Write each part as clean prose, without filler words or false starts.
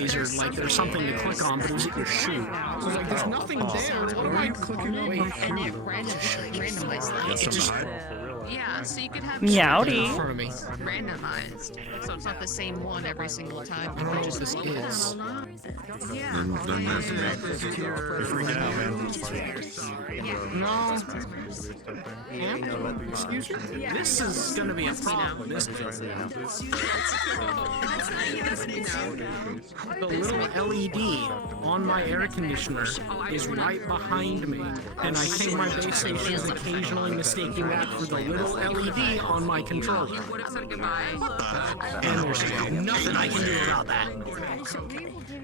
laser, like there's something to click on, but it was at your shoe. So I was like, there's nothing there. What am I clicking on? And it randomized Got them. something to hide? Yeah, so you could have Meowdy. In front of me. randomized. So it's not the same one every single time. I don't know what this is. Yeah. Then that's me. You're freaking out, man. No. Excuse me? This is gonna be a problem. This the little LED on my air conditioner is right behind me, and I think my base station is occasionally mistaking that for the little LED on my controller. And there's nothing I can do about that.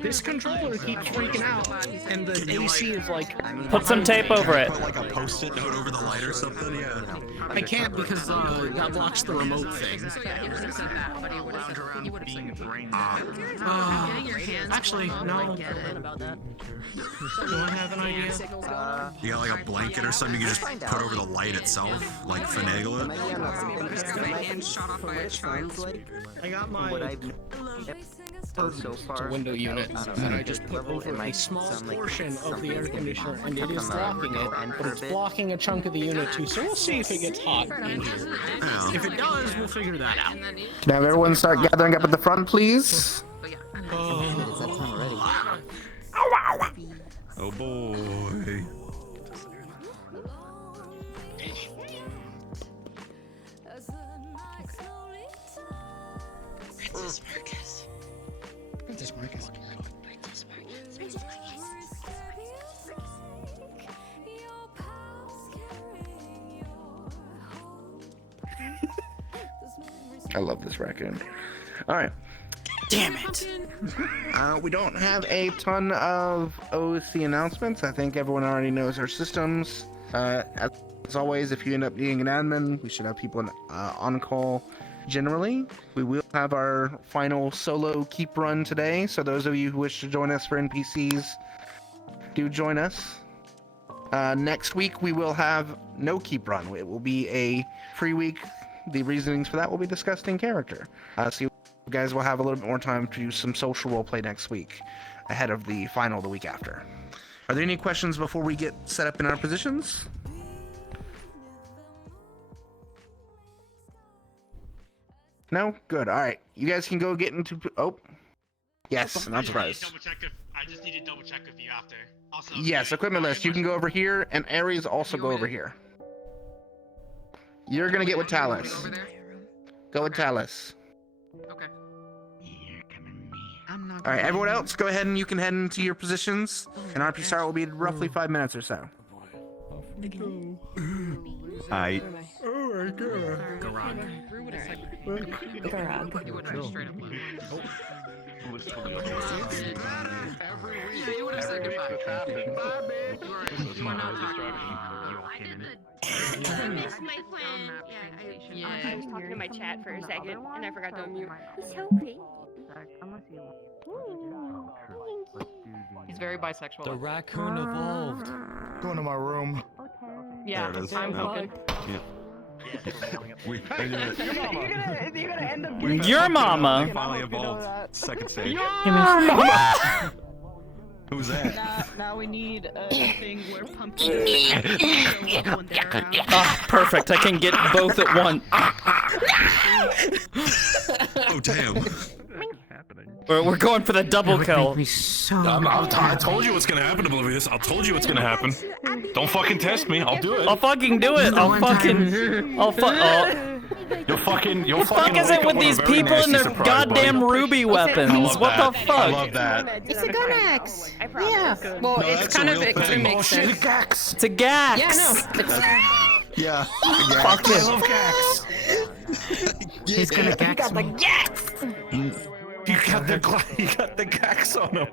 This controller keeps freaking out, and the AC is like... Put some tape over it. Put like a post-it note over the light or something, yeah. I can't because that blocks the remote thing. So yeah, he would have said that, but he would have said, getting your hands Actually, no. get it. Do I have an idea? You got like a blanket or something you can just put over the light itself, like finagle it. My hand shot off by a child. I got my window unit, and I just put over a small portion of the air conditioner, and it is blocking it, but it's blocking a chunk of the unit too, so we'll see if it gets hot in here. If it does, we'll figure that out. Can I have everyone start gathering up at the front, please? Oh boy. I love this raccoon. All right. Damn it. We don't have a ton of OC announcements. I think everyone already knows our systems. As always, if you end up being an admin, we should have people on call generally. We will have our final solo keep run today, so those of you who wish to join us for NPCs, do join us. Next week, we will have no keep run. It will be a free week. The reasonings for that will be discussed in character. So you guys will have a little bit more time to do some social roleplay next week, ahead of the final the week after. Are there any questions before we get set up in our positions? No? Good. All right. You guys can go get into... Oh. Yes, not surprised. I just need to double check with you after. Also, Yes, equipment list. You can go over here, and Aries also go over here. You're gonna get with Talus. Over there? Go with Talus. Okay. All right, everyone else, go ahead and you can head into your positions. And RP start will be roughly 5 minutes or so. Aight. Garage. You would have straight up left. Yeah, you would have said goodbye. I missed my plan. I was talking to my chat for a second and I forgot to unmute. He's so pretty. He's very bisexual. The raccoon evolved. Going to my room. Yeah, There it is. I'm cooking. You're gonna end up Your mama. Finally evolved. Second stage. Who's that? Now we need a thing where pumpkins show up when they're around. Ah, perfect. I can get both at once. Oh damn. We're going for the double kill. I told you what's gonna happen, Oblivious. I told you what's gonna happen. Don't fucking test me. I'll do it. I'll fucking do it. You'll fucking. What the fuck is it with these people and their goddamn ruby weapons? What the fuck? I love that. It's a gun axe. I promise. Yeah. Well, No, it's that's kind a of real it thing. makes sense. It's a gax. Yeah, no. Yeah. Fuck I it. love Gax. He's gonna gax me. You got the Gax on him.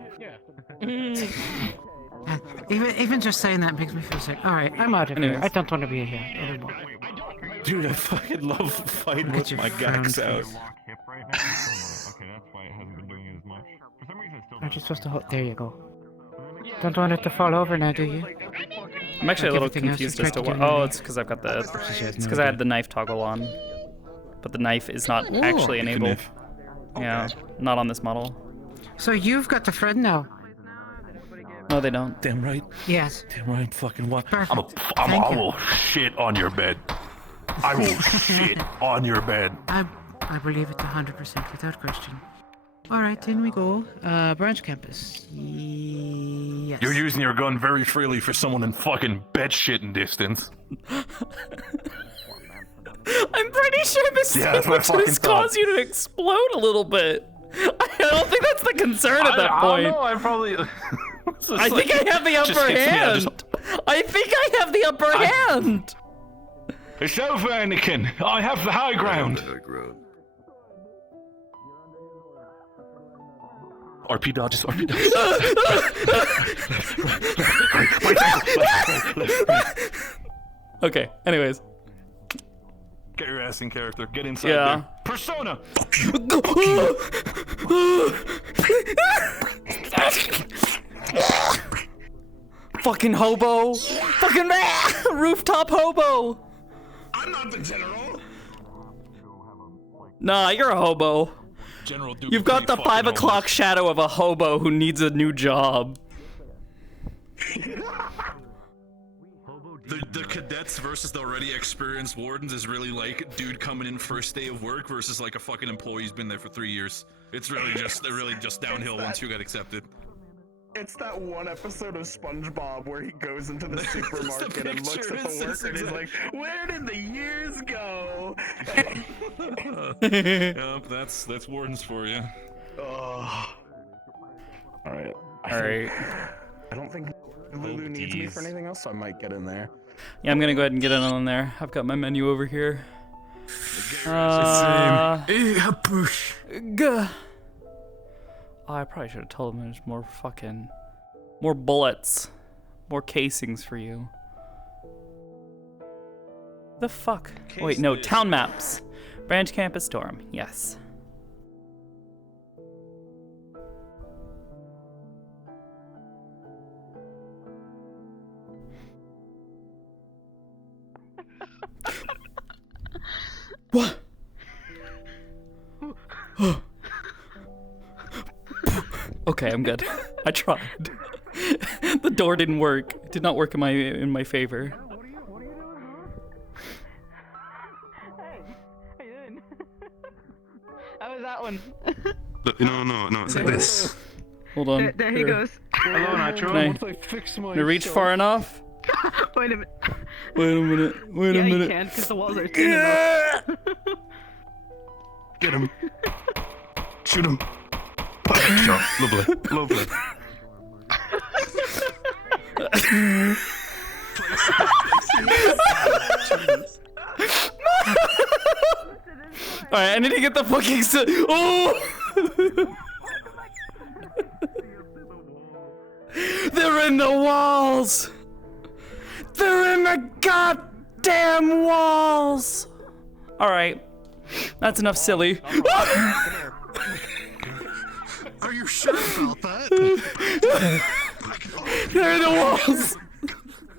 Even just saying that makes me feel sick. All right, I'm out of here. I don't want to be here anymore. Dude, I fucking love fighting with my Gax out. Aren't you supposed to hold? There you go. Don't want it to fall over now, do you? I'm actually a little Everything else confused is as to tried what. to do Oh, it's because I've got the. It's because I had the knife toggle on, but the knife is not actually enabled. Yeah, not on this model. So you've got the friend now. No, they don't. Damn right. Yes. Damn right. Fucking what? Perfect. I will shit on your bed. I will shit on your bed. I believe it 100% without question. All right, in we go. Branch campus. Yes. You're using your gun very freely for someone in fucking bed shitting distance. I'm pretty sure this Yeah, thing that's my would just fucking thought. cause you to explode a little bit. I don't think that's the concern at that I point. don't know. I probably. I think I have the upper hand. I think I have the upper hand. It's over, Anakin. I have the high ground. RP dodges. RP dodges. Okay. Anyways. Get your ass in character. Get inside Yeah. there. Persona. Fucking hobo. Fucking rooftop hobo. I'm not the general. Nah, you're a hobo. General Duke. You've got the 5 o'clock shadow of a hobo who needs a new job. The cadets versus the already experienced wardens is really like dude coming in first day of work versus like a fucking employee who's been there for 3 years. It's really just downhill once you get accepted. It's that one episode of SpongeBob where he goes into the supermarket and looks at the worker and he's like, "Where did the years go?" Yep, that's wardens for you. All right. I don't think Lulu needs me for anything else, so I might get in there. Yeah, I'm gonna go ahead and get it on there. I've got my menu over here. Gah. Oh, I probably should have told him there's more bullets, more casings for you. The fuck? Wait, no, town maps. Branch campus storm, yes. What? Okay, I'm good. I tried. The door didn't work. It did not work in my favor. How was that one? No, it's like this. Hold on. There he goes. Hello, Nacho. Can I- Once I fix my Can I reach far enough? Wait a minute. Wait a minute. Wait Yeah, a you minute. can, because the walls are thin enough. Get him. Shoot him. Perfect shot. Lovely. Lovely. Alright, I need to get the fucking oh! They're in the walls! They're in the goddamn walls! Alright. That's enough silly. Are you sure about that? They're in the walls!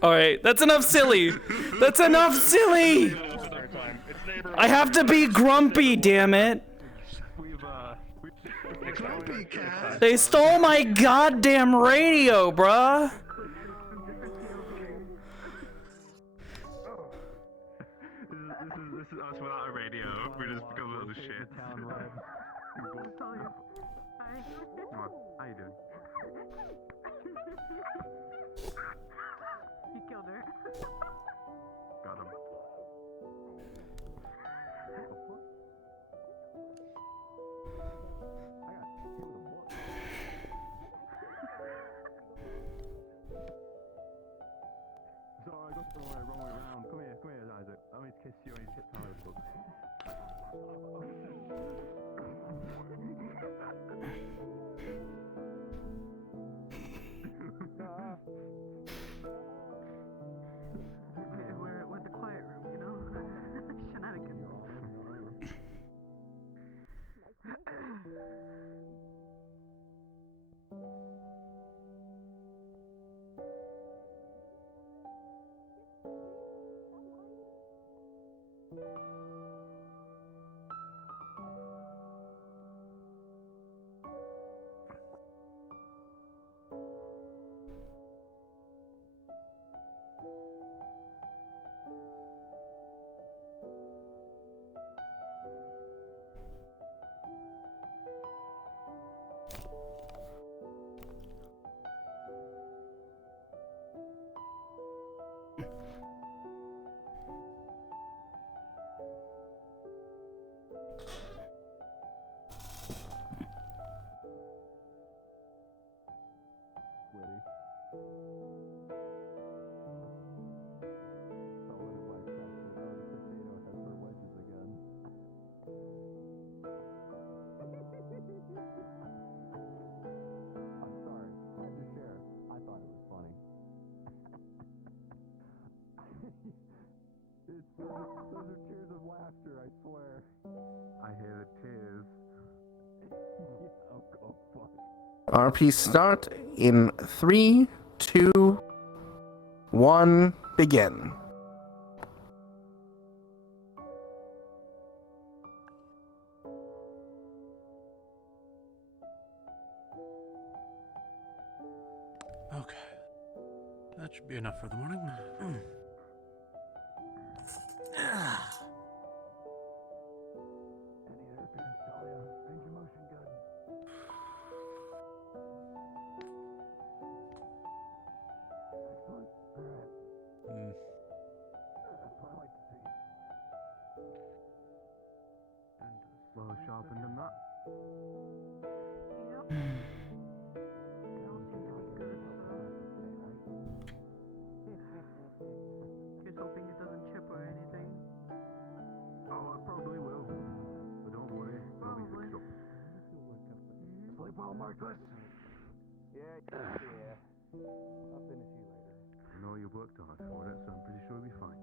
Alright, that's enough silly! That's enough silly! I have to be grumpy, damn it! They stole my goddamn radio, bruh! This is us without a radio. We just become little shit. How you doing? He killed her. Got him. So I got the wrong way around. Come here, Isaac. Let me kiss you and you sit down with the book. We're at the quiet room, you know? Shenanigans. RP start in 3, 2, 1, begin. Okay. That should be enough for the morning. Well sharpened and that. Just hoping it doesn't chip or anything. Oh, it probably will. But don't worry, it'll be fixed up. Sleep well, Marcus. Yeah. I'll finish you later. I know you've worked hard for it, so I'm pretty sure you'll be fine.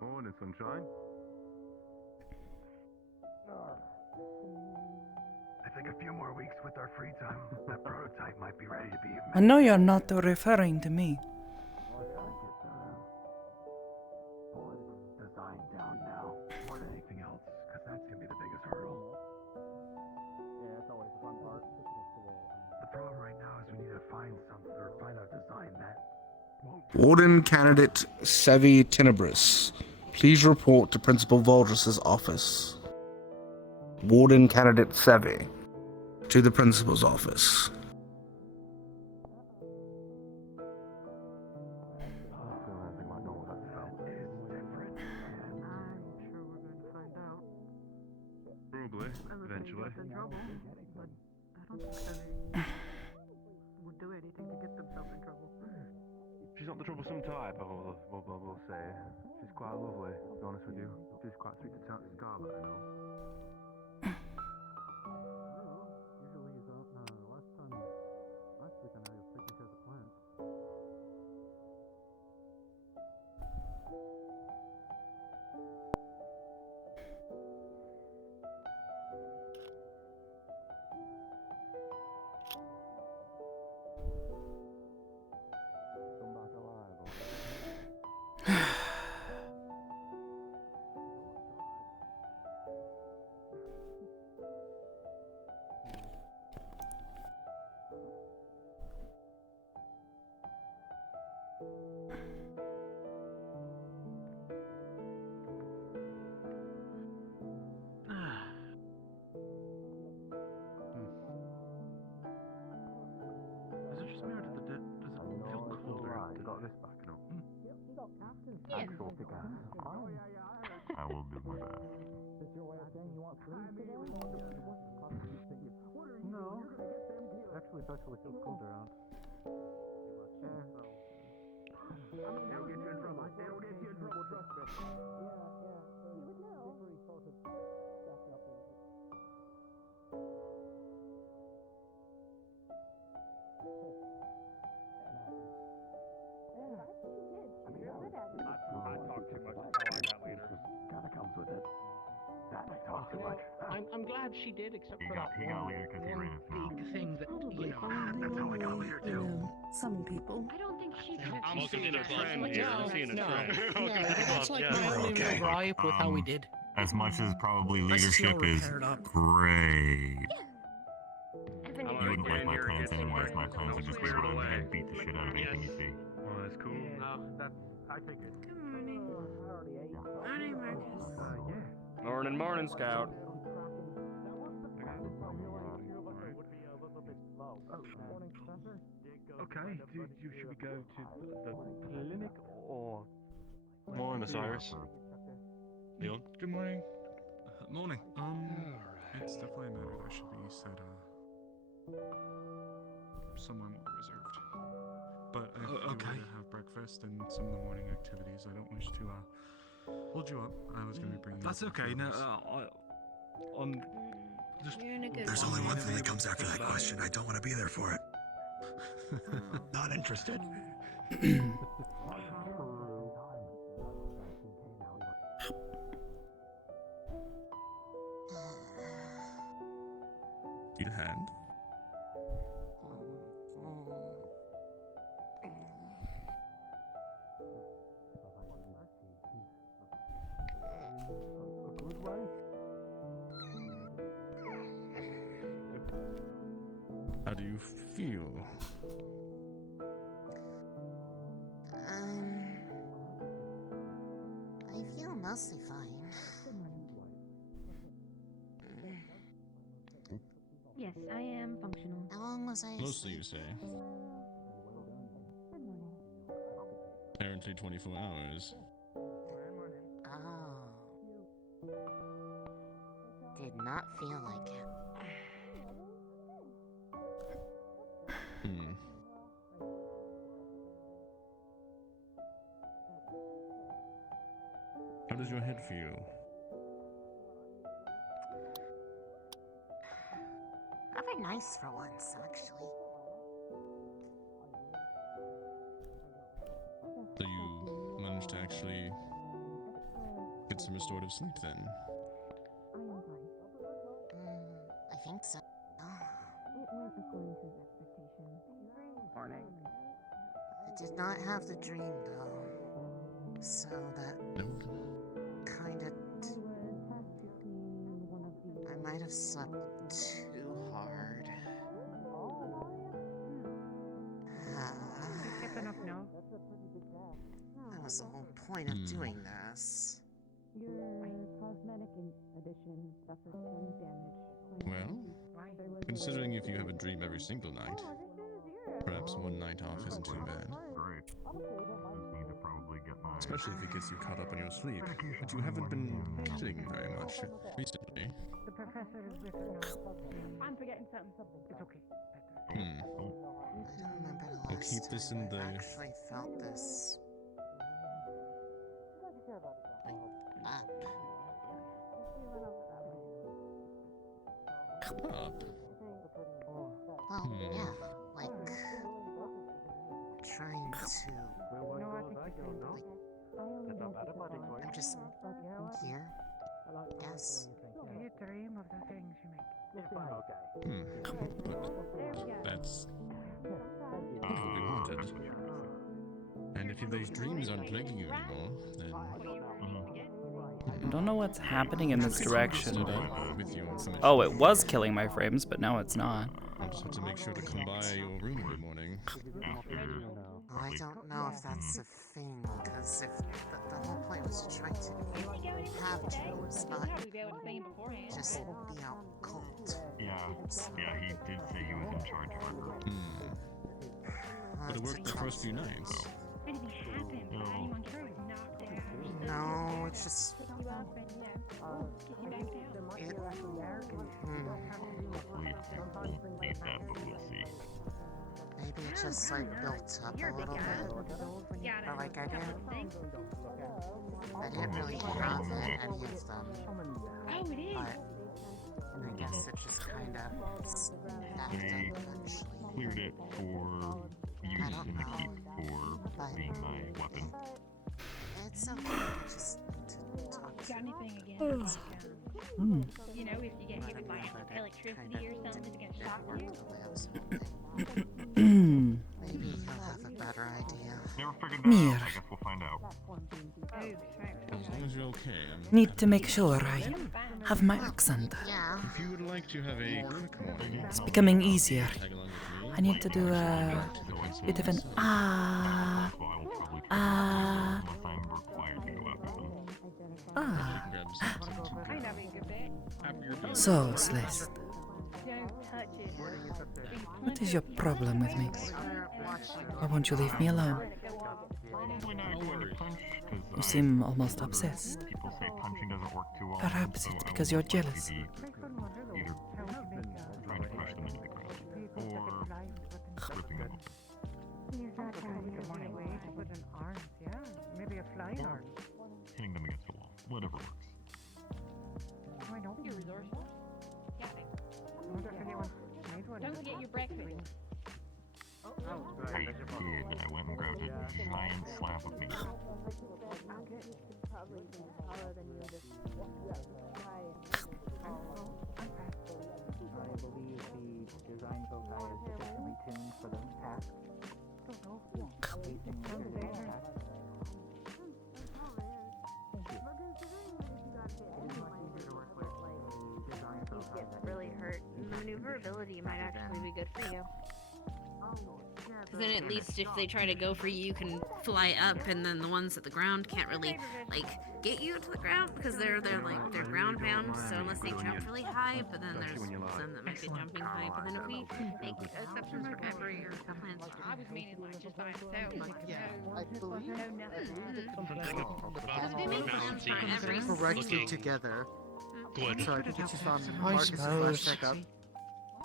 Morning, sunshine. I think a few more weeks with our free time, that prototype might be ready to be. I know you're not referring to me. Design down now, more than anything else, because that's gonna be the biggest hurdle. Yeah, that's always the fun part. The problem right now is we need to find something or find a design that won't. Warden Candidate Sevi Tenebris, please report to Principal Voldress's office. Warden Candidate Sevi, to the Principal's office. Probably, eventually. In trouble, but I don't think Sevi would do anything to get themselves in trouble. She's not the troublesome type, we'll say. She's quite lovely, to be honest with you. She's quite sweet to talk to Scarlet, I know. Usually you don't know. Last week I know you were taking care of the plant. Come back alive, okay? Is it just me or does it feel colder out there? Got this backing up. Yeah. Actual big ass. I will do my best. No. Actually, it's actually feels colder around. It'll get you in trouble. It'll get you in trouble, trust me. You would know. I talk too much. That's how I got leader. Kinda comes with it. That I talk too much. I'm glad she did, except for He got leader because he ran. big thing that, you know. That's how I got leader too. Some people. I don't think she could. I'm seeing a trend No, here. I'm seeing a no, trend. no, that's like Yeah. my only real gripe with how we did. As much as probably Let's just leadership go is repair it up. great. You wouldn't like my plans anyways. My plans would just be run and beat the shit out of anything you see. Oh, that's cool. No, that's. I figured. Good morning. Morning, Marcus. Morning, morning, Scout. Okay, should we go to the clinic or? Morning, Osiris. Leon? Good morning. Morning. It's definitely a matter that should be said, somewhere more reserved. But if you were to have breakfast and some of the morning activities, I don't wish to, hold you up. I was gonna be bringing That's up okay, no, You're in a good there's only mood. one thing that comes after that question. I don't want to be there for it. Not interested. Need a hand? How do you feel? I feel mostly fine. Yes, I am functional. How long was I Mostly, asleep? you say? Apparently 24 hours. Oh. Did not feel like it. Hmm. How does your head feel? Rather nice for once, actually. So you managed to actually get some restorative sleep then? I think so. Morning. I did not have the dream, though. So that kinda... I might have slept too hard. That was the whole point of doing this. Well, considering if you have a dream every single night, perhaps one night off isn't too bad. Great. Just need to probably get my... Especially if it gets you caught up on your sleep, which you haven't been getting very much recently. The professor is with her now. I'm forgetting something. It's okay. I don't remember the We'll last keep this time in the... I've actually felt this... Up. Well, yeah, like... trying to... I'm just... here, I guess. You dream of the things you make. But that's not what we wanted. And if these dreams aren't plaguing you anymore, then... I don't know what's happening in this direction, but... With you on some Oh, it was killing my frames, but now it's not. I'll just have to make sure to come by your room every morning. Well, I don't know if that's a thing, because if the whole point was to try to have dreams, not just be out cold. Yeah, he did say he was in charge of it. But it worked the first few nights. No, it's just... Maybe it just like built up a little bit. But like I didn't really have any of them. But I guess it just kind of stacked up eventually. Cleared it for use in the keep for being my weapon. It's okay, I just need to talk to anything again? You know, if you get hit with like electricity or something, it's gonna shock you. Maybe he'll have a better idea. Never figured that Mira. out. I guess we'll find out. As long as you're okay, Need to make sure I have my accent. Yeah. If you would like to have a quick morning, It's becoming easier. tag along with me. I need to do a bit of an ah. Unless I'm required to go after them. Ah. Grab something. So, Celeste, what is your problem with me? Why won't you leave me alone? You seem almost obsessed. People say punching doesn't work too well. Perhaps it's because you're jealous. Either trying to crush them into the ground, or ripping them Maybe a flying arm. hitting them against the wall. Whatever works. I know. You're resourceful. Got it. I wonder if anyone made one. Don't forget your breakfast. Oh, I did. I went and grabbed a giant slab of meat. I believe the design vokai is sufficiently tuned for the task. Facing your task. Thank you. It is much easier to work with a design You vokai. get really hurt. Maneuverability might actually be good for you. Because then at least if they try to go for you, you can fly up, and then the ones at the ground can't really like get you to the ground because they're ground bound. So unless they jump really high, but then there's some that might be jumping high. But then if we make exceptions for every plans, I was meaning like just by itself. I believe because we make plans for every correctly together. Good. So I think it's just on I Marcus's last suppose. checkup.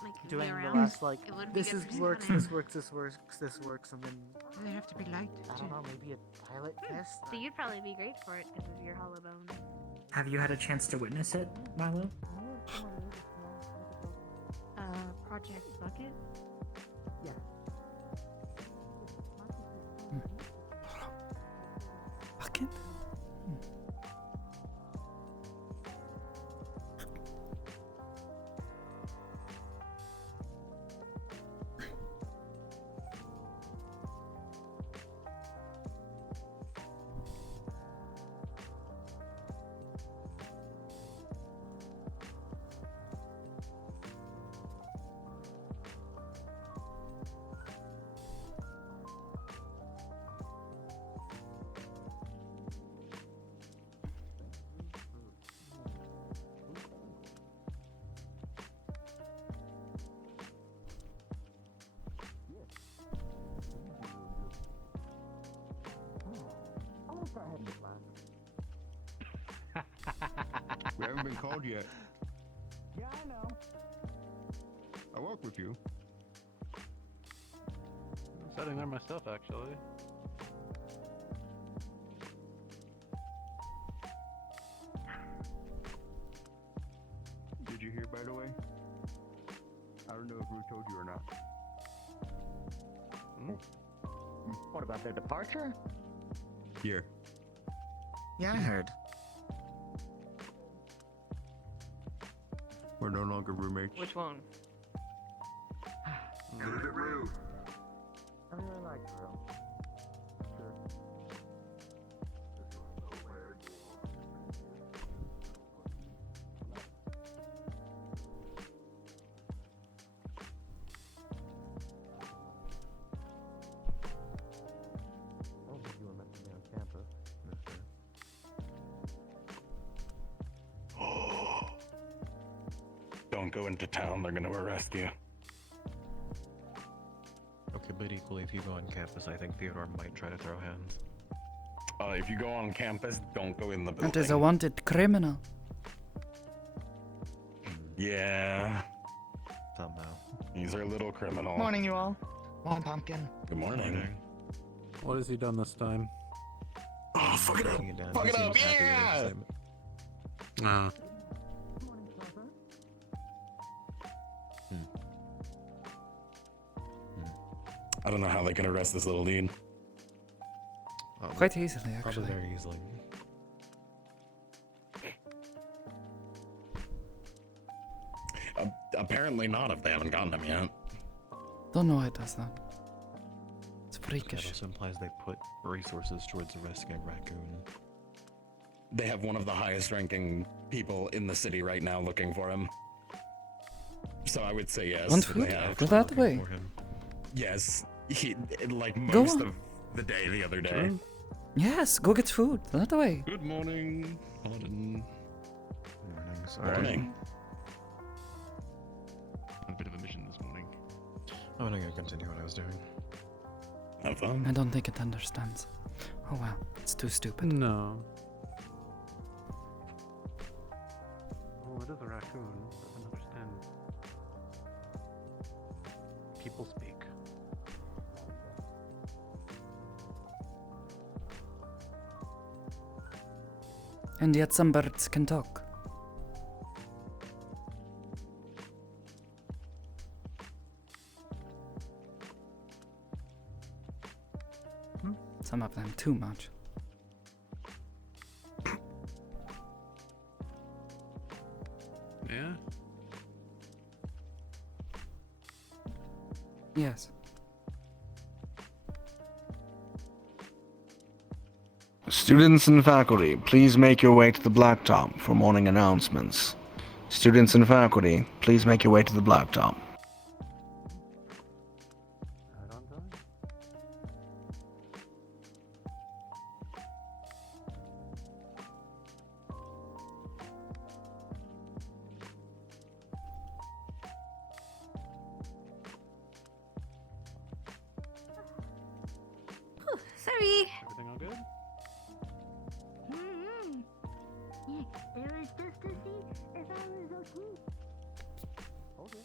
like Doing the around. last like It would be this good is for works, someone. this works, this works, this works, and then They have to be light. I don't know, maybe a pilot test. So you'd probably be great for it because of your hollow bone. Have you had a chance to witness it, Milo? Project Bucket? Yeah. Bucket? We haven't been called yet. Yeah, I know. I work with you. I'm sitting there myself, actually. Did you hear, by the way? I don't know if Rue told you or not. What about their departure? Yeah. Yeah, I heard. We're no longer roommates. Which one? Is it Rue? I really like Rue. Sure. I don't think you were meant to be on campus, mister. Don't go into town, they're gonna arrest you. Okay, but equally, if you go on campus, I think Theodore might try to throw hands. If you go on campus, don't go in the building. That is a wanted criminal. Yeah. Somehow. He's our little criminal. Morning, you all. Morning, Pumpkin. Good morning. What has he done this time? Oh, fuck it up! Fuck it up, yeah! I don't know how they can arrest this little dude. Quite easily, actually. Probably very easily. Apparently not if they haven't gotten him yet. Don't know why it does that. It's That freakish. also implies they put resources towards arresting a raccoon. They have one of the highest ranking people in the city right now looking for him. So I would say yes. Want they food? have. Go that way. Yes. He, like Go most on. of the day the other day. True. Yes, go get food. That way. Good morning. Morning, Morning. A bit of a mission this morning. I'm gonna continue what I was doing. Have fun. I don't think it understands. Oh well, it's too stupid. No. Oh, it is a raccoon. Doesn't understand. People speak. And yet some birds can talk. Some of them too much. Yeah? Yes. Students and faculty, please make your way to the blacktop for morning announcements. Students and faculty, please make your way to the blacktop. Whew, sorry. Everything all good? It was just to see if I was okay. Okay.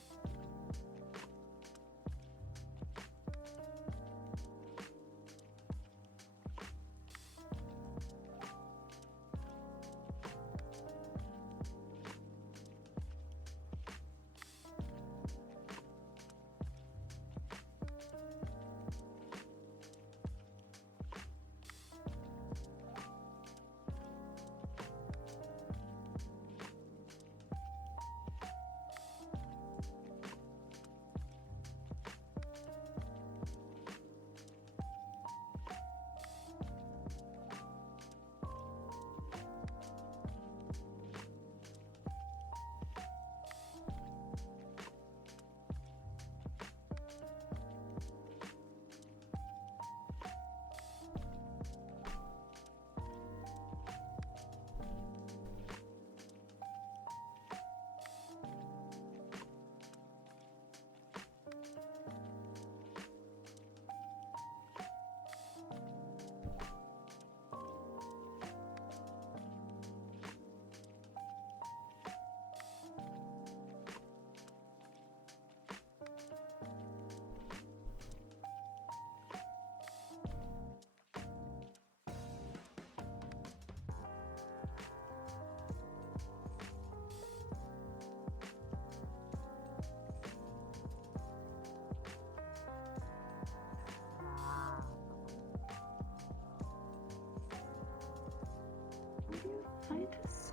Scientists?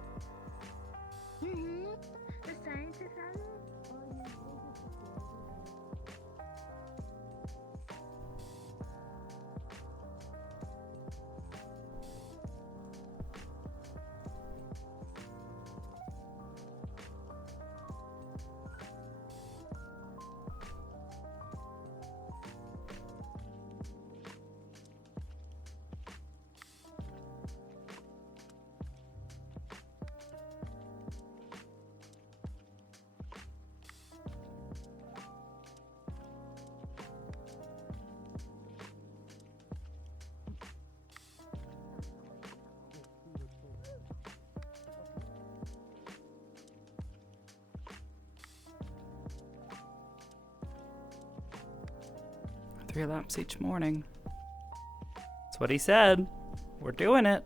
The scientists have it? Three laps each morning. That's what he said. We're doing it.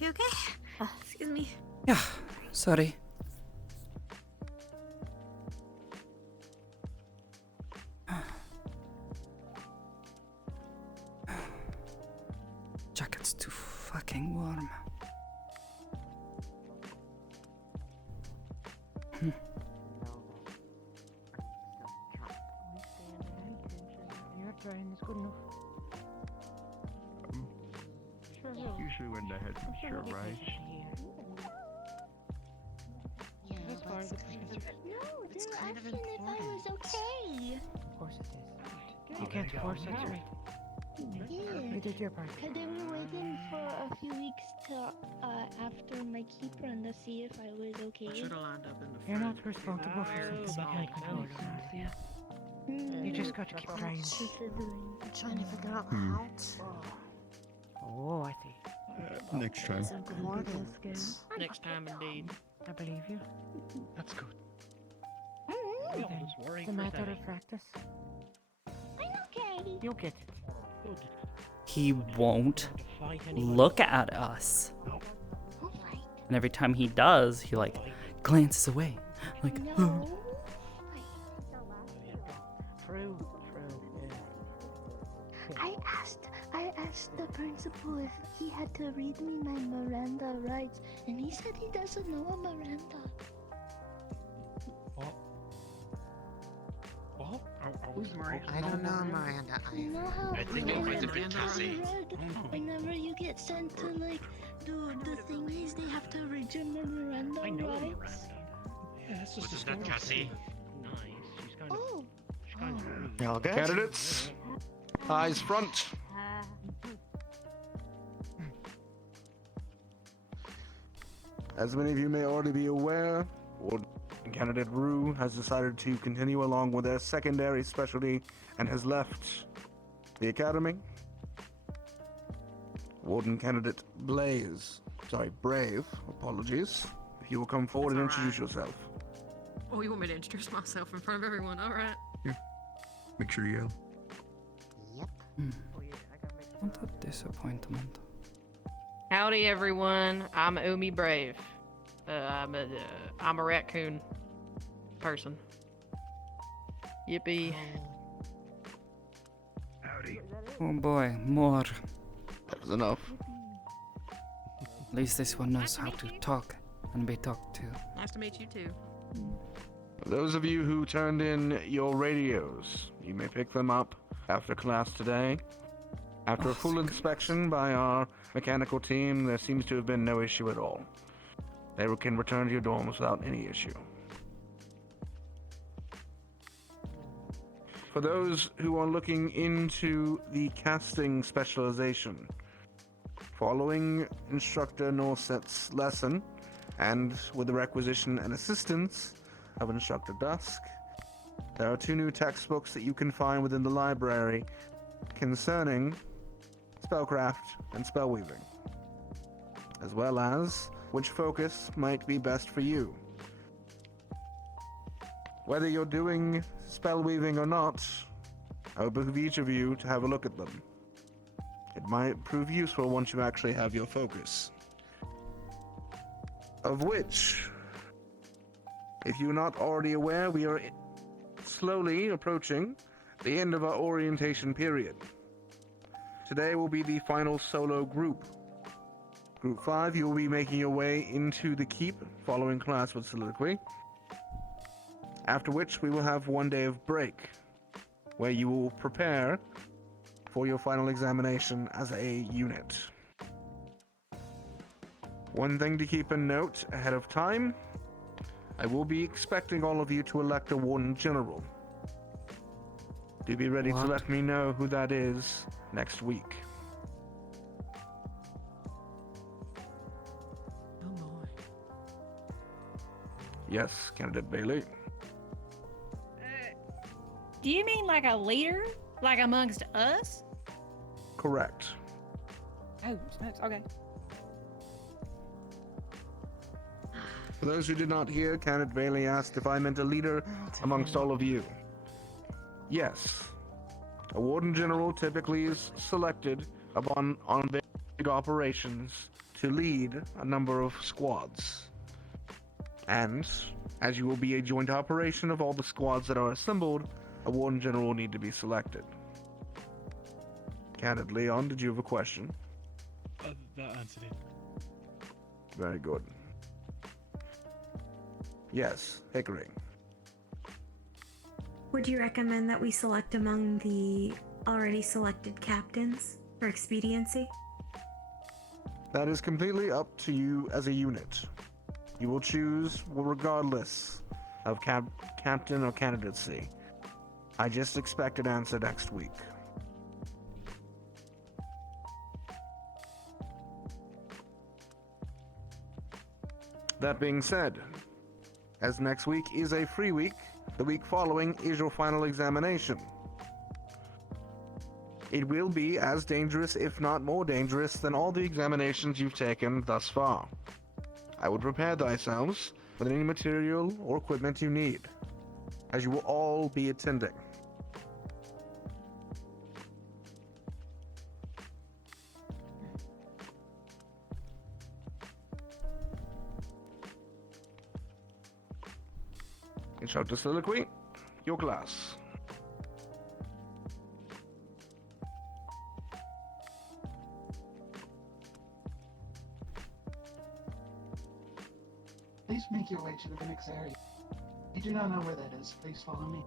You okay? Excuse me. Yeah, sorry. Jacket's too fucking warm. You're trying, it's good enough. Usually when the head sure right. Yeah, That's fine. it's kind of If I important. was okay. Of course it is. You can't force us, right? You did your part. They were waiting for a few weeks till after my keep run to see if I was okay. I should have lined up in the front. You're not responsible for something you can't control, Sophia. You just got to keep trying. I'm trying to figure out how to. Oh, I see. Next time. It's important. Next time, indeed. I believe you. That's good. Okay. It's a matter of practice. Okay. You'll get it. He won't look at us. And every time he does, he like glances away. Like, No. True. I asked the principal if he had to read me my Miranda rights, and he said he doesn't know a Miranda. Who's Miranda? I don't know, Miranda. You know how I think it might have been Cassie. whenever you get sent to like do the thingies, they have to read your Miranda rights. Yeah, that's just Wasn't that Cassie? Nice. She's kind of. Oh. She's kind of rude. All good? Candidates, eyes front. As many of you may already be aware, Warden Candidate Rue has decided to continue along with their secondary specialty and has left the academy. Warden Candidate Brave, apologies. If you will come forward and introduce yourself. Oh, you want me to introduce myself in front of everyone? All right. Make sure you yell. What a disappointment. Howdy, everyone. I'm Omi Brave. I'm a raccoon person. Yippee. Howdy. Oh boy, more. That was enough. At least this one knows how to talk and be talked to. Nice to meet you too. For those of you who turned in your radios, you may pick them up after class today. After a full inspection by our mechanical team, there seems to have been no issue at all. They can return to your dorms without any issue. For those who are looking into the casting specialization, following Instructor Norset's lesson, and with the requisition and assistance of Instructor Dusk, there are 2 new textbooks that you can find within the library concerning spellcraft and spellweaving, as well as which focus might be best for you. Whether you're doing spellweaving or not, I would behoove each of you to have a look at them. It might prove useful once you actually have your focus. Of which, if you're not already aware, we are slowly approaching the end of our orientation period. Today will be the final solo group. Group 5, you will be making your way into the keep following class with soliloquy. After which we will have 1 day of break, where you will prepare for your final examination as a unit. One thing to keep in note ahead of time, I will be expecting all of you to elect a Warden General. Do be ready to let me know who that is next week. Yes, Candidate Bailey. Do you mean like a leader? Like amongst us? Correct. Oh, smokes. Okay. For those who did not hear, Candidate Bailey asked if I meant a leader amongst all of you. Yes. A Warden General typically is selected on big operations to lead a number of squads. And, as you will be a joint operation of all the squads that are assembled, a Warden General will need to be selected. Candidate Leon, did you have a question? That answered it. Very good. Yes, Hickory. Would you recommend that we select among the already selected captains for expediency? That is completely up to you as a unit. You will choose regardless of captain or candidacy. I just expect an answer next week. That being said, as next week is a free week, the week following is your final examination. It will be as dangerous, if not more dangerous, than all the examinations you've taken thus far. I would prepare thyselves with any material or equipment you need, as you will all be attending. In short soliloquy, your class. Please make your way to the Phoenix area. If you do not know where that is, please follow me.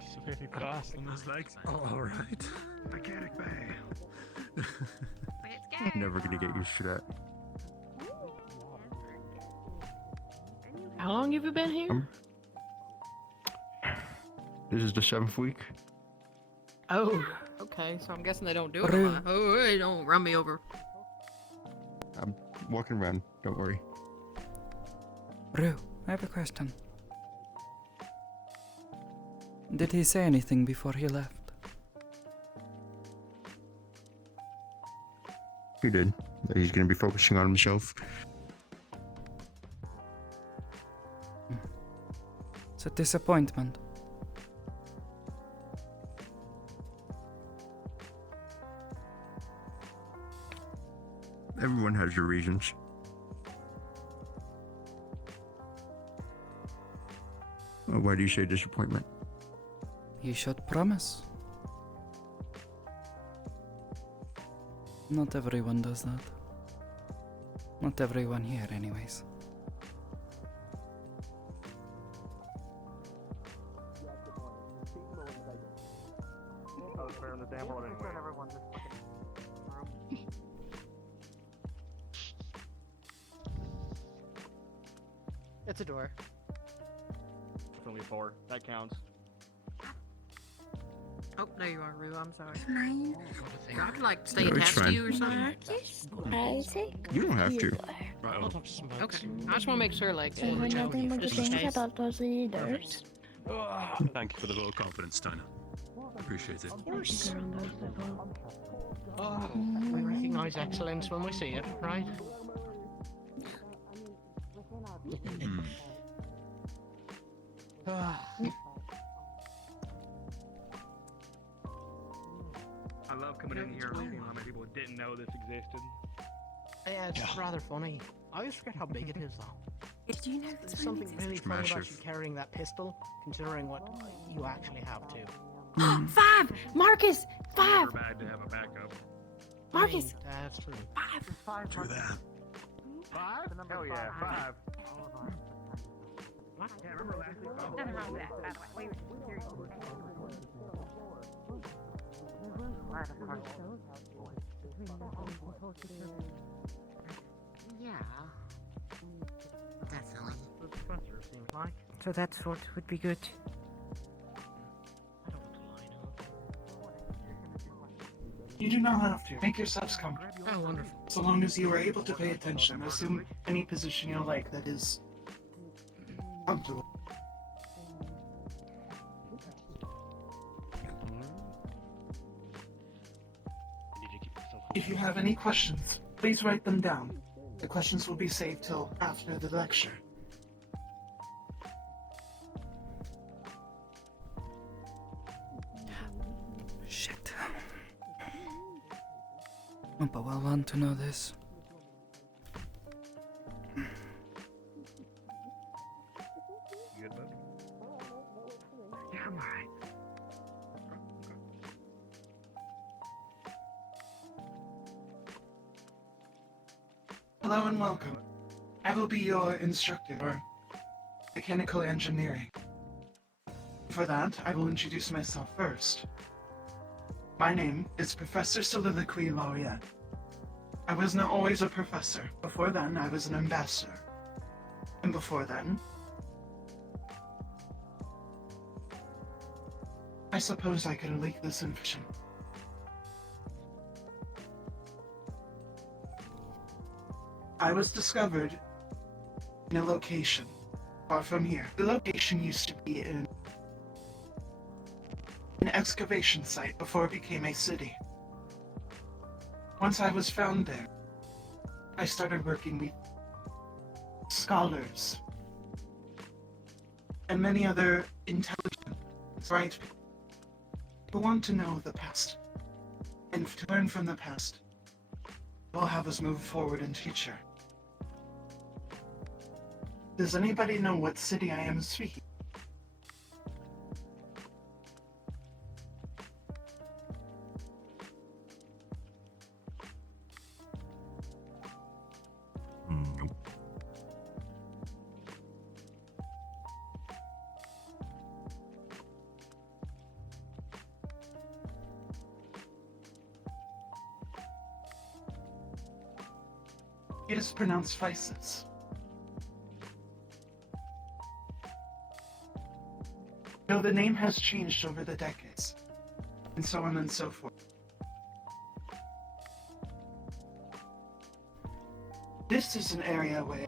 He's very fast on his legs. Alright. Mechanic Bay. Never gonna get used to that. How long have you been here? This is the 7th week. Oh, okay. So I'm guessing they don't do it a lot. Oh, hey, don't run me over. I'm walking around, don't worry. Rue, I have a question. Did he say anything before he left? He did. He's gonna be focusing on himself. It's a disappointment. Everyone has your reasons. Why do you say disappointment? You should promise. Not everyone does that. Not everyone here, anyways. It's a door. It's only 4. That counts. Oh, there you are, Rue. I'm sorry. Mine. I could like stay No, it's attached to fine. you or something. Marcus, Isaac, You don't have to. Okay. I just want to make sure, like, so we're nothing but the just in things case. about those leaders. Thank you for the vote of confidence, Steiner. Appreciate it. Of course. We recognize excellence when we see it, right? I love coming in here and seeing how many people didn't know this existed. Yeah, it's rather funny. I always forget how big it is, though. Did you know There's something really funny about you massive. carrying that pistol, considering what you actually have to. 5! Marcus! 5! Never bad to have a backup. Marcus! That's true. 5! True that. 5? Hell yeah, 5. What? Yeah, remember last week? Oh. Nothing wrong with that, by the way. We were curious. Yeah. Definitely. The professor seems like. So that's what would be good. You do not have to. Make yourselves comfortable. Oh, wonderful. So long as you are able to pay attention, assume any position you like that is comfortable. If you have any questions, please write them down. The questions will be saved till after the lecture. Shit. But we'll want to know this. You good, bud? Yeah, I'm alright. Hello and welcome. I will be your instructor for mechanical engineering. For that, I will introduce myself first. My name is Professor Soliloquy Laureate. I was not always a professor. Before then, I was an ambassador. And before then, I suppose I could leak this information. I was discovered in a location far from here. The location used to be in an excavation site before it became a city. Once I was found there, I started working with scholars and many other intelligent, bright people who want to know the past. And to learn from the past will have us move forward in future. Does anybody know what city I am speaking? Nope. It is pronounced Physis. Though the name has changed over the decades, and so on and so forth. This is an area where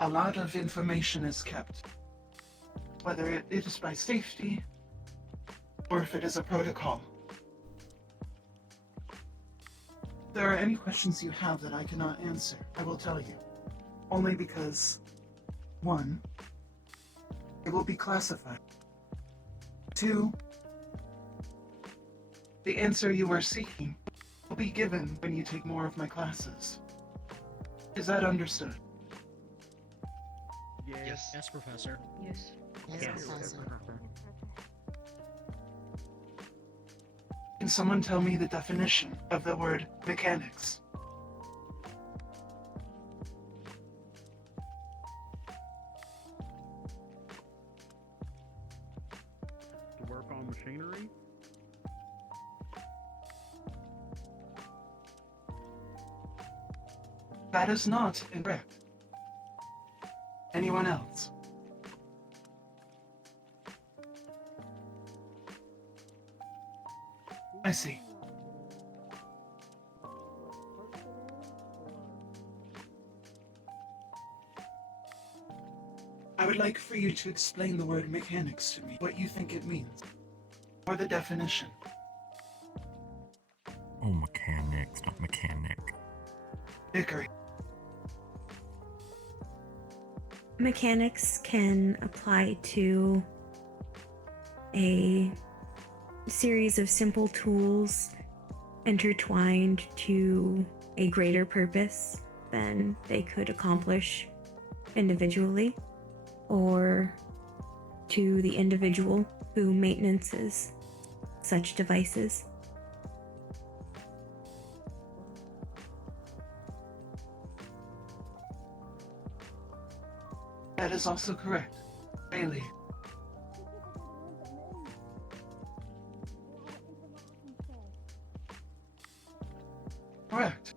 a lot of information is kept, whether it is by safety or if it is a protocol. If there are any questions you have that I cannot answer, I will tell you. Only because, 1, it will be classified. 2, the answer you are seeking will be given when you take more of my classes. Is that understood? Yes. Yes, Professor. Yes. Yes, Professor. Can someone tell me the definition of the word mechanics? To work on machinery? That is not incorrect. Anyone else? I see. I would like for you to explain the word mechanics to me, what you think it means, or the definition. Oh, mechanics, not mechanic. Hickory. Mechanics can apply to a series of simple tools intertwined to a greater purpose than they could accomplish individually, or to the individual who maintenances such devices. That is also correct. Bailey. Correct.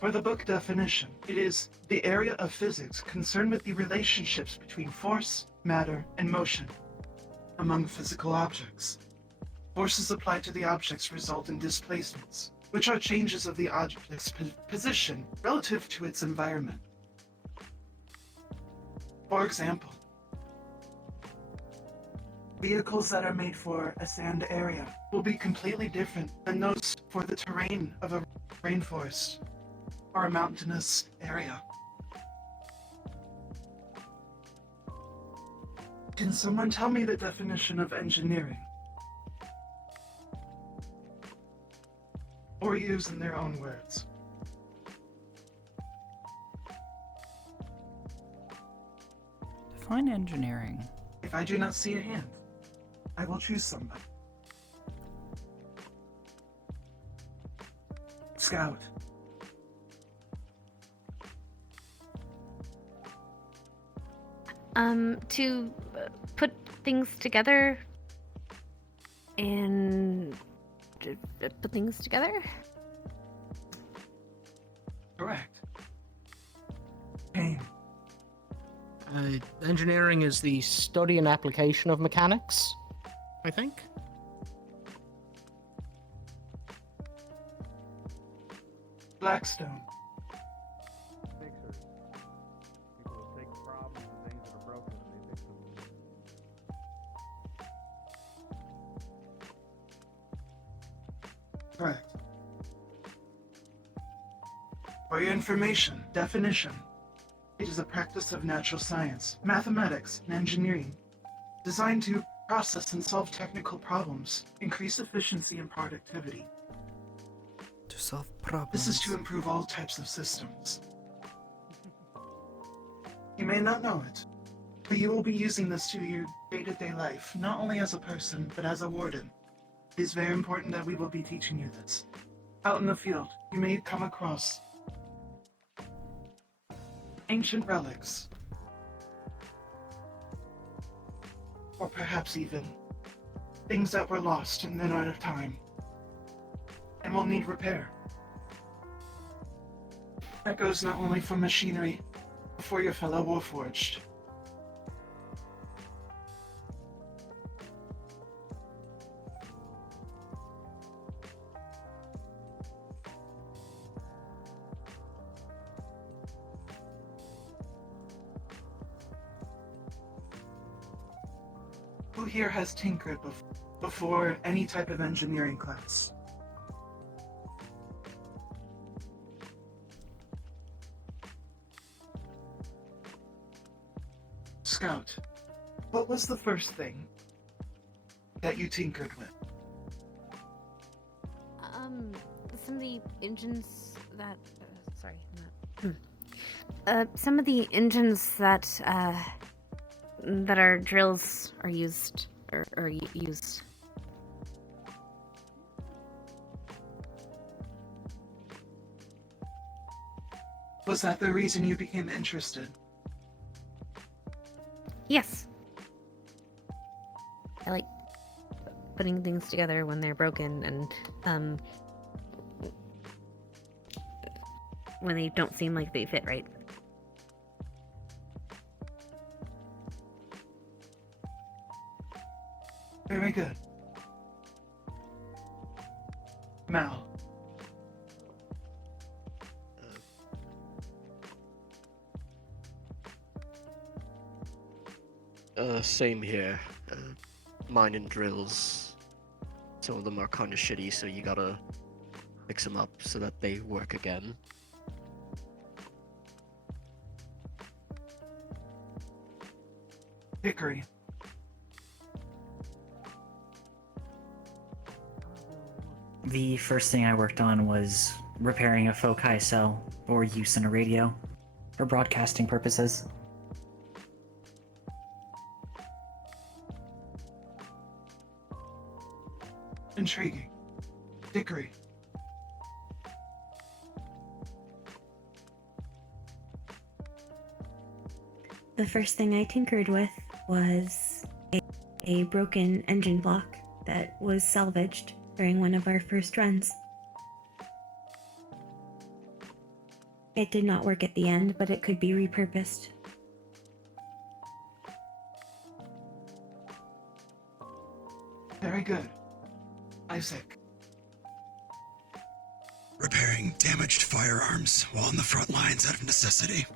For the book definition, it is the area of physics concerned with the relationships between force, matter, and motion among physical objects. Forces applied to the objects result in displacements, which are changes of the object's position relative to its environment. For example, vehicles that are made for a sand area will be completely different than those for the terrain of a rainforest or a mountainous area. Can someone tell me the definition of engineering? Or use in their own words? Define engineering. If I do not see a hand, I will choose somebody. Scout. To put things together and put things together? Correct. Pain. Engineering is the study and application of mechanics, I think. Blackstone. Correct. For your information, definition. It is a practice of natural science, mathematics, and engineering, designed to process and solve technical problems, increase efficiency and productivity. To solve problems. This is to improve all types of systems. You may not know it, but you will be using this to your day-to-day life, not only as a person, but as a warden. It is very important that we will be teaching you this. Out in the field, you may come across ancient relics, or perhaps even things that were lost and then out of time, and will need repair. That goes not only for machinery, but for your fellow Warforged. Who here has tinkered before any type of engineering class? Scout, what was the first thing that you tinkered with? Some of the engines that, some of the engines that our drills are used, used. Was that the reason you became interested? Yes. I like putting things together when they're broken and, when they don't seem like they fit right. Very good. Mal. Same here. Mining drills. Some of them are kind of shitty, so you gotta fix them up so that they work again. Hickory. The first thing I worked on was repairing a foci cell for use in a radio for broadcasting purposes. Intriguing. Hickory. The first thing I tinkered with was a broken engine block that was salvaged during one of our first runs. It did not work at the end, but it could be repurposed. Very good. Isaac. Repairing damaged firearms while on the front lines out of necessity.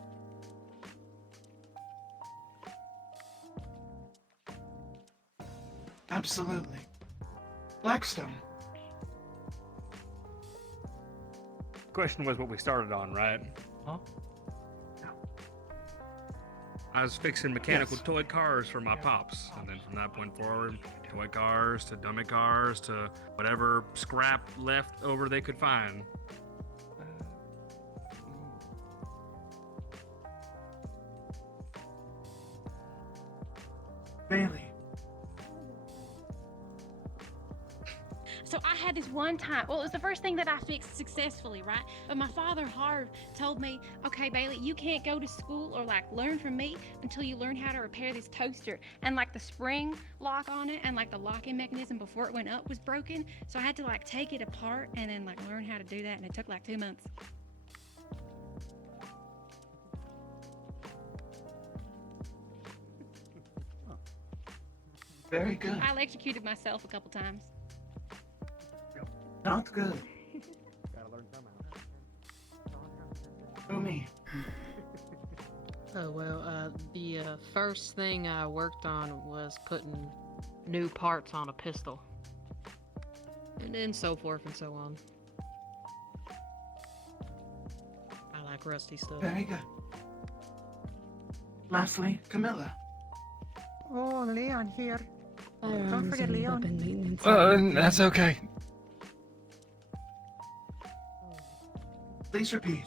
Absolutely. Blackstone. Question was what we started on, right? Huh? I was fixing mechanical toy cars for my pops, and then from that point forward, toy cars to dummy cars to whatever scrap left over they could find. Bailey. So I had this one time, well, it was the first thing that I fixed successfully, right? But my father hard told me, okay, Bailey, you can't go to school or like learn from me until you learn how to repair this toaster. And like the spring lock on it and like the locking mechanism before it went up was broken. So I had to like take it apart and then like learn how to do that. And it took like 2 months. Very good. I electrocuted myself a couple times. Not good. Gotta learn somehow. Who me? Oh, well, the first thing I worked on was putting new parts on a pistol. And so forth and so on. I like rusty stuff. Very good. Lastly, Camilla. Oh, Leon here. Don't Firearms forget and Leon. weapon maintenance on the That's field. okay. Please repeat.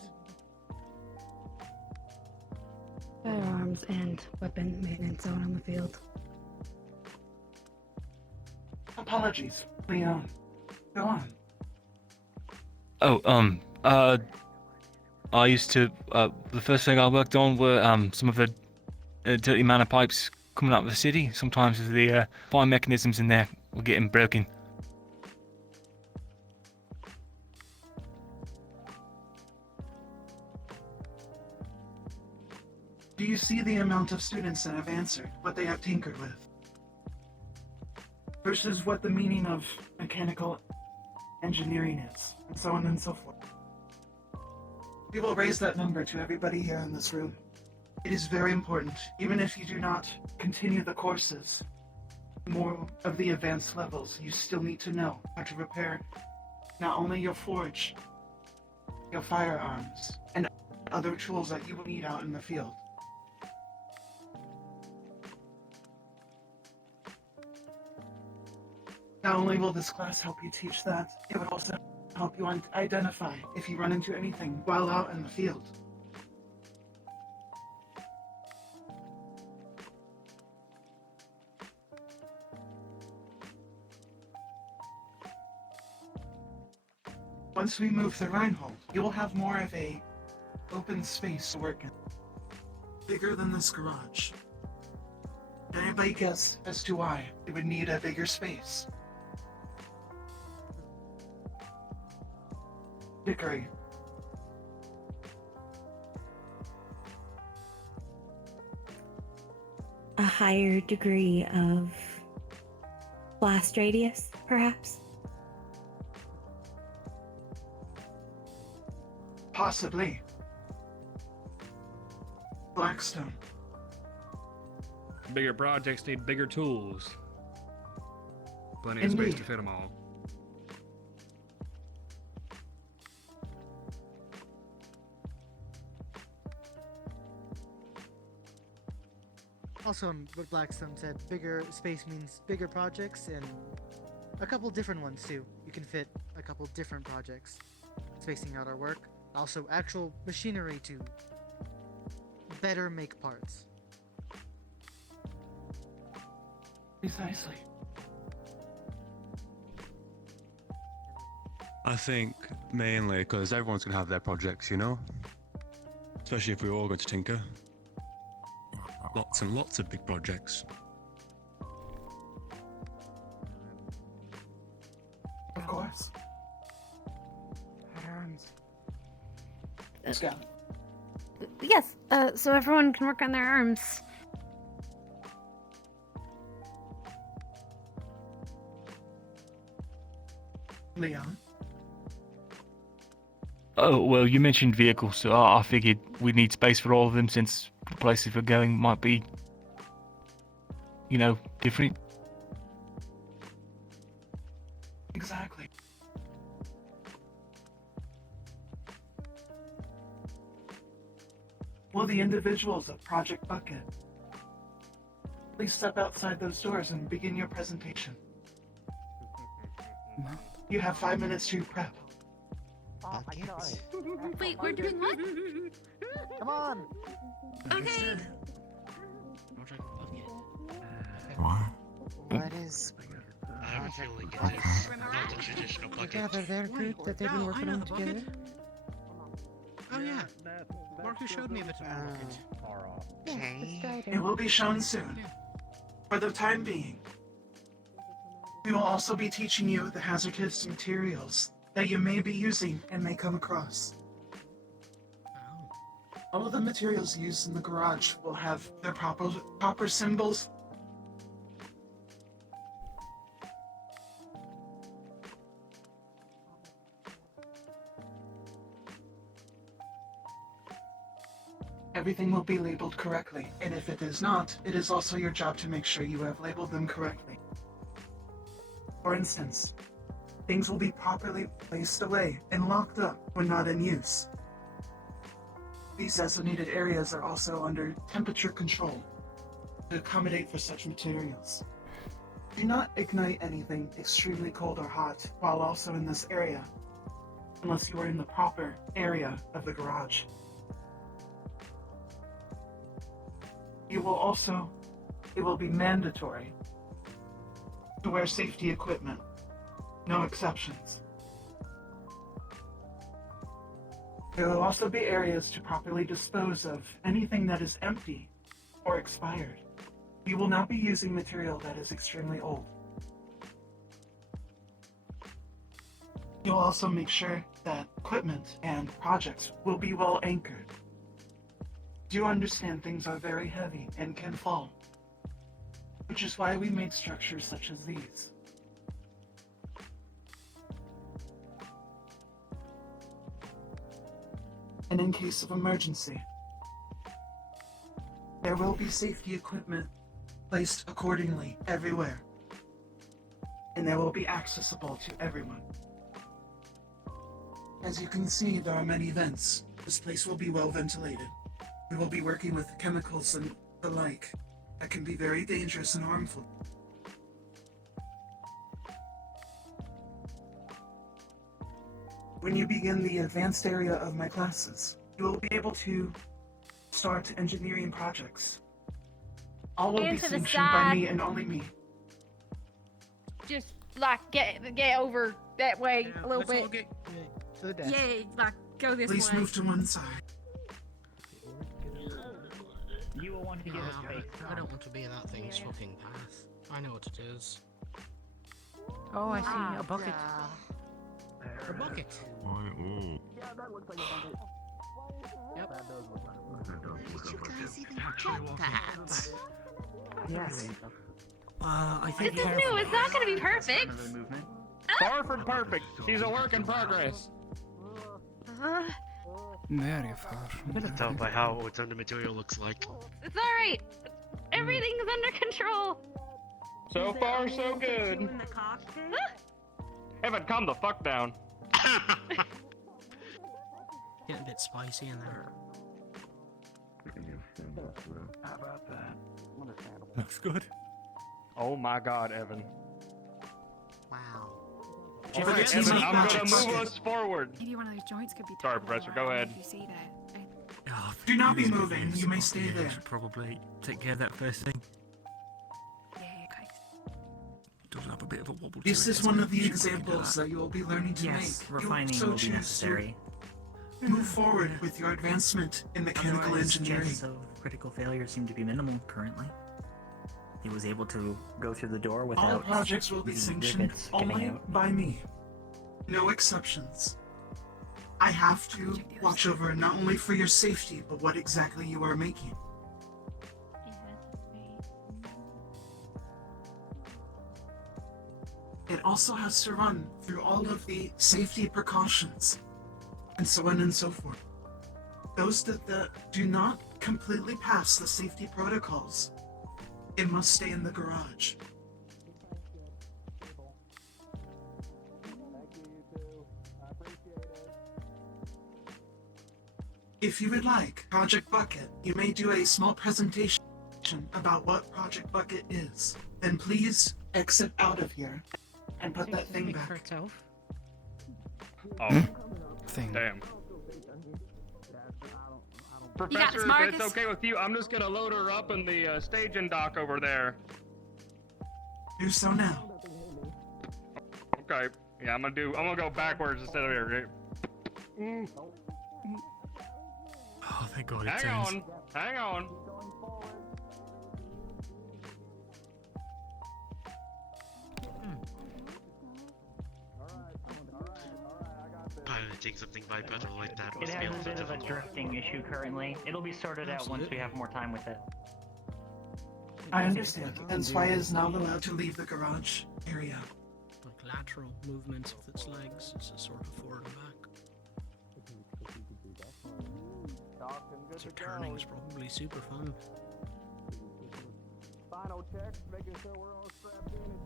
Firearms and weapon maintenance out on the field. Apologies, Leon. Go on. Oh, I used to, the first thing I worked on were, some of the dirty manor pipes coming out of the city. Sometimes the, fire mechanisms in there were getting broken. Do you see the amount of students that have answered what they have tinkered with? Versus what the meaning of mechanical engineering is, and so on and so forth. We will raise that number to everybody here in this room. It is very important, even if you do not continue the courses, more of the advanced levels, you still need to know how to repair not only your forge, your firearms, and other tools that you will need out in the field. Not only will this class help you teach that, it would also help you identify if you run into anything while out in the field. Once we move the Reinhold, you will have more of a open space to work in. Bigger than this garage. Can anybody guess as to why it would need a bigger space? Dickory. A higher degree of blast radius, perhaps? Possibly. Blackstone. Bigger projects need bigger tools. Plenty of space Indeed. to fit them all. Also, what Blackstone said, bigger space means bigger projects and a couple different ones too. You can fit a couple different projects, spacing out our work. Also, actual machinery to better make parts. Precisely. I think mainly because everyone's going to have their projects, you know? Especially if we're all going to tinker. Lots and lots of big projects. Of course. Arms. Scout. Yes, so everyone can work on their arms. Leon. Oh, well, you mentioned vehicles, so I figured we'd need space for all of them since the places we're going might be, you know, different. Exactly. Will the individuals of Project Bucket please step outside those doors and begin your presentation? You have 5 minutes to prep. Wait, we're doing what? Come on! Okay. What is I have a feeling it is not the traditional bucket. Together, their group that they've been working on together. Oh yeah, Marcus showed me the bucket. okay? It will be shown soon. For the time being, we will also be teaching you the hazardous materials that you may be using and may come across. All of the materials used in the garage will have their proper symbols. Everything will be labeled correctly, and if it is not, it is also your job to make sure you have labeled them correctly. For instance, Things will be properly placed away and locked up when not in use. These designated areas are also under temperature control to accommodate for such materials. Do not ignite anything extremely cold or hot while also in this area, unless you are in the proper area of the garage. It will be mandatory to wear safety equipment. No exceptions. There will also be areas to properly dispose of anything that is empty or expired. You will not be using material that is extremely old. You'll also make sure that equipment and projects will be well anchored. Do understand things are very heavy and can fall, which is why we made structures such as these. And in case of emergency, there will be safety equipment placed accordingly everywhere, and they will be accessible to everyone. As you can see, there are many vents. This place will be well ventilated. We will be working with chemicals and the like that can be very dangerous and harmful. When you begin the advanced area of my classes, you will be able to start engineering projects. All will be And to the sanctioned by me side. and only me. Just like get over that way a little let's all bit. get to the desk. Yeah, like go this Please way. move to one side. You will want to get a space. I don't want to be that thing's fucking path. I know what it is. Oh, I see a bucket. A bucket. Yeah, that looks like a bucket. Yep. That does look like a bucket. Did you guys even get that? Yes. I think This is new. It's not gonna be perfect. Far from perfect. She's a work in progress. Very far. I can tell by how its under material looks like. It's all right. Everything's under control. So far, so good. Evan, calm the fuck down. Getting a bit spicy in there. How about that? Looks good. Oh my god, Evan. Wow. Evan, I'm gonna move us forward. Maybe one of those joints could be. Sorry, Professor, go ahead. If you see that. Do not be moving. You may stay there. Probably take care of that first thing. Yeah, okay. Does have a bit of a wobble. This to is it, one so of the we should examples do that you will be learning to Yes, make. refining You will also be choose necessary. to move forward with your advancement in mechanical Otherwise, engineering. chances of critical failure seem to be minimal currently. He was able to go through the door All without projects will be the sanctioned rivets giving only out. by me. No exceptions. I have to watch over not only for your safety, but what exactly you are making. It also has to run through all of the safety precautions, and so on and so forth. Those that do not completely pass the safety protocols, it must stay in the garage. If you would like Project Bucket, you may do a small presentation about what Project Bucket is. Then please exit out of here and put that thing back. Oh. Thing. Damn. got this, Professor, if Marcus? it's okay with you, I'm just gonna load her up in the staging dock over there. Do so now. Okay. Yeah, I'm gonna go backwards instead of here. Oh, thank God it Hang turns. on. Hang on. Piloting something bipedal like that It must be has a also bit of a difficult. drifting issue currently. It'll be sorted out once we have more time with it. I understand. That's why it is not allowed to leave the garage area. Like lateral movements with its legs. It's a sort of forward and back. So turning is probably super fun. Final check, making sure we're all strapped in and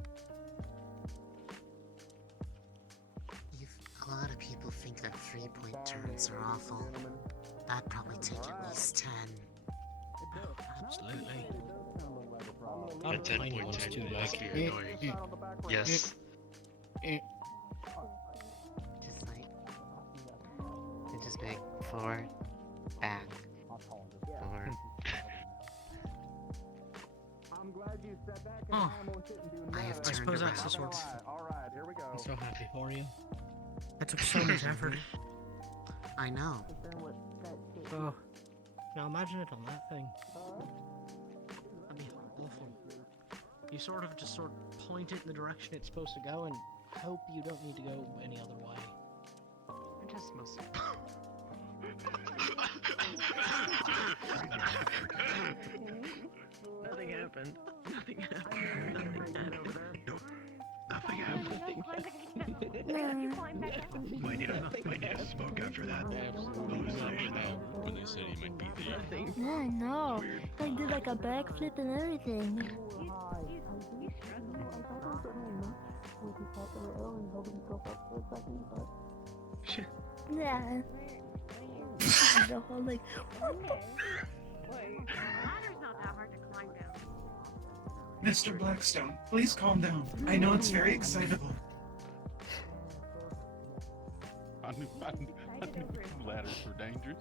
shit. 3-point turns are awful. That'd probably take at least 10. Absolutely. A 10-point turn too, would like, be annoying. Yes. Just like, it just be like forward, back, forward. Oh, I have I turned suppose around. that's the sort of... I'm so happy for you. That took so much effort. I know. Oh. Now imagine it on that thing. That'd be awful. You sort of just point it in the direction it's supposed to go and hope you don't need to go any other way. It just must. Nothing happened. Nothing happened. Nothing happened. Might need a smoke after that. When they said he might be there. Yeah, I know. I did like a backflip and everything. Yeah. The whole like. Ladder's not that hard to climb down. Mr. Blackstone, please calm down. I know it's very excitable. I knew ladders were dangerous.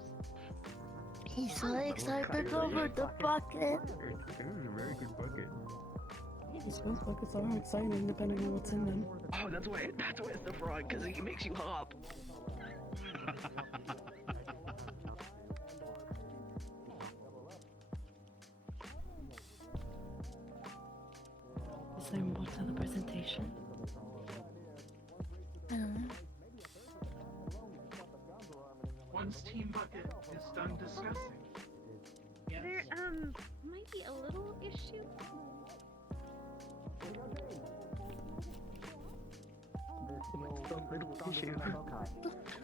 He's so excited over the bucket. It was a very good bucket. These buckets are exciting depending on what's in them. Oh, that's why it's the frog, because it makes you hop. Is there more to the presentation? I don't know. Once Team Bucket is done discussing. There, might be a little issue.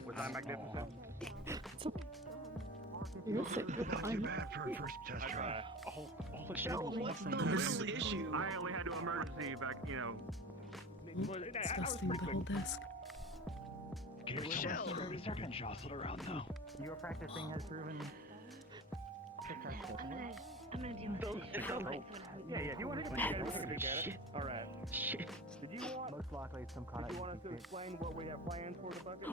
Was I magnificent? You're so good. Not too bad for a first test drive. What's the issue? I only had to emergency back, Disgusting with the whole desk. Give Shell service a good jostle around though. Your practicing has proven successful. I'm gonna do it. Yeah, you want to get it? Alright. Shit. Did you want most likely some kind of want us to explain what we have planned for the bucket?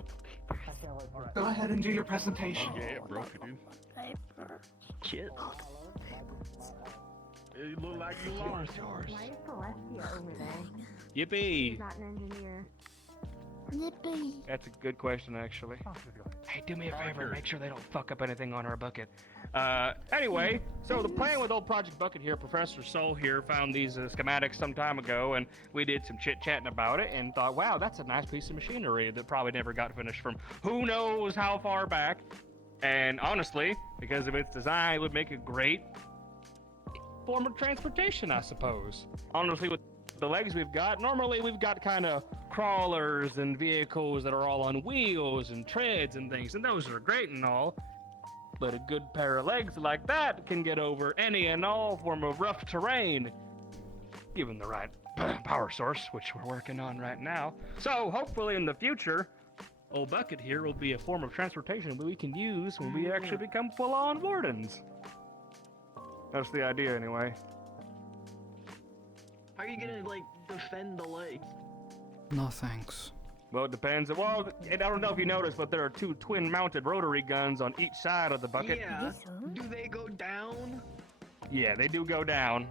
Alright. Go ahead and do your presentation. Yeah, it broke it, dude. Shit. It looked like you lost. Yours. Why is Celestia over there? Yippee! She's not an engineer. Nippy. That's a good question, actually. Hey, do me a favor, make sure they don't fuck up anything on our bucket. Anyway, so the plan with old Project Bucket here, Professor Soul here found these schematics some time ago, and we did some chit-chatting about it, and thought, wow, that's a nice piece of machinery that probably never got finished from who knows how far back. And honestly, because of its design, it would make a great form of transportation, I suppose. Honestly, with the legs we've got, normally we've got kind of crawlers and vehicles that are all on wheels and treads and things, and those are great and all, but a good pair of legs like that can get over any and all form of rough terrain, given the right power source, which we're working on right now. So hopefully in the future, old Bucket here will be a form of transportation that we can use when we actually become full-on wardens. That's the idea anyway. How are you gonna, defend the legs? No thanks. Well, it depends. Well, I don't know if you noticed, but there are two twin-mounted rotary guns on each side of the bucket. Yeah. Do they go down? Yeah, they do go down.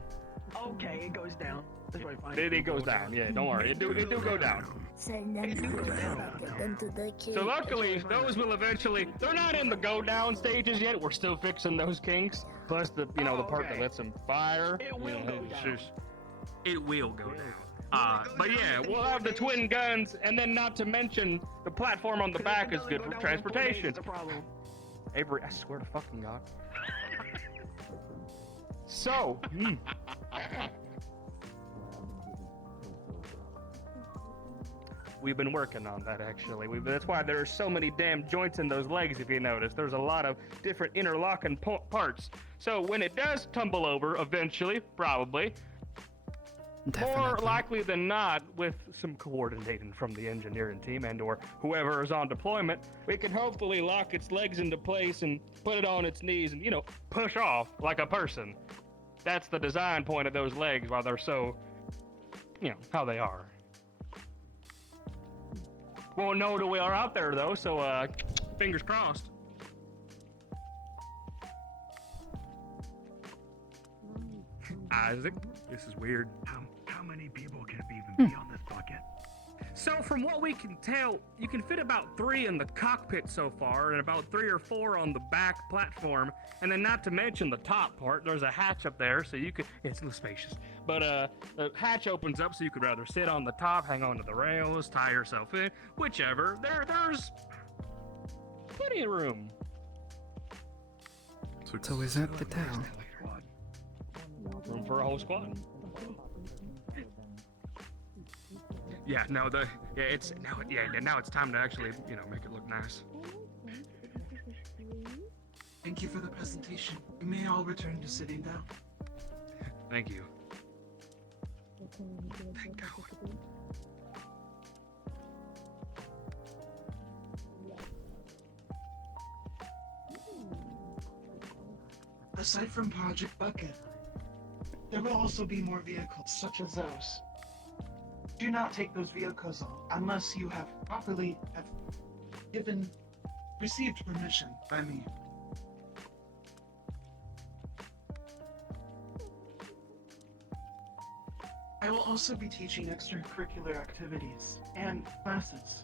Okay, it goes down. That's right, fine. It goes down. Yeah, don't worry. It do go down. Send them to the kid. So luckily, those will eventually. They're not in the go down stages yet. We're still fixing those kinks. Plus the the part that lets them fire. It will go down. It will go down. But yeah, we'll have the twin guns, and then not to mention the platform on the back is good for transportation. Avery, I swear to fucking God. So, we've been working on that actually. That's why there are so many damn joints in those legs. If you notice, there's a lot of different interlocking parts. So when it does tumble over, eventually, probably, More likely than not, with some coordinating from the engineering team and or whoever is on deployment, we can hopefully lock its legs into place and put it on its knees and, push off like a person. That's the design point of those legs, why they're so, how they are. Won't know till we are out there, though, so, fingers crossed. Isaac, this is weird. How many people can even be on this bucket? So from what we can tell, you can fit about 3 in the cockpit so far, and about 3 or 4 on the back platform, and then not to mention the top part, there's a hatch up there, so you could, it's a little spacious, but the hatch opens up so you could rather sit on the top, hang on to the rails, tie yourself in, whichever. There's plenty of room. So is that the town? Room for a whole squad. Yeah, no, now it's time to actually, make it look nice. Thank you for the presentation. You may all return to sitting down. Thank you. Thank God. Aside from Project Bucket, there will also be more vehicles such as those. Do not take those vehicles on unless you have received permission by me. I will also be teaching extracurricular activities and classes.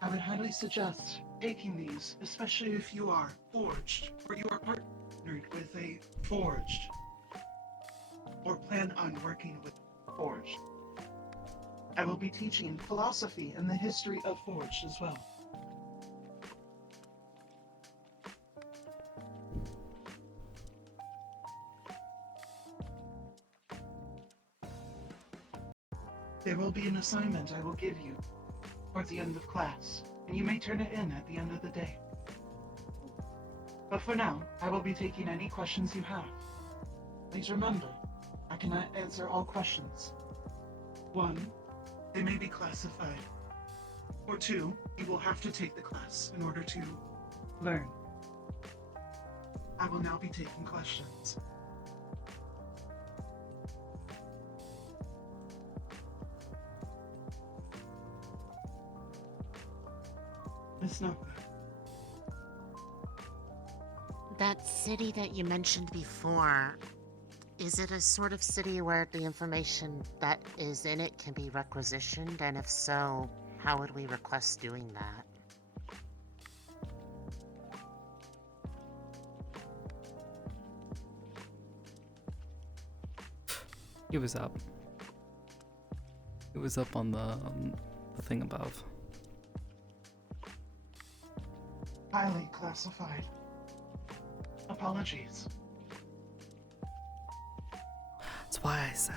I would highly suggest taking these, especially if you are forged or you are partnered with a forged or plan on working with forged. I will be teaching philosophy and the history of forged as well. There will be an assignment I will give you towards the end of class, and you may turn it in at the end of the day. But for now, I will be taking any questions you have. Please remember, I cannot answer all questions. 1, they may be classified. Or 2, you will have to take the class in order to learn. I will now be taking questions. Miss Nova. That city that you mentioned before, is it a sort of city where the information that is in it can be requisitioned? And if so, how would we request doing that? It was up. It was up on the thing above. Highly classified. Apologies. That's why I said.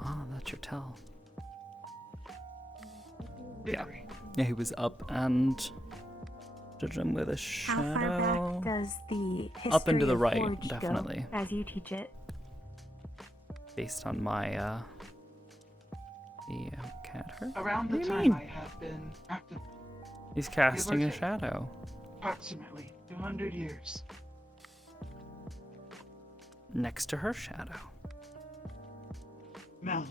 Ah, that's your tell. Yeah. Yeah, he was up and judge him with a shadow. How far back does the history up and to the of right, Forge definitely. go as you teach it? Based on my can't hurt. Around the What do you time mean? I have been active. He's casting Give or a take. shadow. Approximately 200 years. Next to her shadow. Mel.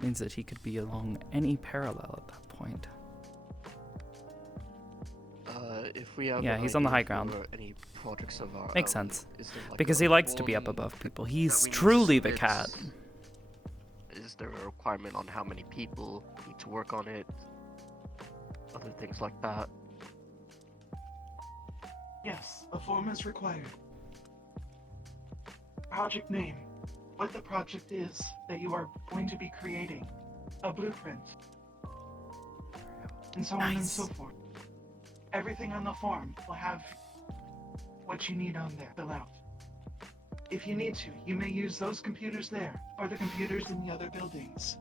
Means that he could be along any parallel at that point. If we have Yeah, an he's on the idea high ground. for any projects of our Makes own, sense. is there, like, Because a he likes to be up volume above people. that He's we need to truly the submit? cat. Is there a requirement on how many people need to work on it? Other things like that. Yes, a form is required. Project name. What the project is that you are going to be creating. A blueprint. And so on and so forth. Everything on the form will have what you need on there. Fill out. If you need to, you may use those computers there, or the computers in the other buildings.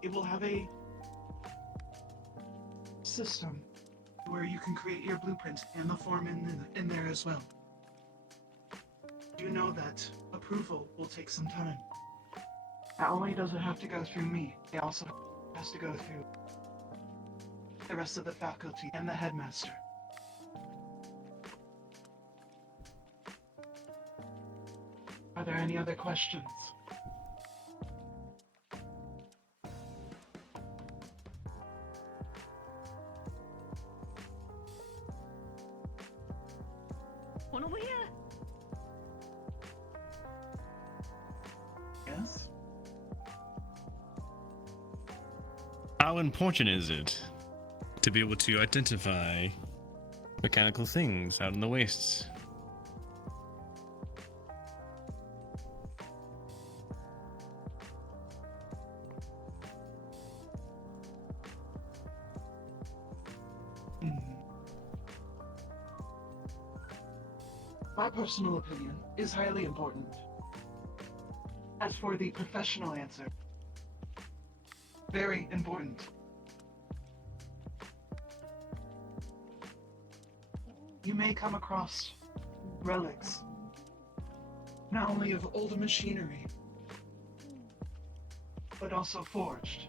It will have a system where you can create your blueprint and the form in there as well. You know that approval will take some time. Not only does it have to go through me, it also has to go through the rest of the faculty and the headmaster. Are there any other questions? One over here. Yes? How important is it to be able to identify mechanical things out in the wastes? My personal opinion is highly important. As for the professional answer, very important. You may come across relics, not only of old machinery, but also forged.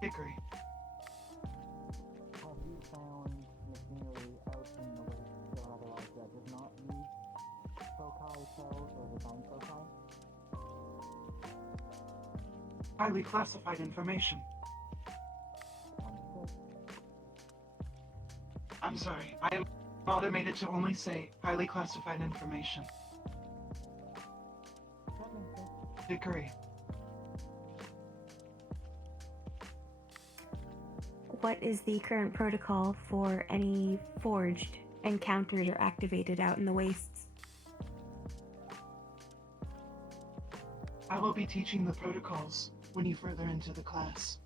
Hickory. Have you found machinery out in the waste or otherwise that does not use foci cells or design foci? Highly classified information. I'm sorry, I am automated to only say highly classified information. Hickory. What is the current protocol for any forged encountered or activated out in the wastes? I will be teaching the protocols when you further into the class.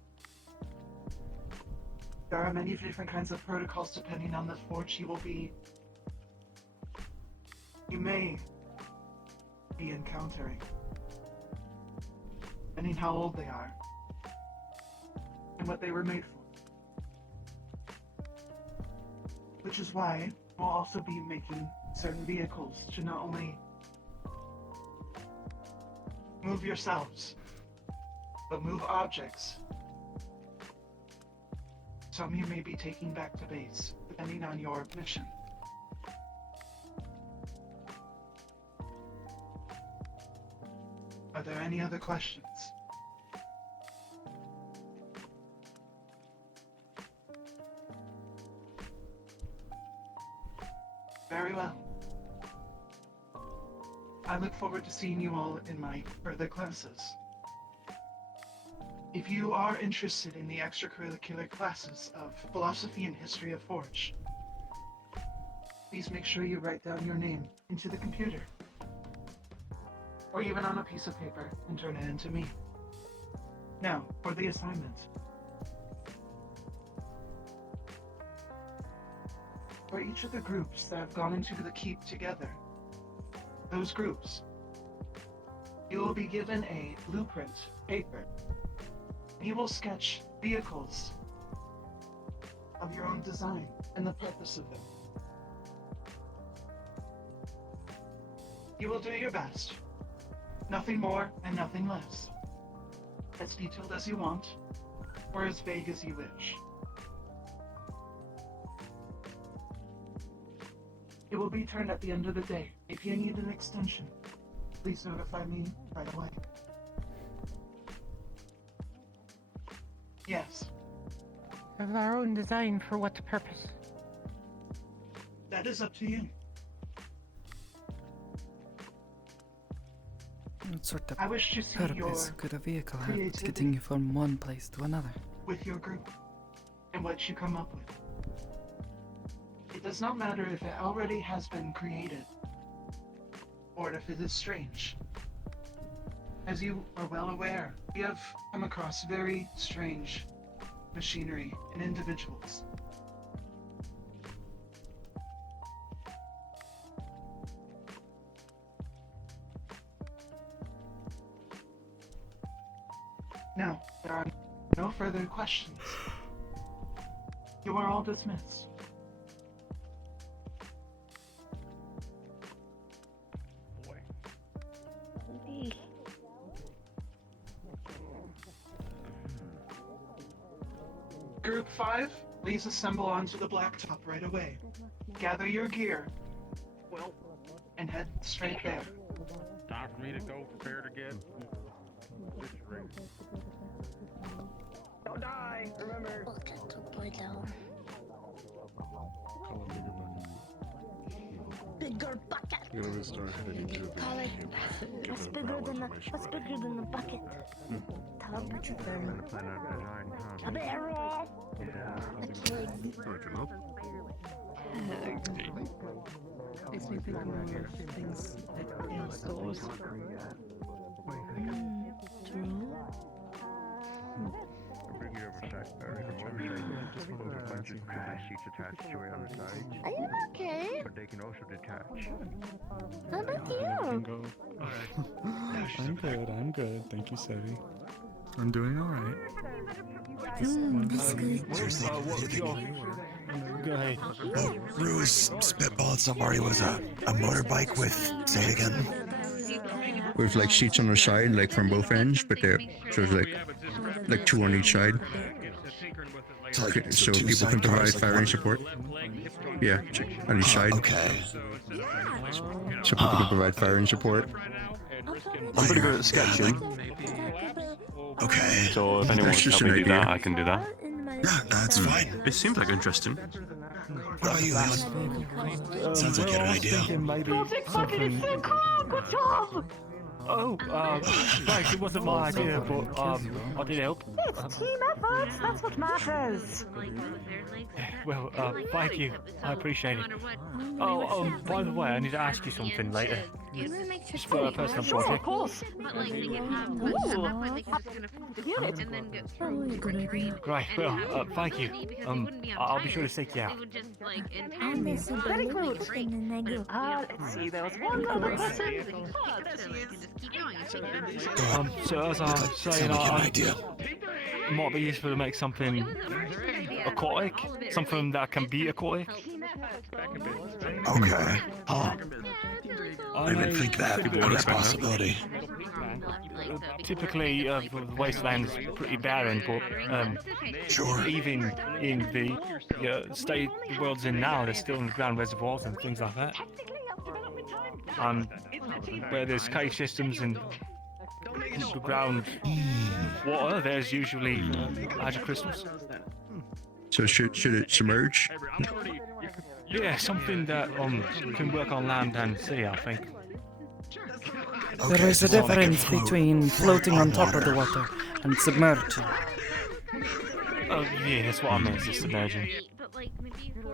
There are many different kinds of protocols depending on the forge you may be encountering, depending how old they are and what they were made for. Which is why we'll also be making certain vehicles to not only move yourselves, but move objects. Some you may be taking back to base, depending on your mission. Are there any other questions? Very well. I look forward to seeing you all in my further classes. If you are interested in the extracurricular classes of Philosophy and History of Forge, please make sure you write down your name into the computer, or even on a piece of paper and turn it into me. Now, for the assignment. For each of the groups that have gone into the keep together, those groups, you will be given a blueprint paper. You will sketch vehicles of your own design and the purpose of them. You will do your best. Nothing more and nothing less. As detailed as you want, or as vague as you wish. It will be turned at the end of the day. If you need an extension, please notify me right away. Yes. Of our own design for what purpose? That is up to you. What sort of I wish to see purpose your could a vehicle have that's creativity getting you from one place to another? with your group and what you come up with. It does not matter if it already has been created or if it is strange. As you are well aware, we have come across very strange machinery and individuals. Now, there are no further questions. You are all dismissed. Group 5, please assemble onto the blacktop right away. Gather your gear. Well, and head straight there. Time for me to go prepare to get. Don't die, remember. Bigger bucket. You're gonna start heading into the Call it. What's bigger than a bucket? Tub. A barrel. A kid. Makes me think of things at stores. True. Are you okay? But they can also detach. How about you? I'm good. Thank you, Sevi. I'm doing alright. That's good. Go ahead. Well, Rue was spitballing somebody was a motorbike with, say it again. With like seats on the side, like from both ends, but there, so it's like two on each side. So, like, So two people side can provide cars, like firing one- support. Yeah, on each side. Okay. So people can provide firing support. I'm pretty good at sketching. Okay. So if anyone That's wants to just help me an do that, idea. I can do that. Yeah, that's fine. It seems like interesting. What about you, Alan? Sounds like you had an idea. Project Bucket is so cool! Good job! Oh, thanks, it wasn't my idea, but I did help. It's team effort. That's what matters. Well, thank you. I appreciate it. Oh, by the way, I need to ask you something later. Just for a personal Sure, of project. course. Right, well, thank you. I'll be sure to seek you out. Very cool. Let's see. There was one other person. So as I was saying, it might be useful to make something aquatic, something that can be aquatic. Okay. Oh. I didn't even think that would be a possibility. Typically, the wasteland's pretty barren, but Sure. even in the state the world's in now, there's still underground reservoirs and things like that. And where there's cave systems and underground water, there's usually hydrocrystals. So should it submerge? Yeah, something that can work on land and sea, I think. There is a difference between floating on top of the water and submerging. Oh, yeah, that's what I meant, is submerging.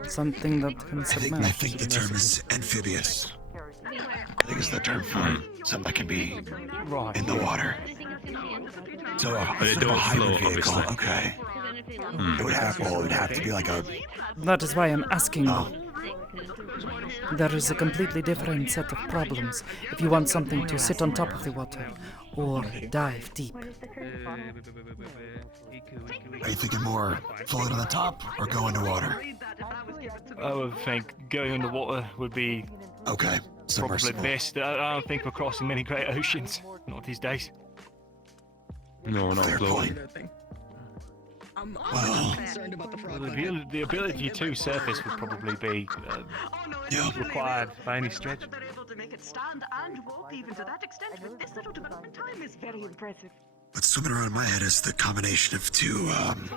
Something that can I submerge. think the term is amphibious. I think it's the term for something that can be in the water. So But it don't float, obviously. Okay. It would have to be like a. That is why I'm asking. There is a completely different set of problems if you want something to sit on top of the water or dive deep. Are you thinking more float on the top or go underwater? I would think going underwater would be Okay. probably Submersible. best. I don't think we're crossing many great oceans, not these days. No, not Fair floating. point. I'm concerned about the frog. The ability to surface would probably be required by any stretch. To make it stand and walk even to that extent with this little development time is very impressive. What's swimming around in my head is the combination of two, I'm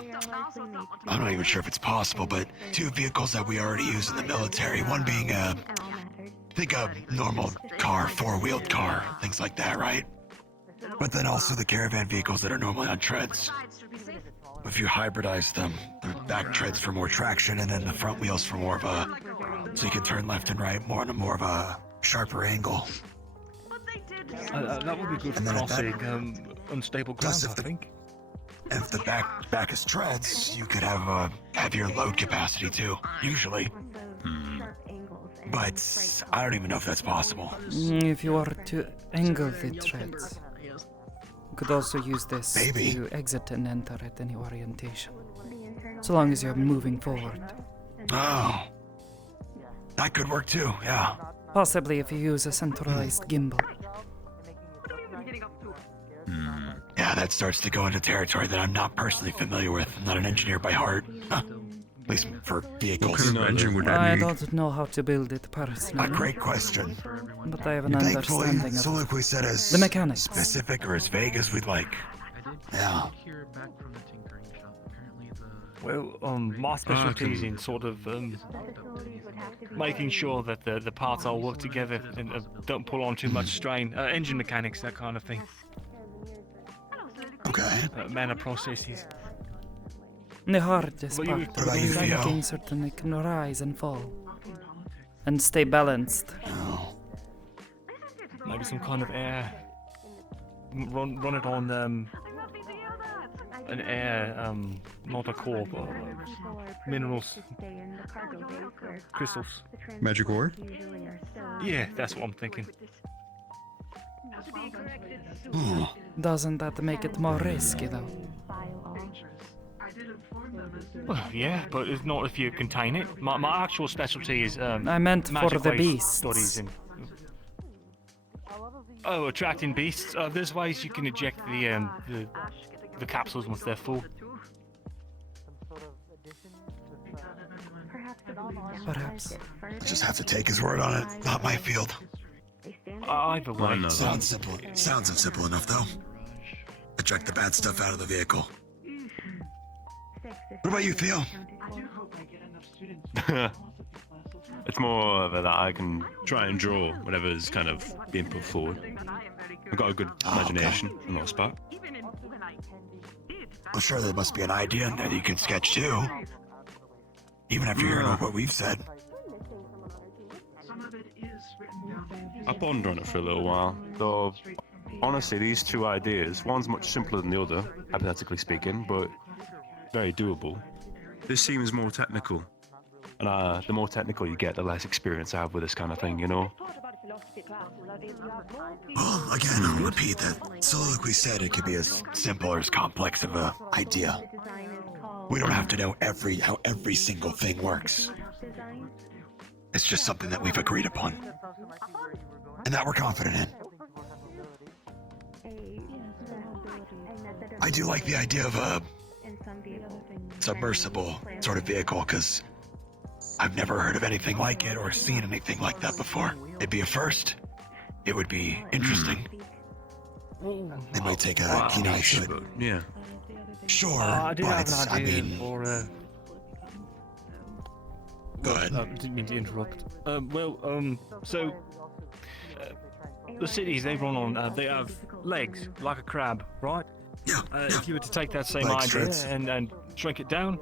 not even sure if it's possible, but two vehicles that we already use in the military. One being think a normal car, four-wheeled car, things like that, right? But then also the caravan vehicles that are normally on treads. If you hybridize them, the back treads for more traction, and then the front wheels for more of a, so you can turn left and right more on a more of a sharper angle. That would be good for And then if crossing unstable ground, Plus, I think. If the back is treads, you could have a heavier load capacity too, usually. But I don't even know if that's possible. If you are to angle the treads, You could also use this Maybe. to exit and enter at any orientation. So long as you're moving forward. Oh. That could work too, yeah. Possibly if you use a centralized gimbal. Yeah, that starts to go into territory that I'm not personally familiar with. I'm not an engineer by heart. Huh. At least for vehicles. What kind of engine would that I be? don't know how to build it personally. A great question. But I have an Thankfully, understanding so of like we said, as the mechanics. specific or as vague as we'd like. Yeah. Well, my specialty is in sort of making sure that the parts all work together and don't pull on too much strain. Engine mechanics, that kind of thing. Okay. Mana processes. The hardest What part about of you, Theo? ranking certainly can rise and fall. And stay balanced. Maybe some kind of air. Run it on an air, not a core, but minerals, crystals. Magic ore? Yeah, that's what I'm thinking. Doesn't that make it more risky though? Well, yeah, but it's not if you contain it. My actual specialty is I meant for magic the waste beasts. studies in. Oh, attracting beasts. There's ways you can eject the capsules once they're full. Perhaps. I just have to take his word on it. Not my field. Either way. Sounds simple. Sounds simple enough, though. Eject the bad stuff out of the vehicle. What about you, Theo? It's more that I can try and draw whatever's kind of being put forward. I've got a good imagination for the most part. Well, sure, there must be an idea in there that you can sketch too. Even after hearing what we've said. I pondered on it for a little while, though honestly these two ideas, one's much simpler than the other, hypothetically speaking, but very doable. This seems more technical. And the more technical you get, the less experience I have with this kind of thing, you know? Well, again, I'll repeat that. So like we said, it could be as simple or as complex of a idea. We don't have to know how every single thing works. It's just something that we've agreed upon. And that we're confident in. I do like the idea of a submersible sort of vehicle, because I've never heard of anything like it or seen anything like that before. It'd be a first. It would be interesting. They might take a keen eye to it. Yeah. Sure, I do have but an idea for. Go ahead. Didn't mean to interrupt. So the cities they run on, they have legs like a crab, right? Yeah. If you were to take that same Leg idea strips. and shrink it down,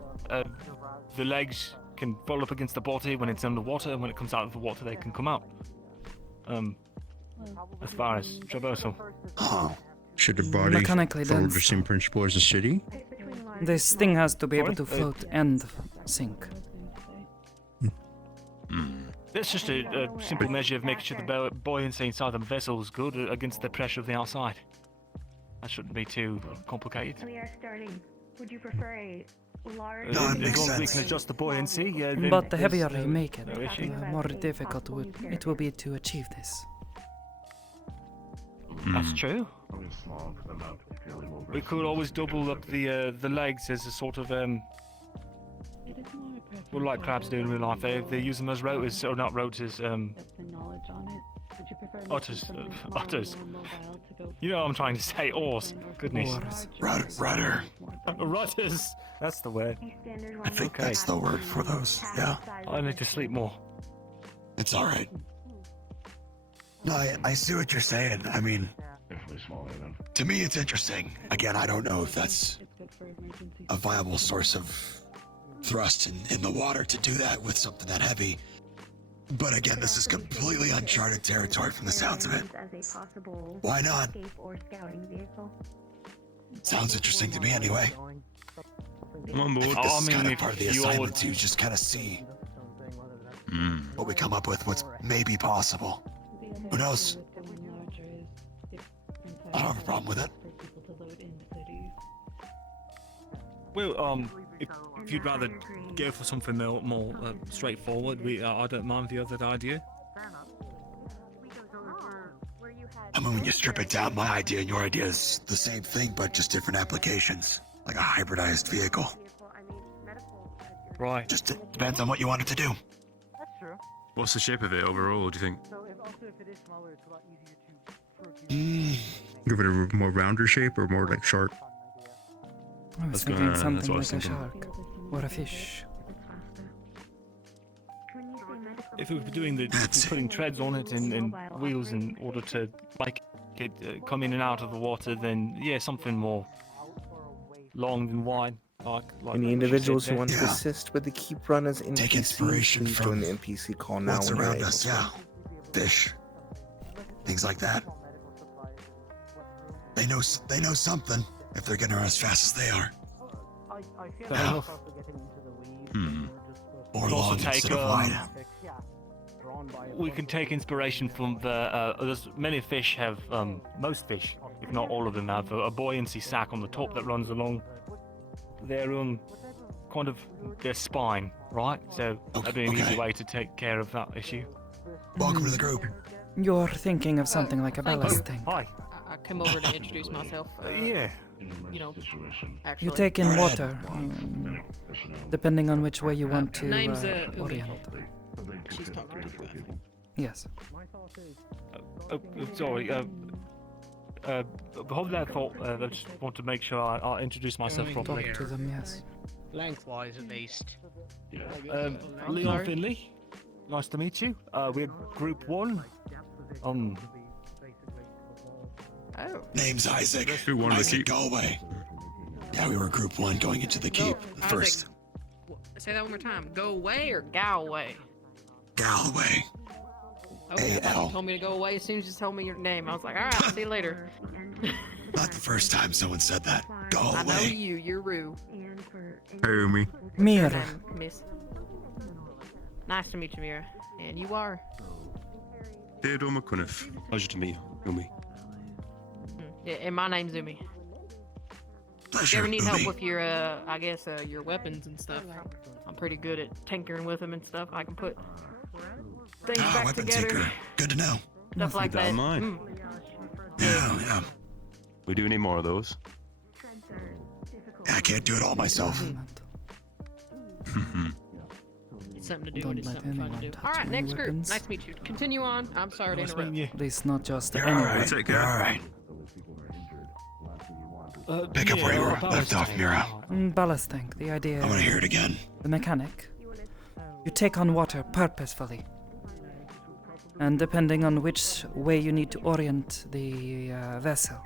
the legs can fold up against the body when it's underwater, and when it comes out of the water, they can come out. As far as traversal. Should the body Mechanically follow dense. the same principle as the city? This thing has to be able to Sorry? float and sink. That's just a simple measure of making sure the buoyancy inside the vessel is good against the pressure of the outside. That shouldn't be too complicated. We are starting. Would you prefer a large? No, it makes as long as we sense. can adjust the buoyancy, yeah. Then But the there's heavier no- you make it, no issue. the more difficult it will be to achieve this. That's true. We could always double up the legs as a sort of well, like crabs do in real life. They use them as rotors, or not rotors. Otters. Otters. You know what I'm trying to say? Oars. Goodness. Rudder. Rudders. That's the word. I think that's the word for those. Yeah. I need to sleep more. It's all right. No, I see what you're saying. I mean, to me, it's interesting. Again, I don't know if that's a viable source of thrust in the water to do that with something that heavy. But again, this is completely uncharted territory from the sounds of it. Why not? Sounds interesting to me anyway. I'm on board. I think this is I mean, kind of if part of the you assignment would- to just kind of see what we come up with, what's maybe possible. Who knows? I don't have a problem with it. Well, if you'd rather go for something more straightforward, I don't mind the other idea. I mean, when you strip it down, my idea and your idea is the same thing, but just different applications. Like a hybridized vehicle. Right. Just depends on what you want it to do. That's true. What's the shape of it overall, do you think? So if it is smaller, it's a lot easier to Give it a more rounder shape or more like short. I was That's thinking that's something what I was like a thinking. shark or a fish. If we were doing putting treads on it and wheels in order to make it come in and out of the water, then yeah, something more long than wide. Like Any individuals who want to assist with the keep run as NPCs, Take inspiration please from join the NPC call now what's when you're around able us, to. yeah. Fish. Things like that. They know something if they're getting around as fast as they are. Yeah. Or We also long take, instead of wide. We can take inspiration from the. There's many fish have, most fish, if not all of them, have a buoyancy sac on the top that runs along their kind of their spine, right? So that'd be an easy way to take care of that issue. Welcome to the group. You're thinking of something like a ballast tank. Hi. I came over to introduce myself. Yeah. You know, actually. You take in water, depending on which way you want to Name's orient. She's talking to you, I think. Yes. Sorry. Hold that thought. I just want to make sure I introduce myself properly. Talk to them, yes. Lengthwise, at least. Leon Finley. Nice to meet you. We're Group 1. Oh. Name's Isaac. Who wanted to Isaac keep? Galway. Yeah, we were Group 1 going into the keep. First. Say that one more time. Go away or Galway? Galway. Okay, I thought A.L.. you told me to go away as soon as you told me your name. I was like, all right, see you later. Not the first time someone said that. Galway. I know you. You're Rue. Hey, me. Mira. Miss. Nice to meet you, Mira. And you are? Theodore McCuniff. Pleasure to meet you, Umi. Yeah, and my name's Umi. If Pleasure, you ever need help Umi. with your, I guess, your weapons and stuff, I'm pretty good at tinkering with them and stuff. I can put things back weapon together. tinker. Good to know. Stuff like Keep that in mind. Yeah. We do need more of those. I can't do it all myself. It's something to do Don't when it's let something fun to anyone do. touch All right, my next group. weapons. Nice to meet you. Continue on. I'm sorry to interrupt. Please, not just You're anyone. alright. Take You're care. alright. Pick up where you were left off, Mira. Ballast tank. The idea. I want to hear it again. The mechanic. You take on water purposefully. And depending on which way you need to orient the vessel.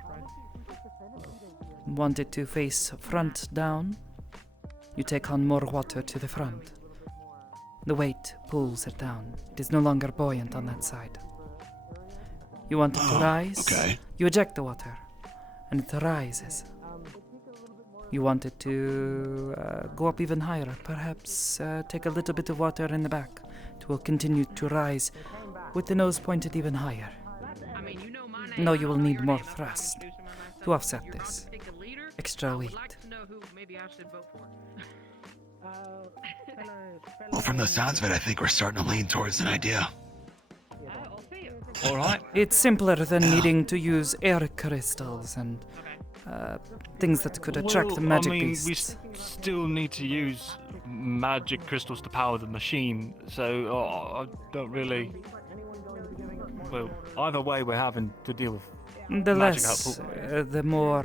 Want it to face front down? You take on more water to the front. The weight pulls it down. It is no longer buoyant on that side. You want it to rise? Okay. You eject the water, and it rises. You want it to go up even higher, perhaps take a little bit of water in the back. It will continue to rise with the nose pointed even higher. No, you will need more thrust to offset this. Extra weight. Well, from the sounds of it, I think we're starting to lean towards an idea. Alright. It's simpler than needing to use air crystals and things that could attract the magic beasts. we still need to use magic crystals to power the machine, so I don't really. Well, either way, we're having to deal with The magic less, output. the more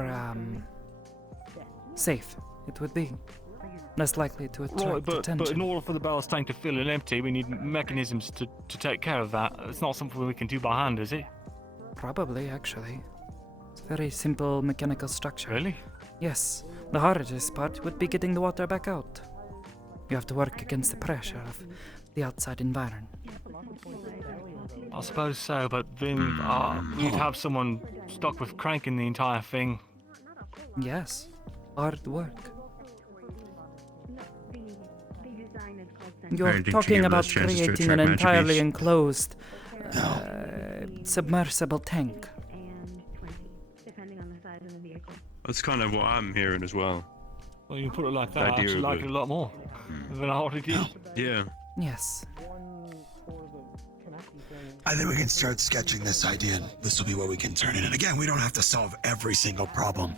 safe it would be. Less likely to attract Right, but attention. in order for the ballast tank to fill and empty, we need mechanisms to take care of that. It's not something we can do by hand, is it? Probably, actually. It's a very simple mechanical structure. Really? Yes. The hardest part would be getting the water back out. You have to work against the pressure of the outside environment. I suppose so, but then we'd have someone stuck with cranking the entire thing. Yes. Hard work. You're Didn't you talking give about us chances to creating an attract magic entirely beasts? enclosed submersible tank. That's kind of what I'm hearing as well. Well, you put it like that, I Idea actually of like it. it a lot more than I already did. Yeah. Yes. I think we can start sketching this idea, and this will be what we can turn in. And again, we don't have to solve every single problem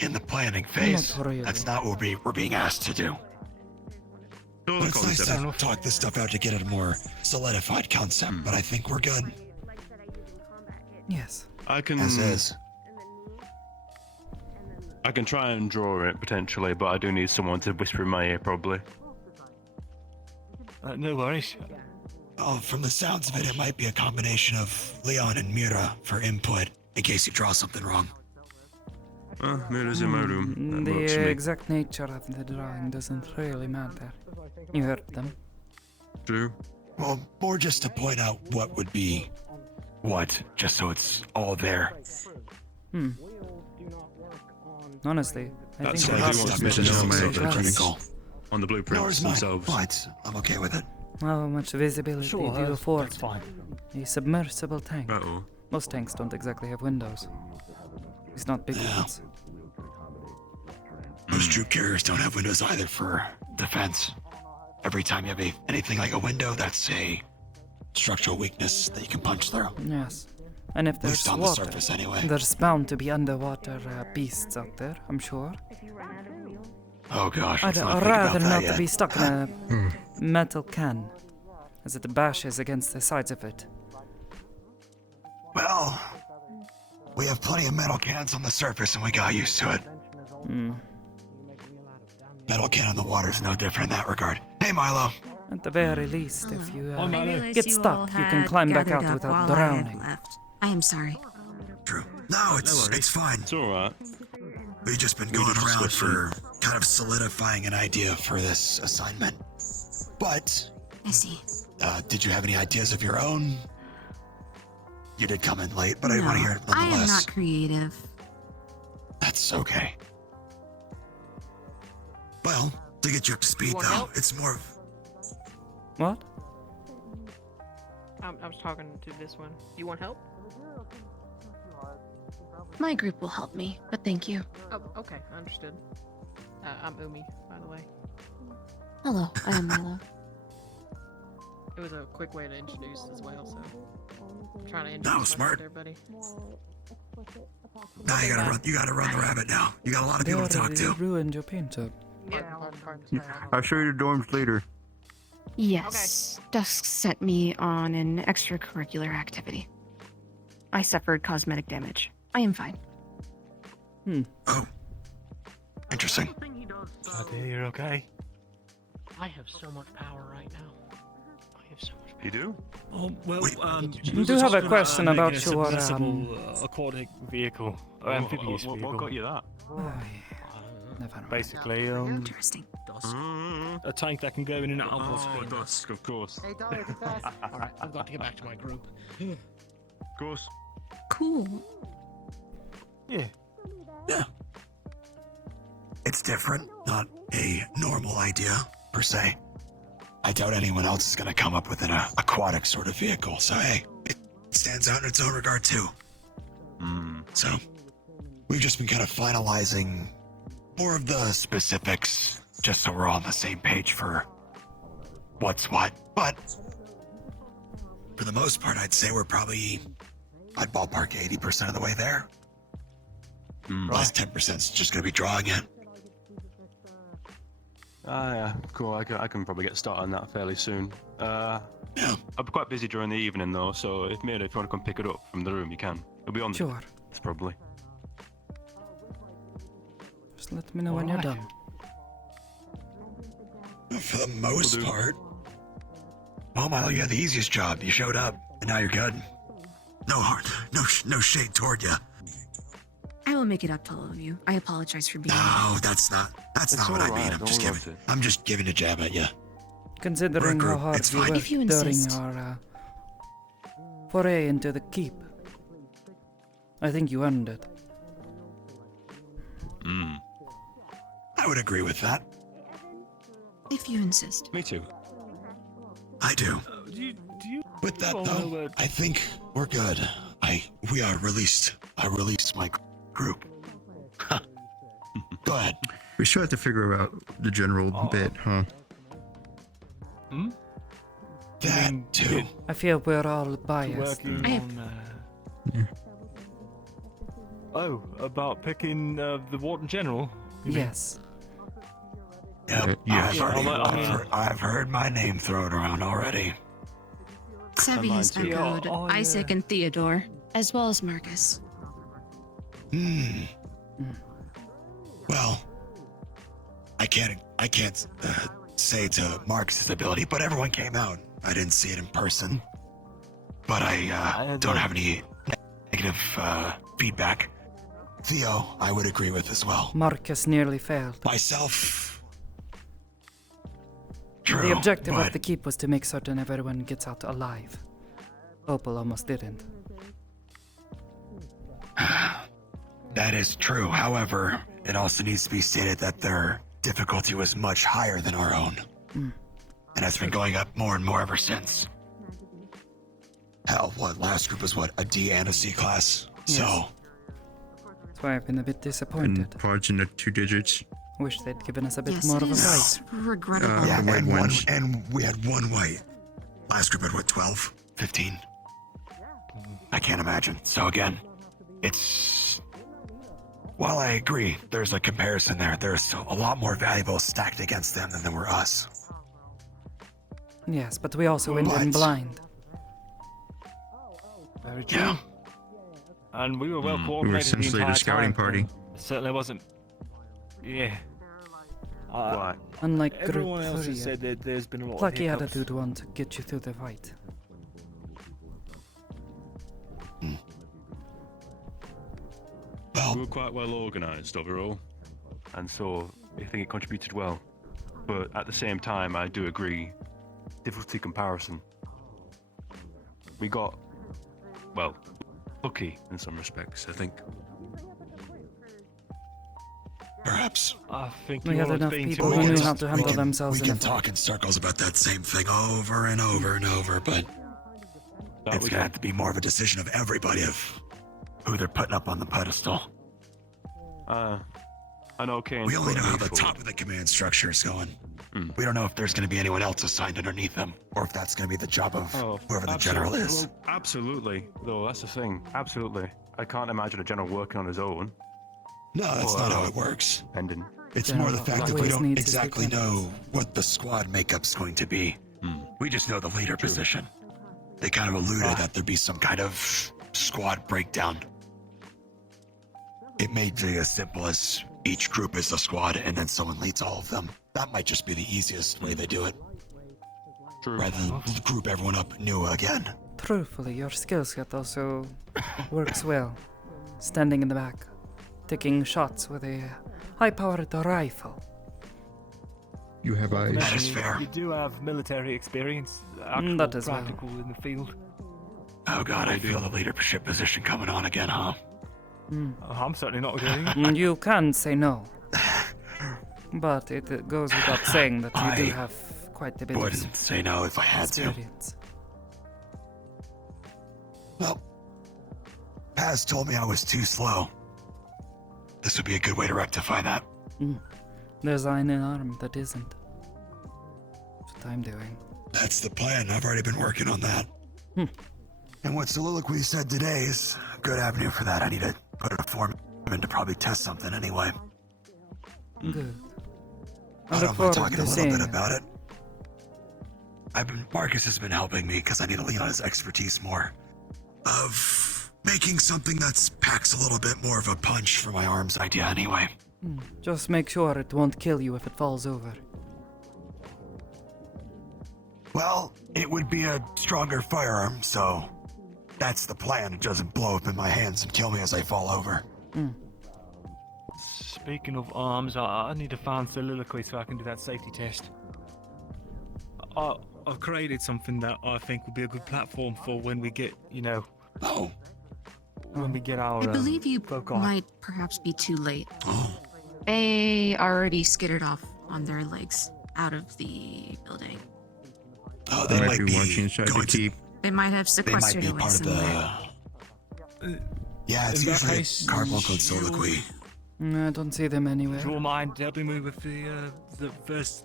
in the planning phase. Not really. That's not what we're being asked to do. But it's nice to talk this stuff out to get a more solidified concept, but I think we're good. Yes. I can. As is. I can try and draw it potentially, but I do need someone to whisper in my ear probably. No worries. Oh, from the sounds of it, it might be a combination of Leon and Mira for input in case you draw something wrong. Mira's in my room. That The works for me. exact nature of the drawing doesn't really matter. You heard them. True. Well, more just to point out what would be what, just so it's all there. Honestly, I That's think what I the do want artist to mention is on so the class. on the blueprints Nor is mine, themselves. but I'm okay with it. How much visibility Sure, do you that's afford? fine. A submersible tank. Uh-oh. Most tanks don't exactly have windows. It's not big ones. Most troop carriers don't have windows either for defense. Every time you have anything like a window, that's a structural weakness that you can punch through. Yes. And if At least there's on the water, surface anyway. there's bound to be underwater beasts out there, I'm sure. Oh gosh, I'd let's not think about rather that not yet. be stuck in a metal can, as it bashes against the sides of it. Well, we have plenty of metal cans on the surface and we got used to it. Metal can in the water is no different in that regard. Hey, Milo. At the very least, if you I realized get you stuck, all you can had climb back gathered out up without while I had drowning. left. I am sorry. True. No, it's fine. It's alright. We've just been going around for kind of solidifying an idea for this assignment. But, I see. did you have any ideas of your own? You did come in late, but I No, want to hear it I am nonetheless. not creative. That's okay. Well, to get you up to speed, want though, help? it's more of... What? I was talking to this one. You want help? My group will help me, but thank you. Oh, okay, understood. I'm Umi, by the way. Hello, I am Mila. It was a quick way to introduce as well, so I'm trying to No, introduce smart. everybody. Now you gotta run the rabbit now. You got a lot of people to talk to. You ruined your paint job. I'll show you the dorms later. Yes, Dusk sent me on an extracurricular activity. I suffered cosmetic damage. I am fine. Oh. Interesting. Glad to hear you're okay. I have so much power right now. I have so much. You do? Oh, well, I do have a question about your submersible, aquatic vehicle, or amphibious vehicle. What got you that? Never mind. Basically, Interesting. a tank that can go in and out of Oh, Dusk, of course. Hey, Dolly, the best. All right, I've got to get back to my group. Of course. Cool. Yeah. Yeah. It's different, not a normal idea, per se. I doubt anyone else is gonna come up with an aquatic sort of vehicle, so hey, it stands out in its own regard too. So, we've just been kind of finalizing more of the specifics, just so we're all on the same page for what's what. But, for the most part, I'd say I'd ballpark 80% of the way there. Last 10% is just gonna be drawing it. Yeah, cool. I can probably get started on that fairly soon. I'll be quite busy during the evening though, so if Mira, if you want to come pick it up from the room, you can. It'll be on Sure. It's probably. Just let me know when you're done. For the most part. Well, Milo, you had the easiest job. You showed up, and now you're good. No heart, no shade toward you. I will make it up to all of you. I apologize for being No, that's not what I mean. I'm just giving a jab at you. Considering how hard it's you fine. worked If you during insist. your foray into the keep, I think you earned it. I would agree with that. If you insist. Me too. I do. With that though, I think we're good. We are released. I released my group. Go ahead. We still have to figure out the general bit, huh? Hmm? That too. I feel we're all biased. Working on, Oh, about picking the Warden General? You mean? Yes. Yep, yes. I've heard my name thrown around already. Sevi has mine too. echoed Yeah, Isaac and Theodore, as well as Marcus. Well, I can't say to Mark's ability, but everyone came out. I didn't see it in person, but I don't have any negative feedback. Theo, I would agree with as well. Marcus nearly failed. Myself. True, The objective but of the keep was to make certain everyone gets out alive. Opal almost didn't. that is true. However, it also needs to be stated that their difficulty was much higher than our own. And has been going up more and more ever since. Hell, last group was a D and a C class? Yes. So... That's why I've been a bit disappointed. And pods in the 2 digits. Wish they'd given us a bit Yes, more it of a is fight. regrettable. yeah, the white and ones. and we had one white. Last group had 12? 15? I can't imagine. So again, it's... While I agree, there's a comparison there. There's a lot more valuables stacked against them than there were us. Yes, but we also went in But- blind. Very true. Yeah. And we were well We were coordinated the essentially entire the scouting time. party. It certainly wasn't. Yeah. Why? Unlike Everyone Group else 3, has said that there's been a lot plucky of hiccups. attitude won't get you through the fight. Well, We were quite well organised overall, and so I think it contributed well. But at the same time, I do agree, difficulty comparison. We got, well, lucky in some respects, I think. perhaps. I think We you had all enough been people too who knew honest. how to handle themselves We in a can fight. talk in circles about that same thing over and over and over, but it's gonna have to be more of a decision of everybody of who they're putting up on the pedestal. I know Kane's We only know put how me the forward. top of the command structure is going. We don't know if there's going to be anyone else assigned underneath them, or if that's going to be the job of whoever the general is. Well, absolutely, though, that's the thing. Absolutely. I can't imagine a general working on his own. No, that's Or, not how it works. Pending. It's more the fact that we always don't needs his exactly lieutenants. know what the squad makeup's going to be. We just know the leader position. They kind of alluded that there'd be some kind of squad breakdown. It may be as simple as each group is a squad and then someone leads all of them. That might just be the easiest way they do it. True. Rather than group everyone up new again. Truthfully, your skill set also works well. Standing in the back, taking shots with a high-powered rifle. You have eyes. That is fair. You do have military experience, actual That as well. practical in the field. Oh god, I feel the leadership position coming on again, huh? I'm certainly not agreeing. You can say no. But it goes without saying that you do I have quite a bit of wouldn't say no if I had to. experience. Well, Paz told me I was too slow. This would be a good way to rectify that. There's an arm that isn't. That's what I'm doing. That's the plan. I've already been working on that. And what Soliloquy said today is a good avenue for that. I need to put a form in to probably test something anyway. Good. I I don't look mind forward talking to a little seeing bit it. about it. Marcus has been helping me because I need to lean on his expertise more. Of making something that packs a little bit more of a punch for my arms idea anyway. Just make sure it won't kill you if it falls over. Well, it would be a stronger firearm, so that's the plan. It doesn't blow up in my hands and kill me as I fall over. Speaking of arms, I need to find Soliloquy so I can do that safety test. I've created something that I think will be a good platform for when we get, when we get our. I believe you foci. might perhaps be too late. They already skittered off on their legs out of the building. Oh, they might be watching inside the keep. They might have They might sequestered be away part of somewhere. the. Yeah, it's In that usually case, Carbuncle and Soliloquy. I don't see them anywhere. Do you all mind helping me with the first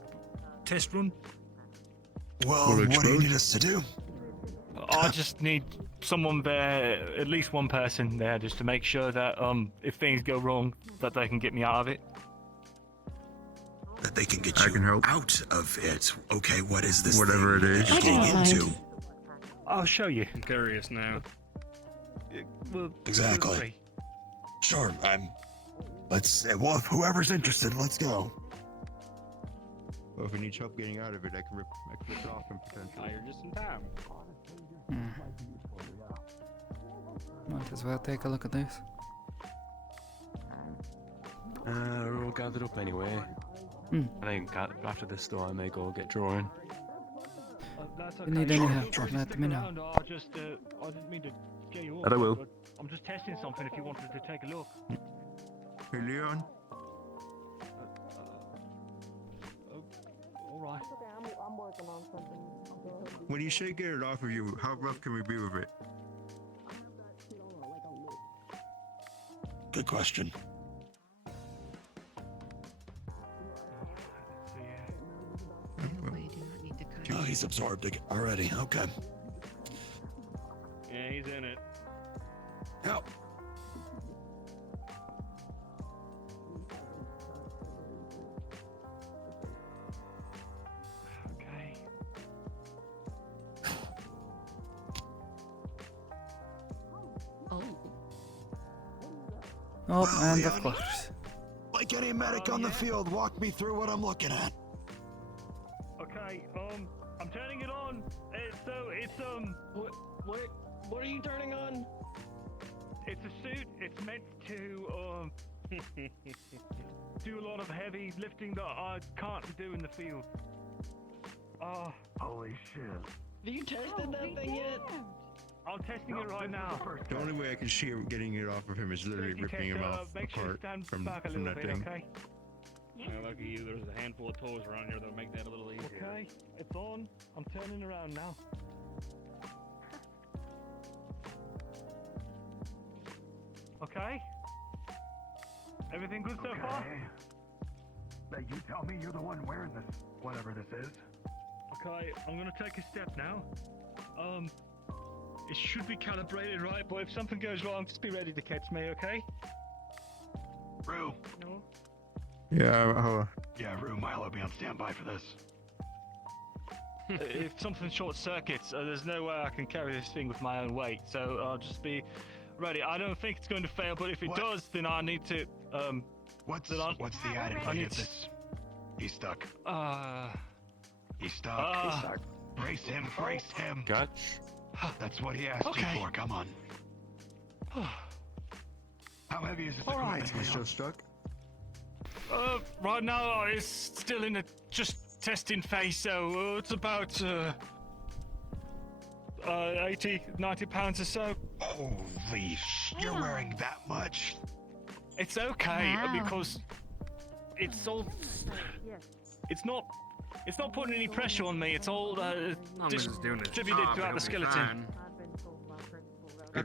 test run? Well, what do you need us to do? I just need someone there, at least one person there, just to make sure that if things go wrong, that they can get me out of it. That they can get you out of it. Okay, what is this? Whatever thing it is. you're getting into? I'll show you. I'm curious now. Exactly. Sure, well, whoever's interested, let's go. Well, if we need help getting out of it, I can rip it off him potentially. You're just in time. Might as well take a look at this. We're all gathered up anyway. Hmm. I think after this though, I may go get drawing. That's If you need any help, let me know. I didn't mean to scare you off. That I will. but I'm just testing something if you wanted to take a look. Hey, Leon. Alright. I'm working on something. When you say get it off of you, how rough can we be with it? Good question. Oh, he's absorbed already. Okay. Yeah, he's in it. Help. Okay. Oh, and of course. Like any medic on the field, walk me through what I'm looking at. Okay, I'm turning it on. What are you turning on? It's a suit. It's meant to do a lot of heavy lifting that I can't do in the field. Holy shit. Have you tested that thing yet? I'm testing it right now. The only way I can see him getting it off of him is literally ripping him off apart from that thing. Okay. Yeah, lucky you. There's a handful of toys around here that'll make that a little easier. Okay, it's on. I'm turning around now. Okay. Everything good so far? Now you tell me you're the one wearing this, whatever this is. Okay, I'm gonna take a step now. It should be calibrated right, but if something goes wrong, just be ready to catch me, okay? Rue. No? Yeah, Yeah, Rue, Milo, be on standby for this. If something short circuits, there's no way I can carry this thing with my own weight, so I'll just be ready. I don't think it's going to fail, but if it does, then I need to, What's the attitude of this? He's stuck. He's stuck. Brace him, brace him. Gotcha. That's what he asked you for, come on. How heavy is this equipment? He's still stuck? Right now it's still in a just testing phase, so it's about 80, 90 pounds or so. Holy you're wearing that much? It's okay Wow. because it's all. It's not putting any pressure on me. It's all distributed throughout the skeleton.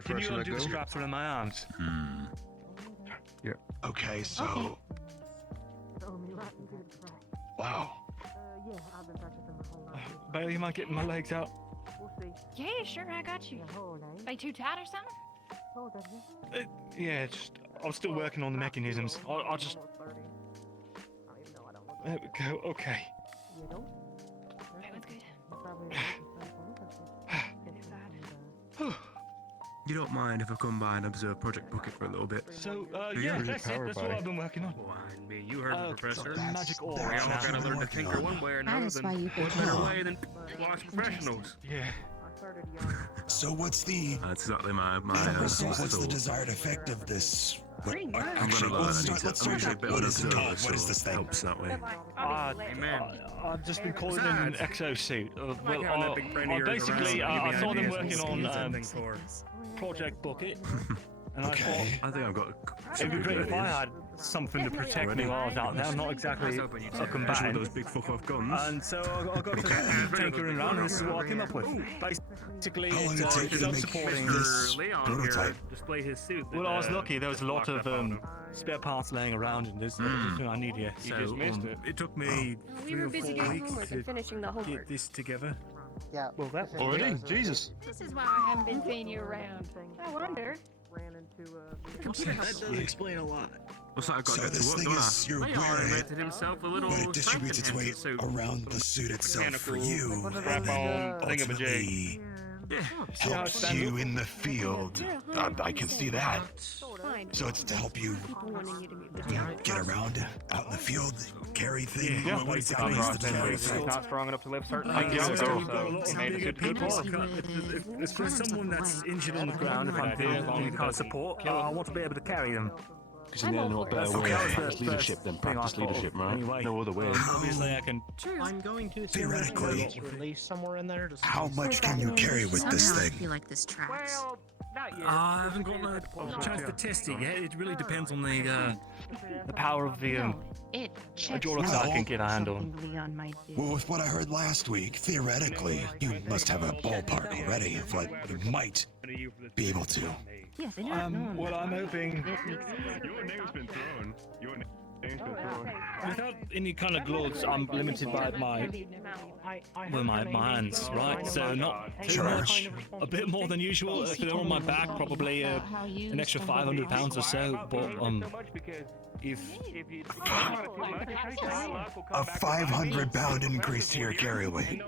Can you undo the straps around my arms? Yeah. Okay, so. Wow. Bailey, am I getting my legs out? Yeah, sure, I got you. They too tight or something? Yeah, I'm still working on the mechanisms. I'll just. There we go. Okay. That was good. You don't mind if I come by and observe Project Bucket for a little bit? So, yeah, that's it. That's what I've been working on. Well, I mean, you heard the professor. Magic ore. We all gotta learn to tinker one way or another. That is why you've been What better told. way than watch professionals? Yeah. So what's the? That's exactly my So what's the desired effect of this? Actually, I'm let's start. What is it called? What is this thing? Helps that way. I've just been calling them an exosuit. Like having that big brain of yours Basically, around, I give me saw them ideas working and on something for. Project Bucket, And I thought I think I've got. it'd be great if I had something to protect me while I was out there. I'm not exactly a combatant. Those big fuck off guns. And so I got to tinkering around, and this is what I came up with. Basically, How long did it take you to make supporting this prototype? Display his suit. Well, I was lucky. There was a lot of spare parts laying around, and there's everything I need here. You just missed it. It took me We 3 were or busy 4 doing weeks homework to and finishing the homework. get this together. Yeah. Well, that Already? Jesus. This is why I haven't been seeing you around. I wondered. That does explain a lot. What's that got So to this what, thing don't I? is you're He wearing it, rented himself a little but it distributes its weight suit. around the suit itself for you, and Strap then on thingamajig. ultimately helps you in the field. I can see that. So it's to help you get around out in the field, carry things. Yeah, What exactly is the he's difference? not strong enough to lift certain I things. guess So so. he made it good for If there's someone that's injured on the ground, if I'm feeling any kind of support, I want to be able to carry them. Because in the end, no better way to practice leadership than practice leadership, right? No other way. Obviously, I can. I'm going to assume there's a Theoretically, release somewhere in there. how much can you carry with this Somehow I thing? feel like this tracks. Well, not yet. I haven't got a chance to test it yet. It really depends on the power of the It hydraulics that I can get a hand on. Well, with what I heard last week, theoretically, you must have a ballpark already of what you might be able to. Yes, I do not know. Well, I'm hoping. Your name's been thrown. Your name's been thrown. Without any kind of gloves, I'm limited by my hands, right? So not too much. A bit more than usual. If they're on my back, probably an extra 500 pounds or so. But if A 500-pound increase to your carry weight.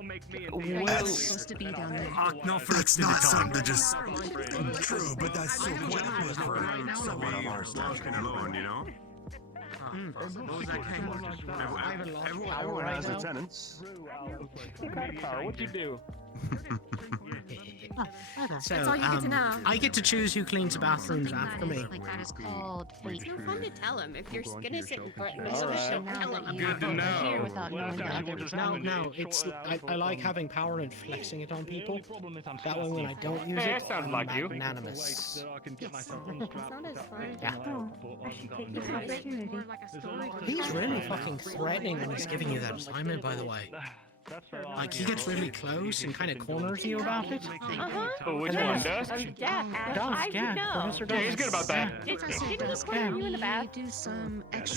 That's that's not something to just true, but that's so quite a bit for someone of our stature. Alone, you know? Everyone has lieutenants. What'd you do? So, That's all you get to know. I get to choose who cleans the bathrooms after me. Like that is called fate. It's no fun to tell him if you're gonna sit and threaten me. All right. Tell him. Good to know. No, it's I like having power and flexing it on people. That way, when I don't use Hey, it, that sounds I'm like you. magnanimous. It's not as fun. Yeah. Oh, I should take this opportunity. He's really fucking threatening when he's giving you that assignment, by the way. Like, he gets really close and kind of corners you about it. Oh, which one, Dusk? Yeah, Professor Yeah, he's good about that. Didn't he corner you in the bath?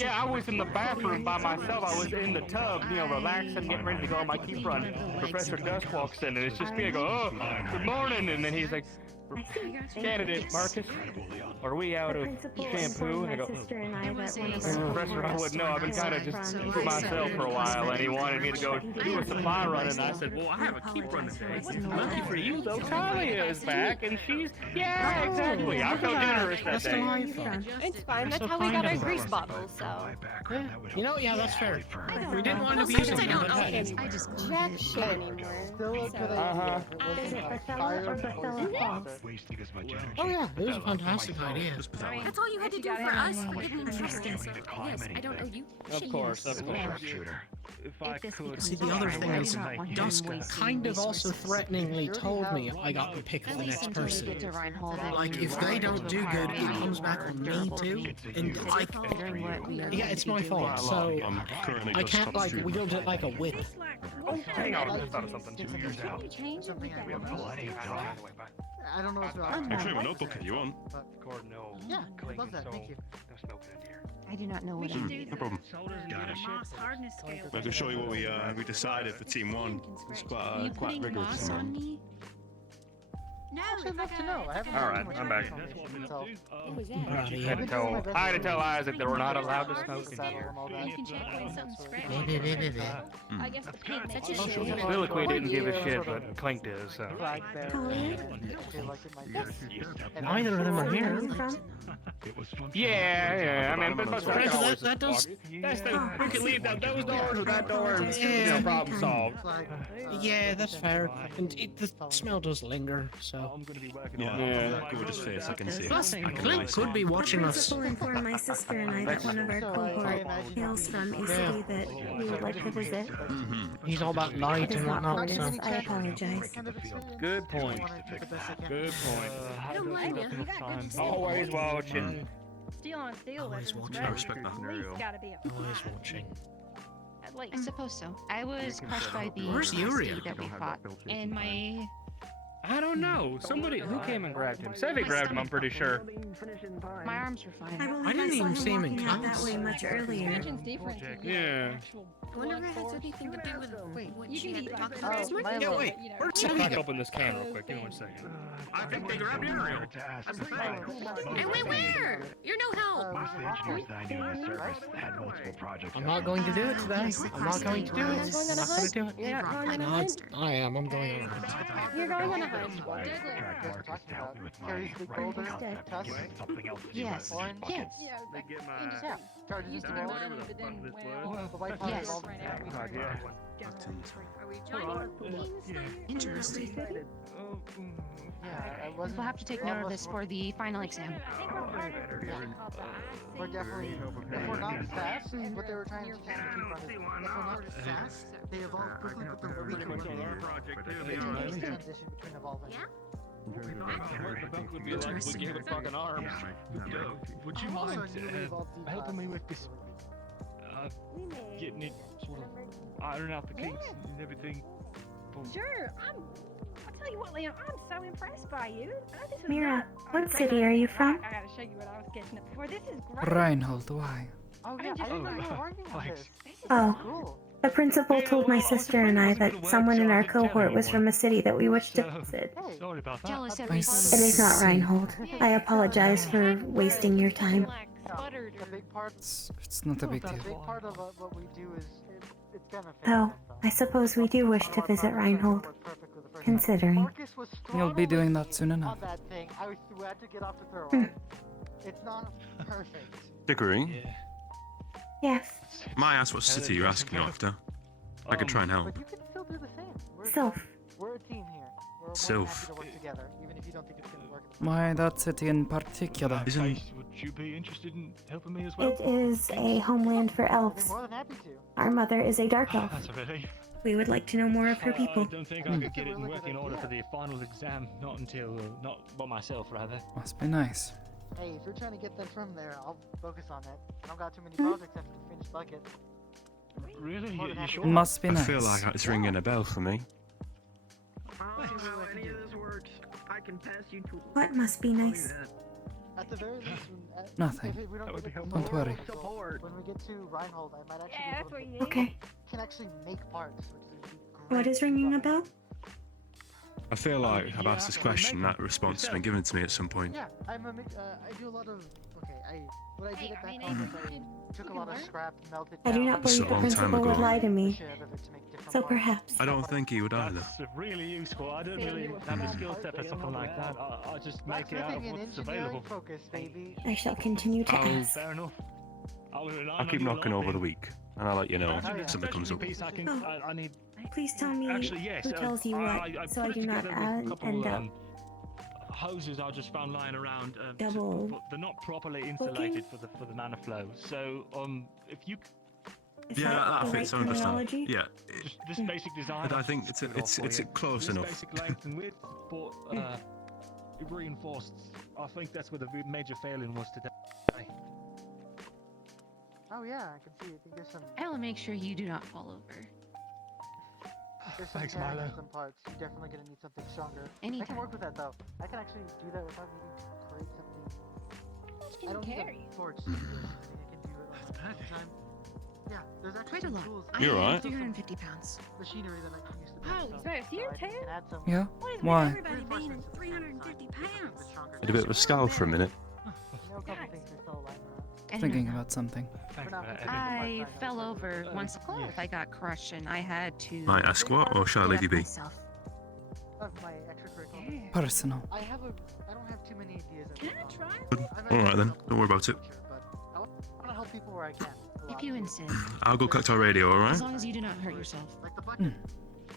Yeah, I was in the bathroom by myself. I was in the tub, relaxing, getting ready to go on my keep run. Professor Dusk walks in, and it's just me. I go, oh, good morning. And then he's like, candidate Marcus, are we out of shampoo? And I go, Professor, I wouldn't know. I've been kind of just to myself for a while, and he wanted me to go do a supply run, and I said, well, I have a keep run today. Lucky for you, though, Talia is back, and she's, yeah, exactly. I'm so generous that day. It's fine. That's how we got our grease bottles. So. Yeah, that's fair. We didn't want to be Since using I don't own them. any jack shit anymore. Still a good Uh-huh. idea. Is it Bacilla or Bacilla Falls? Wasting as much energy. Oh yeah, it was a fantastic idea. That's all you had to do for us. You didn't understand. So yes, I don't owe you. Of course, of course. if I could. See, the other thing is, Dusk kind of also threateningly told me I got the pick of the next person. Like, if they don't do good, it comes back on me too. And like, yeah, it's my fault. So I can't like wield it like a whip. Oh, hang on, I just thought of something. 2 years out. We have plenty of time. I don't know what's I can show you a notebook if you want. Yeah, I love that. Thank you. I do not know what No I'm doing. problem. Got it. I can show you what we decided for Team 1. It's quite rigorous. No, I'd love to know. I haven't All right, I'm back. Alrighty. I had to tell Isaac that we're not allowed to smoke in Settle here. and all that. You can check when something's fresh. I guess the paint's such a shame. Liliquid didn't give a shit, but Clink did, so. Flag there. I feel like it might be. Neither of them are here. Yeah, I mean, but That does. That's the, we can leave those doors or that door, and problem solved. Yeah, that's fair. And the smell does linger, so. I'm gonna be working Yeah, on look at his face, I can see it. Plus, Clint could be watching The us. principal informed my sister and I that one of our cohort hails from a city that we would like to visit. He's all about light It is and not whatnot, so. Fortis. I apologize. Good point. Good point. Don't blame you. You got good to say. Always watching. Steel on steel. Always weapons, watching. right? I respect that. At least gotta be a Always watching. At least. I suppose so. I was crushed by the Where's nasty Yuria? that we fought, and my I don't know. Somebody who came and grabbed him. Savvy grabbed him, I'm pretty sure. my arms were fine. I believe I didn't saw even him see him in walking out that class. way much earlier. Legion's different. Yeah. I wonder if it has anything to do with what You she can had eat talked that. about. Milo. Yeah, wait. Where's Back Savvy? open this can real quick. Give me 1 second. I think they grabbed Ariel. Hey, wait, where? You're no help. Most of the engineers that I knew in the service had multiple projects. I'm not going to do it today. I'm not going to do it. I'm not going to do it. You're not going on a No, hunt? I am. I'm going on a hunt. You're going on a hunt. Track Marcus to help me with my right concept, given something else to do Yes. with the buckets. Yeah, They get my... industry. Used to be money, but then this well, was. Yes. right now we God, yeah. Are we joining Interesting. We'll have to take note of this for the final exam. We're definitely, if we're not fast, what they were trying to teach the keep on is, if we're not fast, they evolve quickly, but then we're weak. It's an easy transition between evolving. The buck would be like, we give it fucking arms. Would you mind helping me with this? Getting it sort of ironing out the kinks and everything. Sure, I'll tell you what, Leon, I'm so impressed by you. This is Mira, not- what city are you from? I gotta show you what I was catching up before. This is great. Reinhold, why? Oh yeah, I didn't know you were working on this. This is Oh. cool. The principal told my sister and I that someone in our cohort was from a city that we wished to visit. Sorry about that. Jealous It every is not Reinhold. I apologize for wasting your time. The big part, It's not a big the deal. big part of what we do is it's beneficial. Though, I suppose we do wish to visit Reinhold, considering. Marcus was You'll be doing that soon on enough. that thing. I had to get off the throw. It's not perfect. Dickory, Yes, may I ask what city you're asking after? I could try and help. But you can still do the same. Sylph. We're a team here. We're more than Sylph. happy to work together, even if you don't think it's gonna work. Why that city in particular? Would you be interested in helping me as well? It is a homeland for elves. More than happy to. Our mother is a dark elf. That's a relief. We would like to know more of her people. I don't think I could get it in working order for the final exam. Not until, not by myself, rather. Must be nice. Hey, if you're trying to get them from there, I'll focus on that. I don't got too many projects after the finished bucket. Really? More than You happy sure? to. Must be I nice. feel like it's ringing a bell for me. I'll see what I can do. works. I can pass you to. What must be nice? At the very least, Nothing. if we don't That would get be it Don't worry. tomorrow, when we get to Reinhold, I might actually Yeah, be that's able what to you need. Okay, can actually make parts, which would be great. what is ringing a bell? I feel like I've asked this question, that response has been given to me at some point. Yeah, I do a lot of. Okay, what I did at that time is I took a lot of scrap, melted I do down, not This is believe a the long time principal would ago. lie to me. shit out of it to make different So parts. perhaps. I don't think he would either. That's really useful. I don't really have a skill set for something like that. I'll just make That's it out living of in what's engineering available. focus, baby. I shall continue to Oh. ask. Fair enough. I'll keep knocking over the week, and I'll let you know if something comes up. Piece I can. Oh. I need. Please tell me Actually, yes. who tells you what, so I put do not together a couple, end up hoses I just found lying around. Double but they're not properly insulated for the mana flow. So if you Is Yeah, that that the fits. right I understand. terminology? Yeah, just this basic design. but I think it's close this enough. basic length and width, but reinforced. I think that's where the major failing was today. Oh yeah, I can see. I think there's some. I will make sure you do not fall over. There's some Thanks, tearing in Milo. some parts. You're definitely gonna need something stronger. I Anytime. can work with that though. I can actually do that without needing to create something. I don't need a torch. I can do it at the same time. Yeah, there's actually Quite a some lot. tools. I You're have right. 350 pounds. Machinery that I can use to Oh, make so it's your I can turn? add some. Yeah? What is Why? with everybody being in 350 pounds? Did a bit of a scowl for a minute. You know, a couple things are still lying around. I Thinking don't know. about something. Thanks For for now, that, it's Eddie. I fell over once yes. I got crushed and I had to Might I ask what, or shall I get leave you up be? myself. Of my extracurricular. Personal. I don't have too many ideas. Can I try? Alright then, don't worry about it. I want to help people where I can. a If lot. you insist. I'll go collect our radio, As alright? long as you do not hurt yourself. Like the bucket.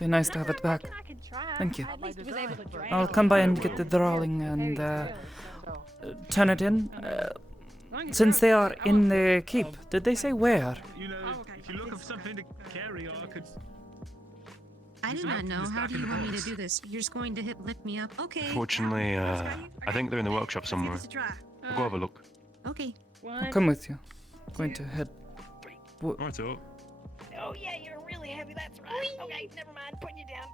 Be nice to have it back. I could try. Thank you. At least it was able to drag I'll it. come by and get the drawing and turn it in. Since they are in the keep, did they say where? You know, if you look up something to carry, I could. I do not know. How do you want me to do this? You're just going to lift me up? Okay. Fortunately, I think they're in the workshop somewhere. I'll go have a look. Okay. I'll come with you. I'm going to head. Right, so. Oh yeah, you're really heavy. That's right. Okay, never mind. Putting you down.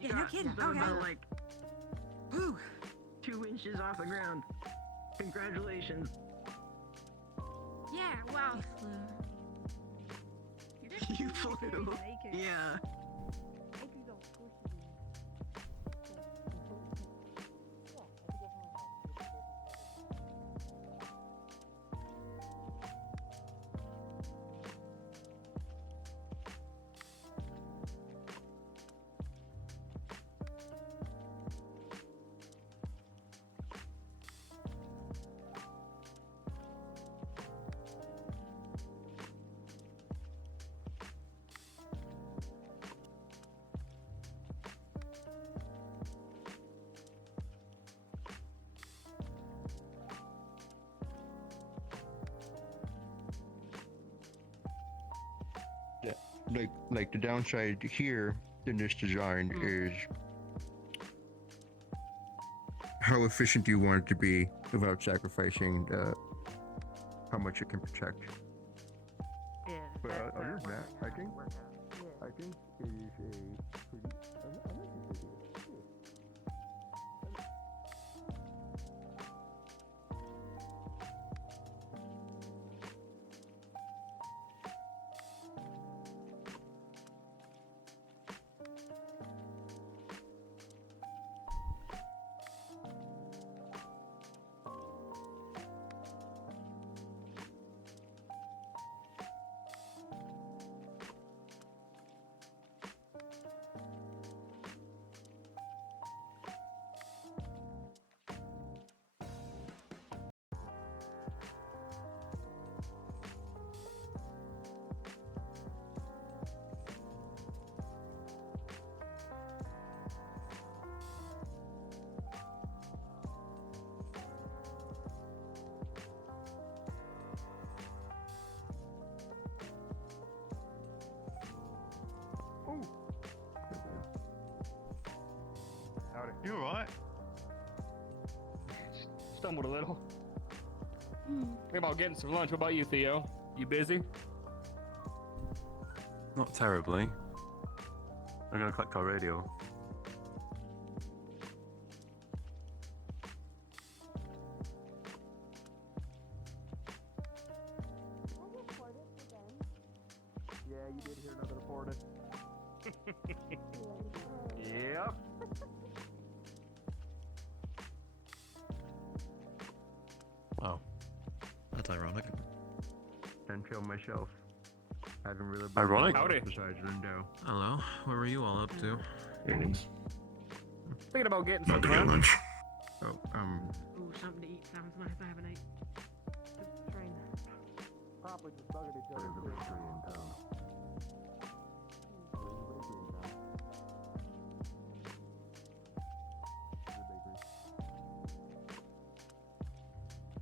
Yeah, no kidding. Okay. Like, whew, 2 inches off the ground. Congratulations. Yeah, wow. You flew. Yeah. Like the downside here in this design is how efficient do you want it to be without sacrificing how much it can protect. Yeah. But other than that, I think it is a pretty. I like this idea. Howdy. You alright? Stumbled a little. Think about getting some lunch. What about you, Theo? You busy? Not terribly. I'm gonna collect our radio. Yeah, you did hear another reported. Yep. Oh, that's ironic. Can't kill myself. Haven't really been Ironic? Howdy. besides Lindo. Hello, what were you all up to? Thinking about getting some About to get lunch. Oh, Ooh, something to eat. Sounds nice. I haven't ate. Train. Probably just bugging each other. there's a bakery in town.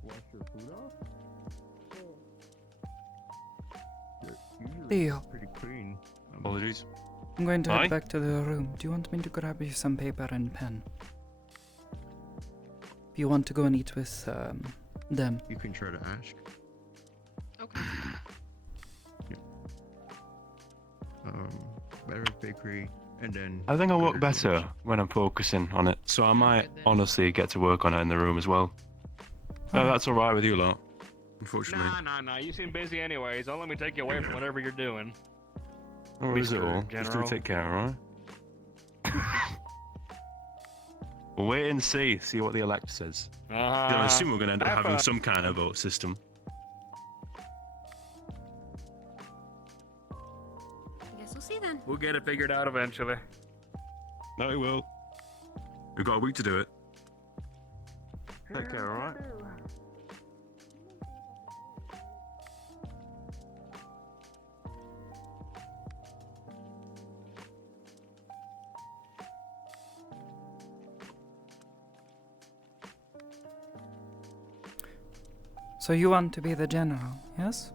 Wash your food off? They're usually Theo. pretty clean. Apologies. I'm going to Aye? head back to the room. Do you want me to grab you some paper and pen? If you want to go and eat with them. You can try to ask. Okay. Better bakery, and then. I think I'll work better when I'm focusing on it, so I might honestly get to work on it in the room as well. No, that's alright with you lot. Unfortunately. Nah. You seem busy anyways. Don't let me take you away from whatever you're doing. Or is it Mr. all? Just do General. take care, alright? We'll wait and see what the elect says. I assume we're going to end up have having fun. some kind of vote system. I guess we'll see then. We'll get it figured out eventually. No, we will. We've got a week to do it. Take care, alright? So you want to be the general, yes?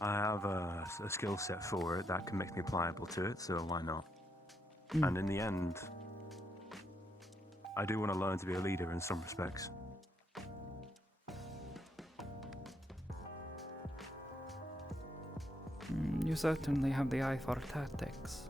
I have a skill set for it that can make me pliable to it, so why not? Mm. And in the end, I do want to learn to be a leader in some respects. You certainly have the eye for tactics.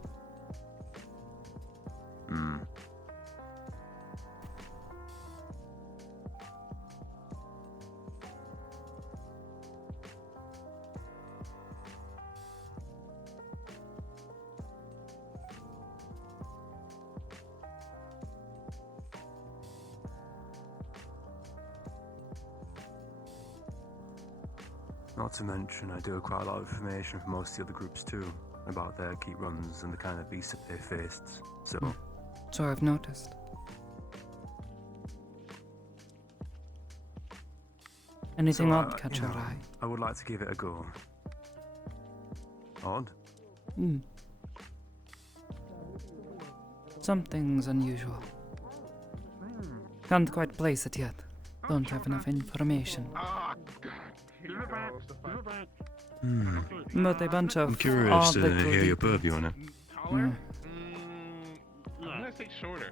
Not to mention, I do have quite a lot of information from most of the other groups too, about their keep runs and the kind of beasts that they faced, so... So I've noticed. Anything So, odd catch your eye? I would like to give it a go. Odd? Something's unusual. Can't quite place it yet. Don't have enough information. But a bunch of I'm curious to odd hear your little purview on it. Mm. I'm gonna say shorter.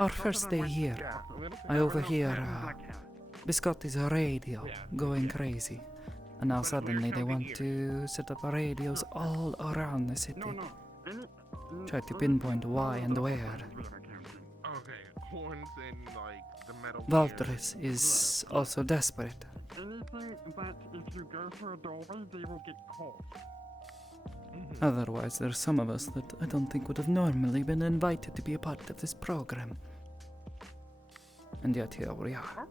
Our first day here, I overhear Biscotti's radio going crazy. And now suddenly they want to set up radios all around the city. Try to pinpoint why and where. Okay, horns and like the metal. Valtris is also desperate. Anything that if you go for a doorway, they will get caught. Otherwise, there's some of us that I don't think would have normally been invited to be a part of this program. And yet here we are.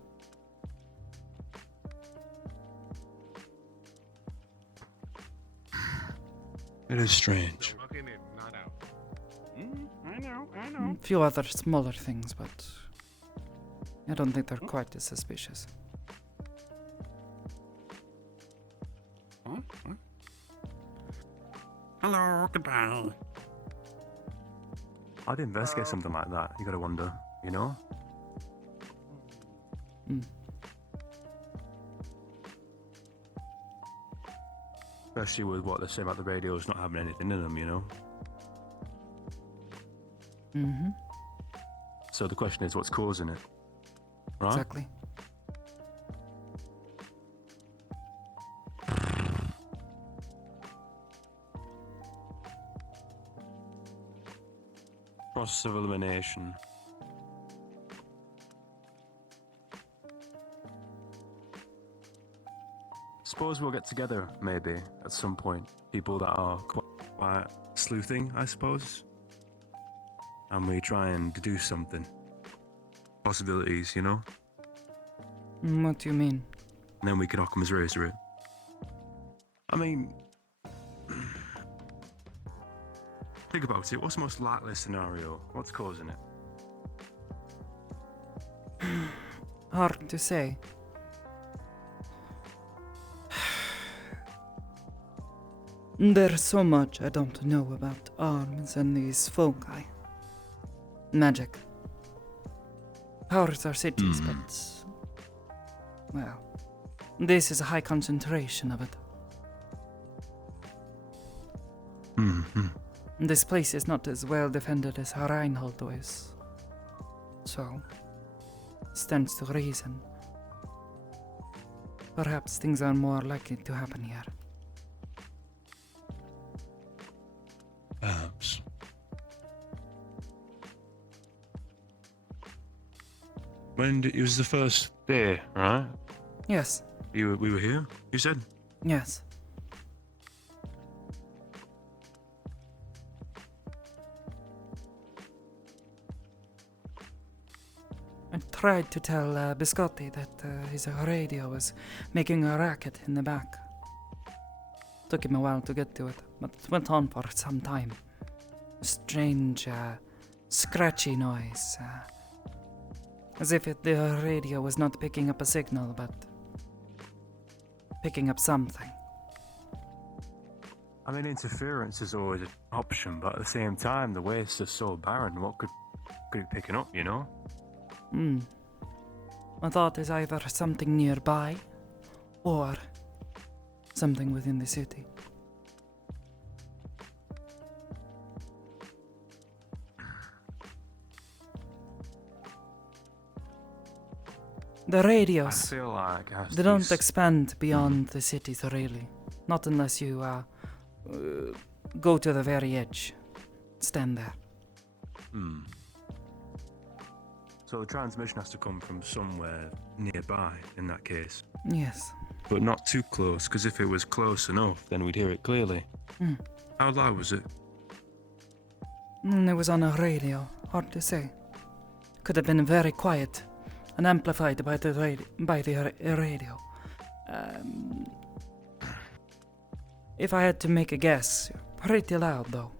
It is strange. I know. A few other smaller things, but I don't think they're quite as suspicious. Hello, goodbye. I'd investigate something like that, you gotta wonder, you know? Especially with what they're saying about the radios not having anything in them, you know? Mm-hmm. So the question is, what's causing it? Right? Exactly. Process of elimination. Suppose we'll get together, maybe, at some point. People that are quite sleuthing, I suppose. And we try and deduce something. Possibilities, you know? What do you mean? And then we can Occam's razor it. I mean... think about it. What's the most likely scenario? What's causing it? Hard to say. There's so much I don't know about arms and these fungi. Magic. Powers our cities, but... well... this is a high concentration of it. This place is not as well defended as Reinhold is. So... stands to reason. Perhaps things are more likely to happen here. Perhaps. It was the first day, right? Yes. We were here, you said? Yes. I tried to tell Biscotti that his radio was making a racket in the back. Took him a while to get to it, but it went on for some time. Strange, scratchy noise. As if the radio was not picking up a signal, but picking up something. I mean, interference is always an option, but at the same time, the waste is so barren. What could Could be picking up, you know? My thought is either something nearby or something within the city. The radios, I feel like it has they to be don't expand beyond the cities, really. Not unless you go to the very edge. Stand there. So the transmission has to come from somewhere nearby, in that case. Yes. But not too close, because if it was close enough, then we'd hear it clearly. How loud was it? It was on a radio. Hard to say. Could have been very quiet and amplified by the radio. If I had to make a guess, pretty loud though.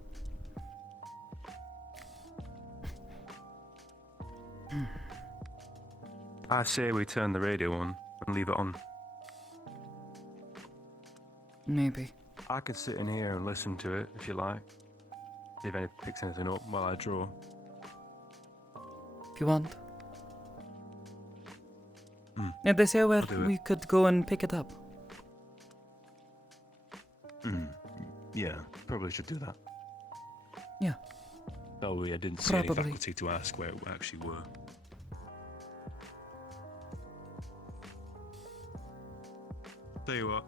I say we turn the radio on and leave it on. Maybe. I could sit in here and listen to it, if you like. See if anyone picks anything up while I draw. If you want. And they say where we could go and pick it up. Yeah, probably should do that. Yeah. Oh, I didn't see any Probably. faculty to ask where we actually were. Tell you what.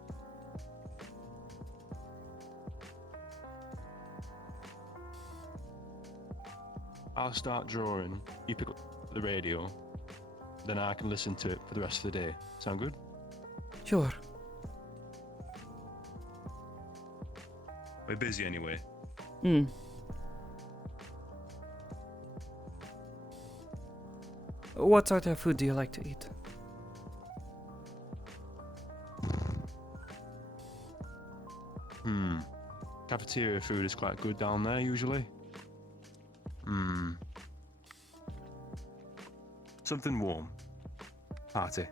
I'll start drawing, you pick up the radio, then I can listen to it for the rest of the day. Sound good? Sure. We're busy anyway. What sort of food do you like to eat? Cafeteria food is quite good down there, usually. Something warm. Party.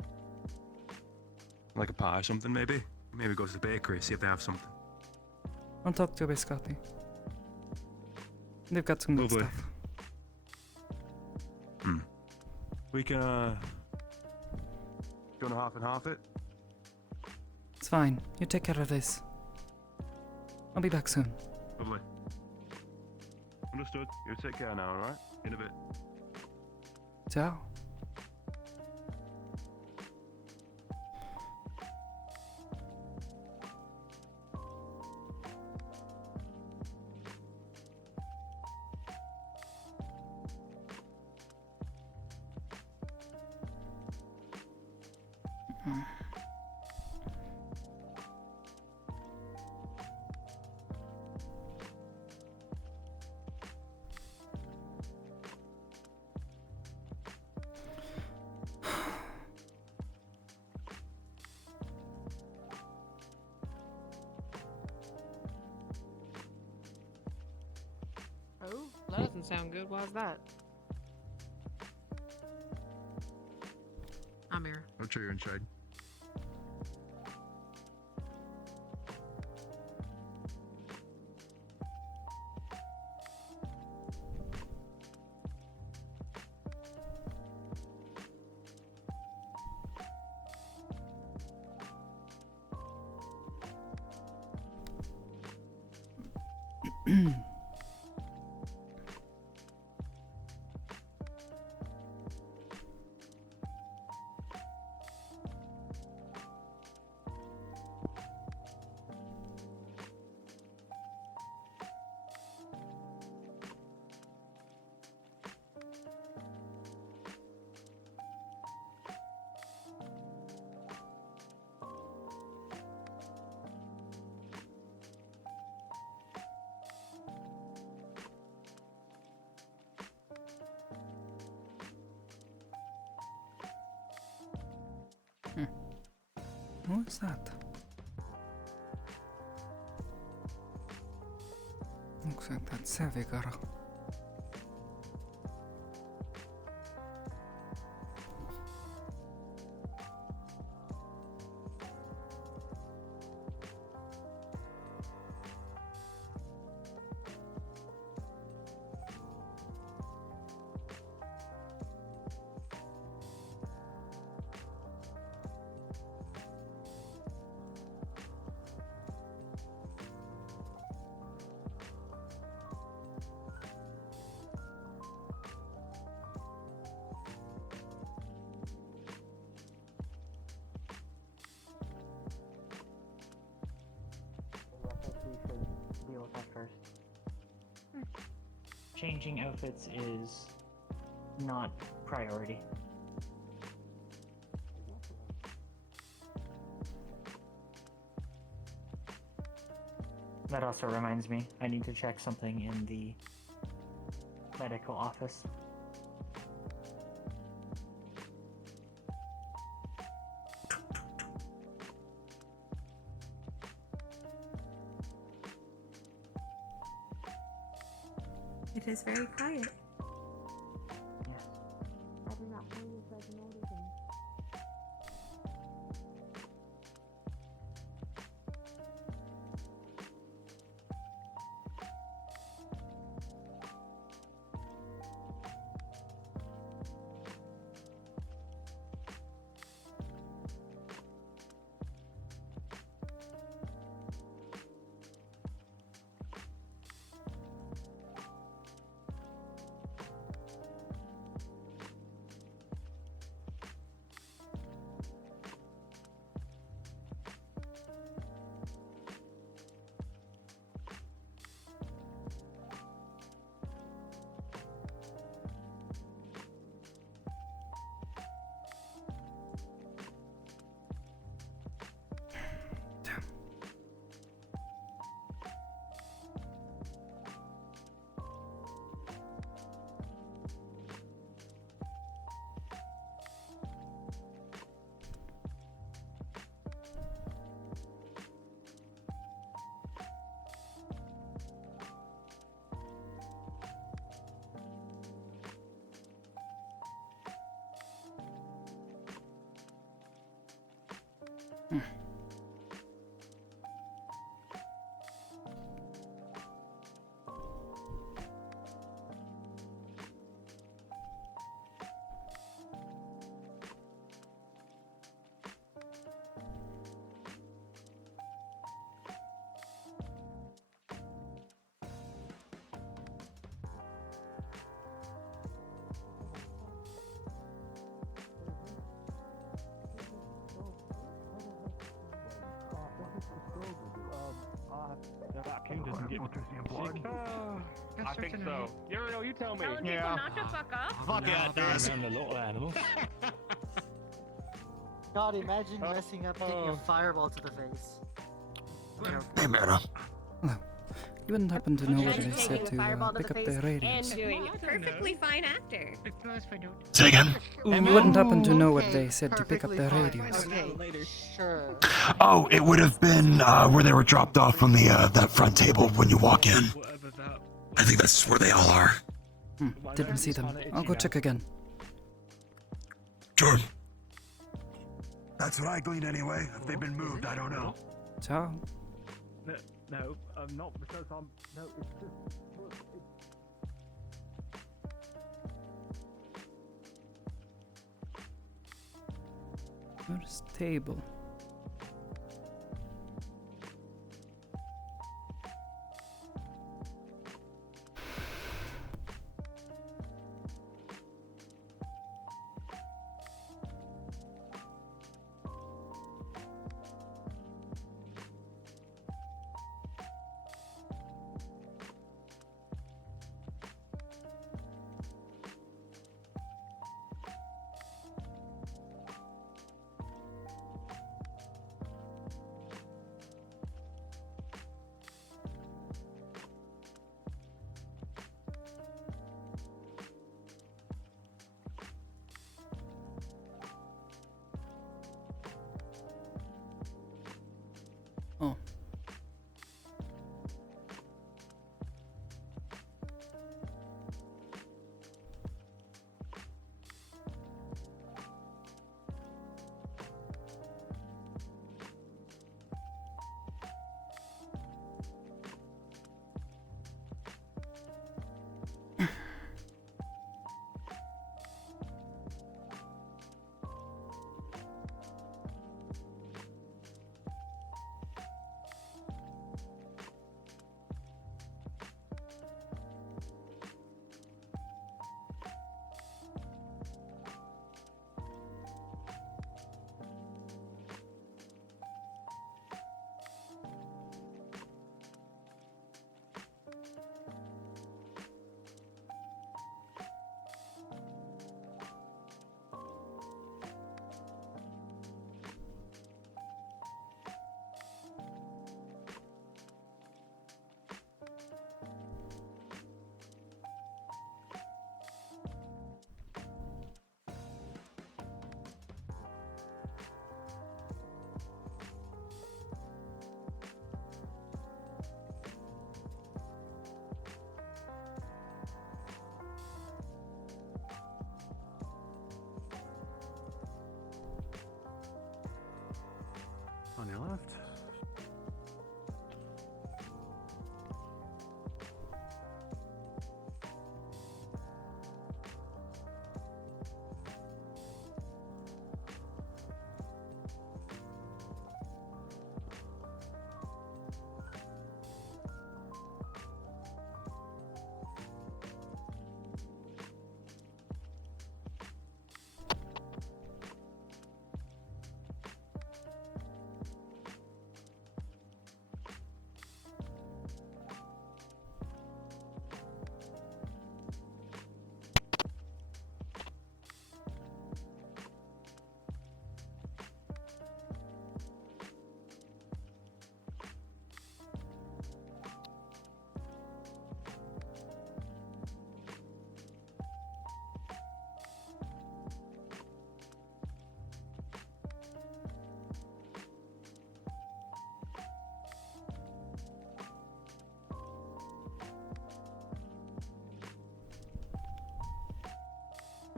Like a pie or something, maybe? Maybe go to the bakery, see if they have something. I'll talk to Biscotti. They've got some good Lovely. stuff. We can, do you want to half and half it? It's fine. You take care of this. I'll be back soon. Lovely. Understood. You take care now, alright? In a bit. Ciao. Oh, that doesn't sound good. Why's that? I'm here. I'm sure you're inside. What's that? Looks like that savvy girl. changing outfits is not priority. That also reminds me, I need to check something in the medical office. It is very quiet. I do not believe you said noticing. King doesn't get sick. I think so. Uriel, you tell me. Telling people not to fuck up? Fuck yeah, it does. I'm a little animal. God, imagine messing up taking a fireball to the face. Hey, Mira. You wouldn't happen to know what they said to pick up their radios. And doing a perfectly fine actor. Say again? You wouldn't happen to know what they said to pick up their radios. Okay, sure. Oh, it would have been where they were dropped off on the that front table when you walk in. I think that's where they all are. Didn't see them. I'll go check again. Sure. That's what I gleaned anyway. If they've been moved, I don't know. Ciao. No, not because I'm. No, it's just. Look, Where's table?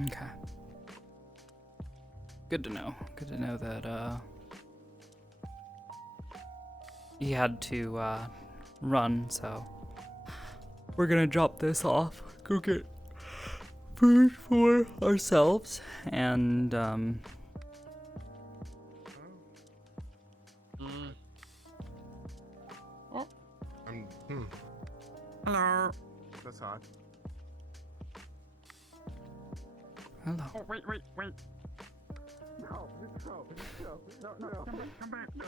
Okay. Good to know. Good to know that, he had to, run, so we're gonna drop this off, go get food for ourselves, and, Oh. Hello. That's odd. Hello. Oh, wait. No, no. Come back, no.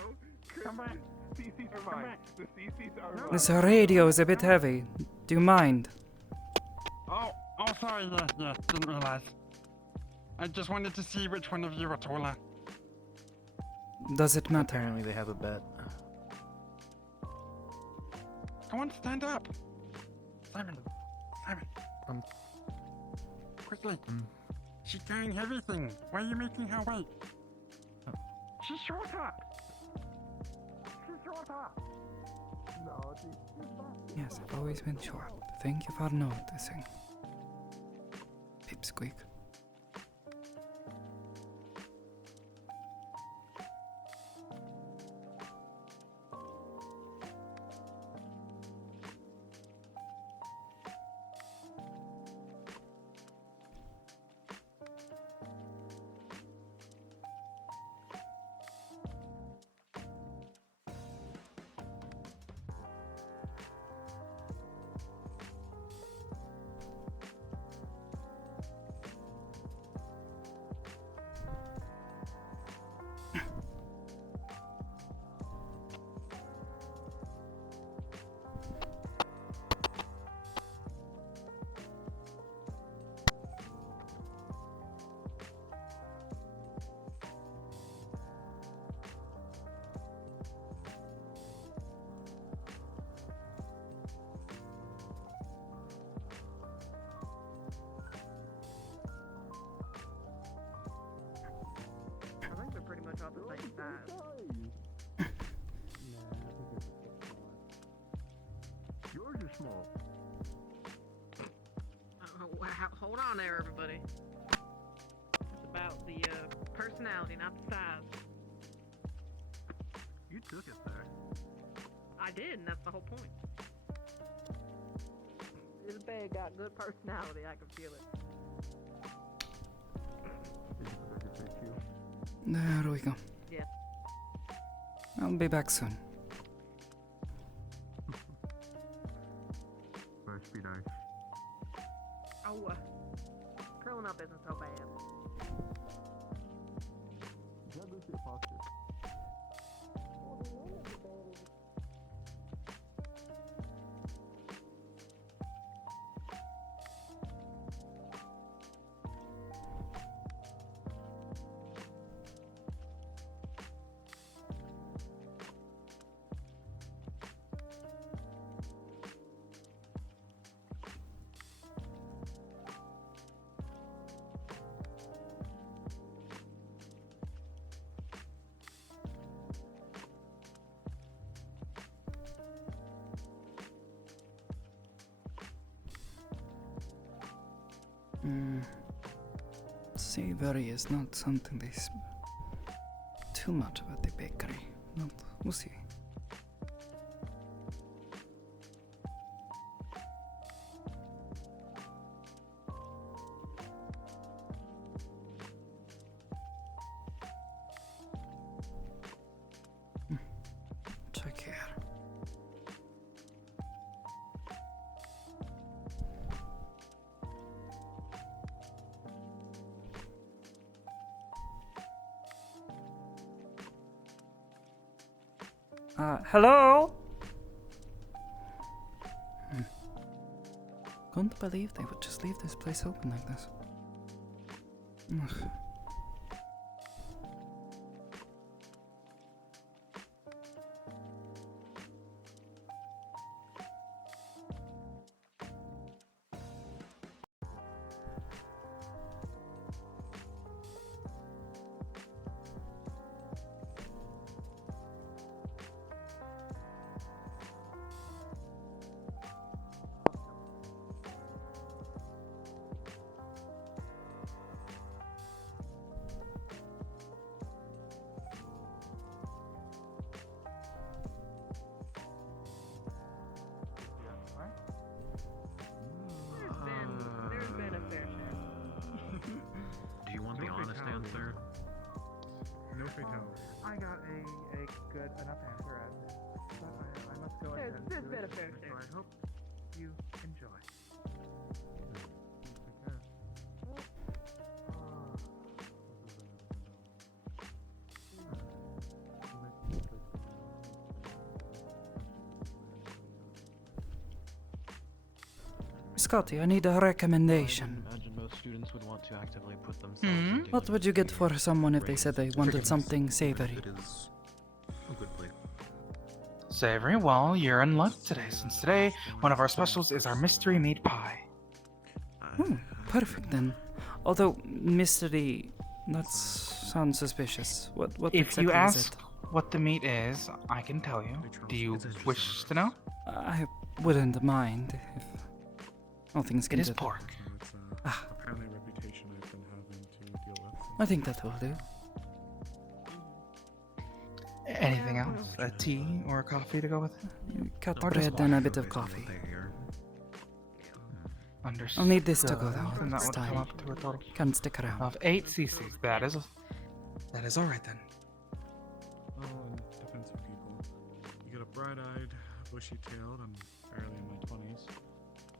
Come back. CC's are mine. The CC's are mine. This radio is a bit heavy. Do you mind? Oh, sorry, yeah, didn't realize. I just wanted to see which one of you were taller. Does it matter? Apparently they have a bet. Go on, stand up. Simon. Quickly. She's carrying everything. Why are you making her wait? She's shorter. No, she's Yes, I've always been short. Thank you for noticing. Pipsqueak. I think they're pretty much all the same size. Yours is small. Wow, hold on there, everybody. It's about the personality, not the size. You took it there. I did, and that's the whole point. This bag got good personality, I can feel it. There we go. Yeah. I'll be back soon. Must be nice. Oh, curling up isn't so bad. Savory is not something they too much about the bakery. But we'll see. Check here. Hello? Couldn't believe they would just leave this place open like this. Ugh. I got a good enough answer as but I must go ahead and There's do been a it, fair so share. I hope you enjoy. Scotty, I need a recommendation. Imagine most students would want to actively put themselves Hmm? into What it. would you get for someone if they said they wanted something savory? It is a good plate. Savory? Well, you're in luck today, since today one of our specials is our mystery meat pie. Hmm, perfect then. Although, mystery, that sounds suspicious. What If exactly you is ask it? what the meat is, I can tell you. Do you wish to know? I wouldn't mind if all things It is considered. pork. Ah, Apparently a reputation I've been having to deal with. I think that will do. Anything else? A tea or a coffee to go with it? Cut Or just bread and a water? bit of coffee. Understood. I'll need this to go though. And that It's would come time. up to a total Can't stick around. of 8 cc's. That is all right then. Oh, in defense of people, you get a bright-eyed, bushy-tailed, and fairly in my 20s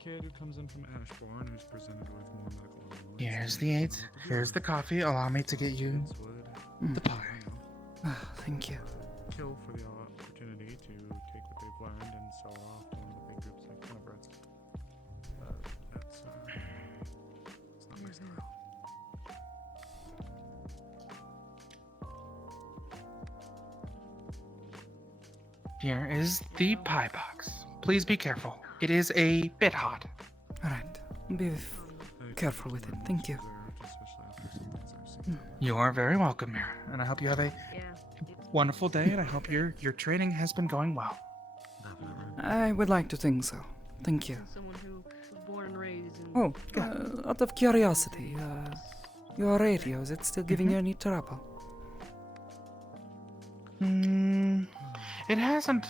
kid who comes in from Ashbourne who's presented with more medical knowledge. Here's the 8. Here's the coffee. Allow me to get you the pie. Ah, thank you. Kill for the opportunity to take what they've learned and sell it off to one of the big groups like Tenebrett's. That's it's not my style. Here is the pie box. Please be careful. It is a bit hot. Alright, be careful with it. Thank you. You are very welcome, Mira, and I hope you have a wonderful day, and I hope your training has been going well. I would like to think so. Thank you. Someone who was born and raised in... Oh, out of curiosity, your radio, is it still giving you any trouble? It hasn't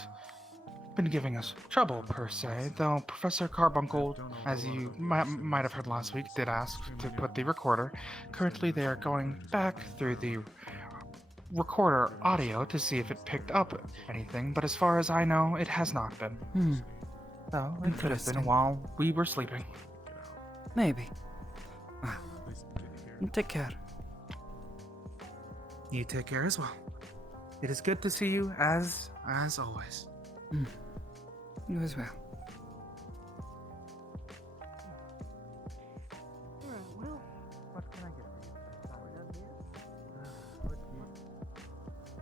been giving us trouble per se, though Professor Carbuncle, as you might have heard last week, did ask to put the recorder. Currently, they are going back through the recorder audio to see if it picked up anything, but as far as I know, it has not been. Hmm. So, it could have been Interesting. while we were sleeping. Maybe. Ah. Take care. You take care as well. It is good to see you, as always. You as well. Alright, well, what can I get for you? Are we done here? Let's see.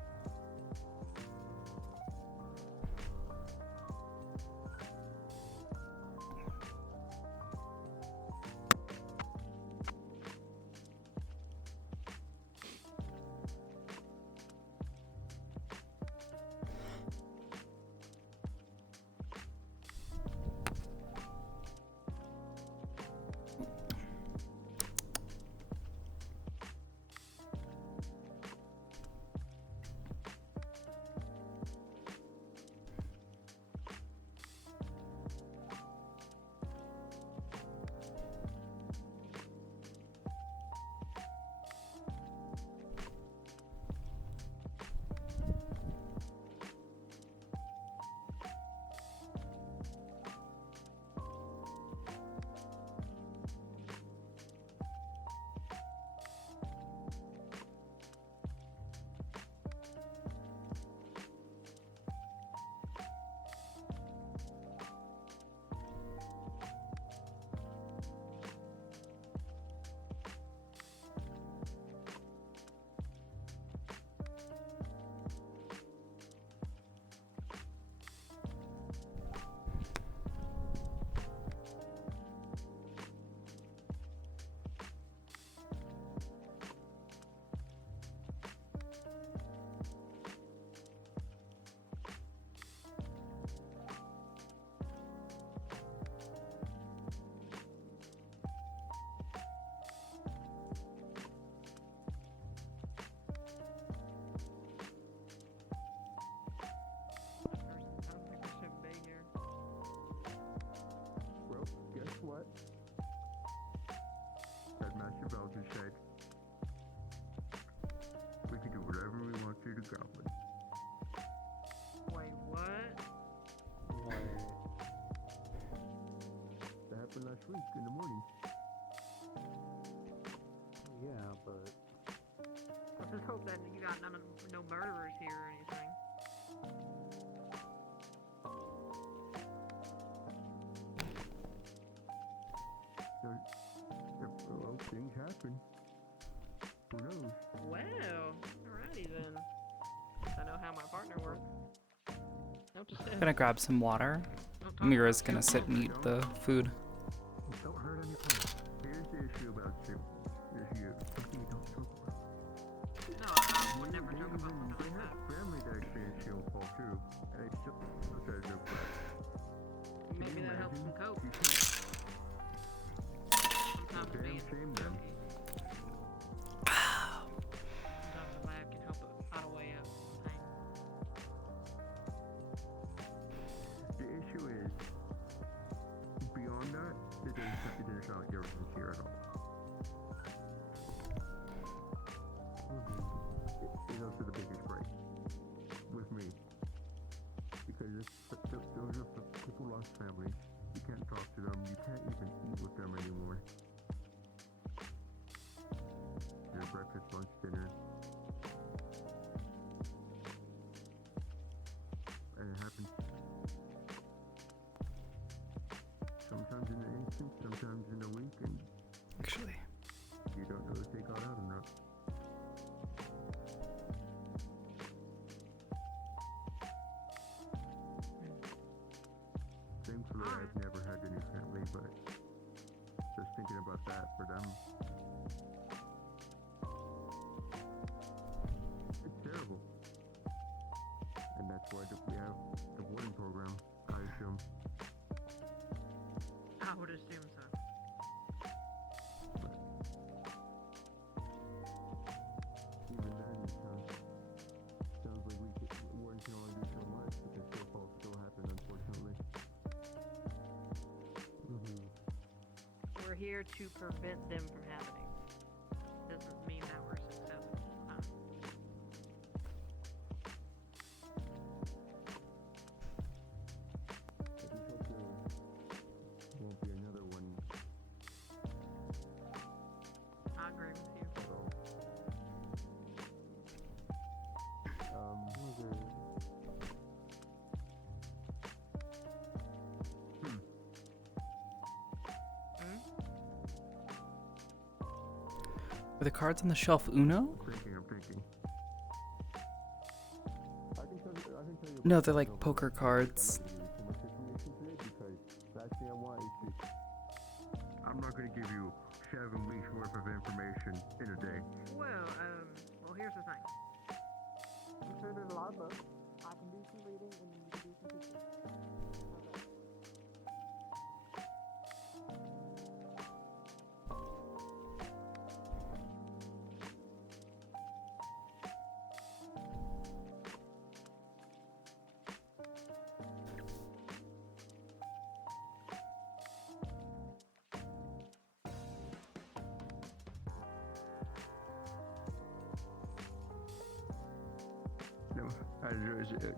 sleep in the morning. Yeah, but Let's just hope that you got no murderers here or anything. Well, things happen. Who knows? Well, alrighty then. I know how my partner works. Nope, just I'm gonna grab some water. Mira's gonna sit and eat the food. Don't hurt any plants. Here's the issue about you. Something you don't talk about. No, I would never joke about something like that. Family that experience shield fall too. And it's still says no crap. Maybe that helps them cope. Sometimes being shame them. sometimes the lab can help it find a way out. The issue is, beyond that, it doesn't sound like everything's here at all. It's also the biggest break with me. Because those are people lost families. You can't talk to them. You can't even eat with them anymore. Their breakfast, lunch, dinner. And it happens sometimes in an instant, sometimes in a week, and Actually, you don't know if they got out or not. Thankfully, I've never had any family, but just thinking about that for them, it's terrible. And that's why we have the boarding program, I assume. I would assume so. Even then, it sounds like one can only do so much because still falls still happen, unfortunately. We're here to prevent them from happening. Doesn't mean that we're successful. I just hope there won't be another one. I agree with you. are the cards on the shelf Uno? I'm thinking. I can tell you No, they're like poker cards. Last thing I want is I'm not going to give you 7 weeks worth of information in a day. Well, here's the thing. I'm sure there's a lot of books. I can do some reading and you can do some teaching.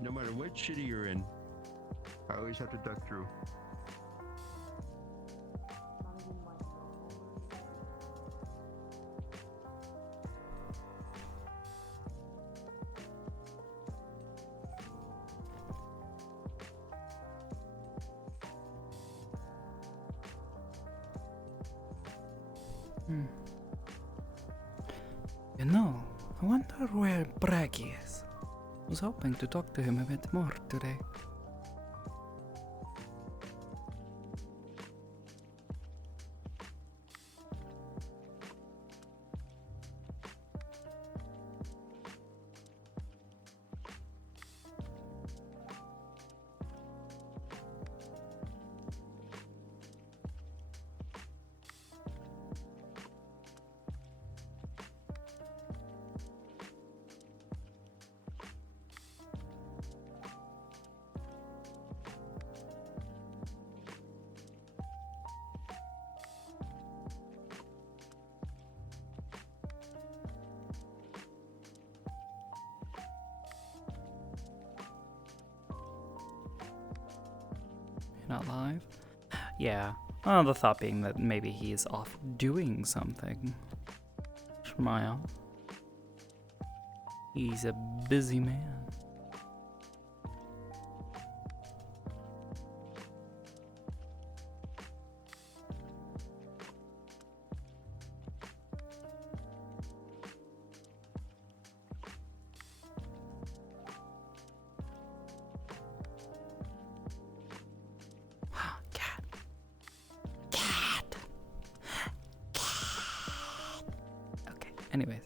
No matter what city you're in, I always have to duck through. You know, I wonder where Braggy is. I was hoping to talk to him a bit more today. You're not live? Yeah, Well, the thought being that maybe he's off doing something. Smile. He's a busy man. Anyways.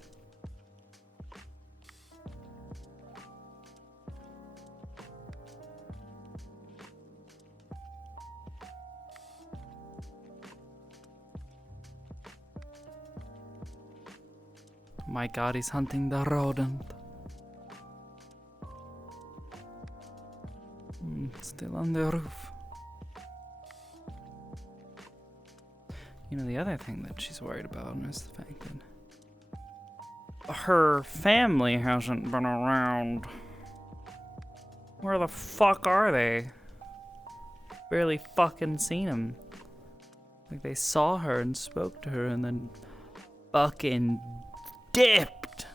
My god, he's hunting the rodent. Still on the roof. You know, the other thing that she's worried about is the fact that her family hasn't been around. Where the fuck are they? Barely fucking seen them. Like they saw her and spoke to her and then fucking dipped.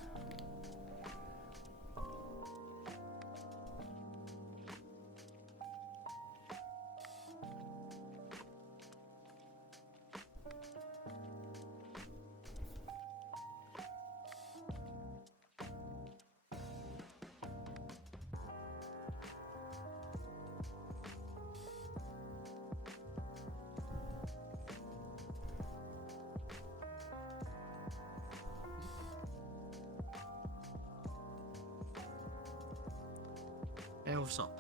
Hey, what's up?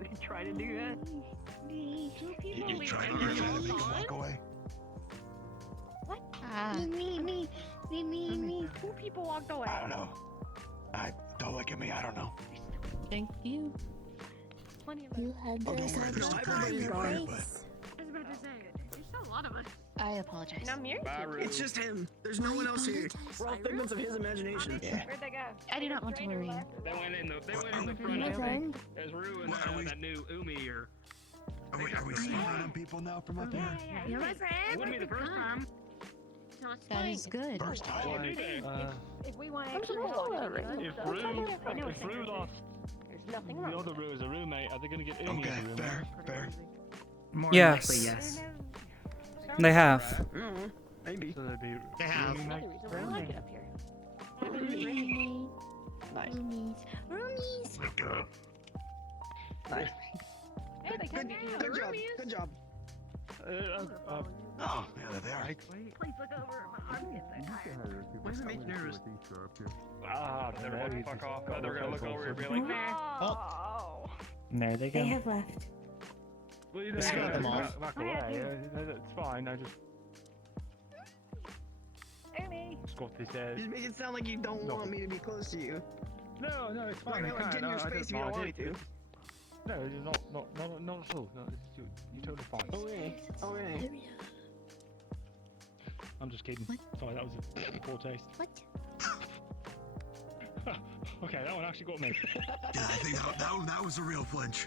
You try to do that? You try to make him walk away? What? Me. Two people walked away. I don't know. Don't look at me, I don't know. Thank you. Plenty of You had Oh, don't those worry, there's on still plenty of people here, but... I was about to say, there's still a lot of us. I apologize. Now Mira's here. It's just him. There's no one else here. We're all figments of his imagination. Yeah. Where'd they go? I do not want to worry. They went in the front. My I think. friend. There's Rue and What, are we- that new Umi or. Are we snoring on people now from up here? You're my friend. It wouldn't be the first time. That is good. First time. If we want I'm extra supposed help, to let worry. me know. If I'll tell you Rue, I know if Rue lost There's nothing the wrong other with Rue as a roommate, are they going to get Umi Okay, as a roommate? fair. More Yes. likely, yes. They have. Maybe. So they'd be They have. roomie That's the reason why I like it up here. Nice. Roomies. Wake up. Nice. Hey, they come here. Good job. Good job. Oh, yeah, they're there. Please look over. My arm gets so tired. Why does it make you nervous? Ah, they're gonna fuck off. They're gonna look over and be like, Oh. And there they go. They have left. Well, you Just cut them off. Back I away. have to. It's fine. I just Umi. got this. You make it sound like you don't No. want me to be close to you. No, it's fine. Like, get in your space if you don't want me to. No, it's not at all. No, you're totally fine. Oh, really? Oh, really? I'm just kidding. Sorry, that was a poor taste. What? Okay, that one actually got me. Yeah, I think that was a real flinch.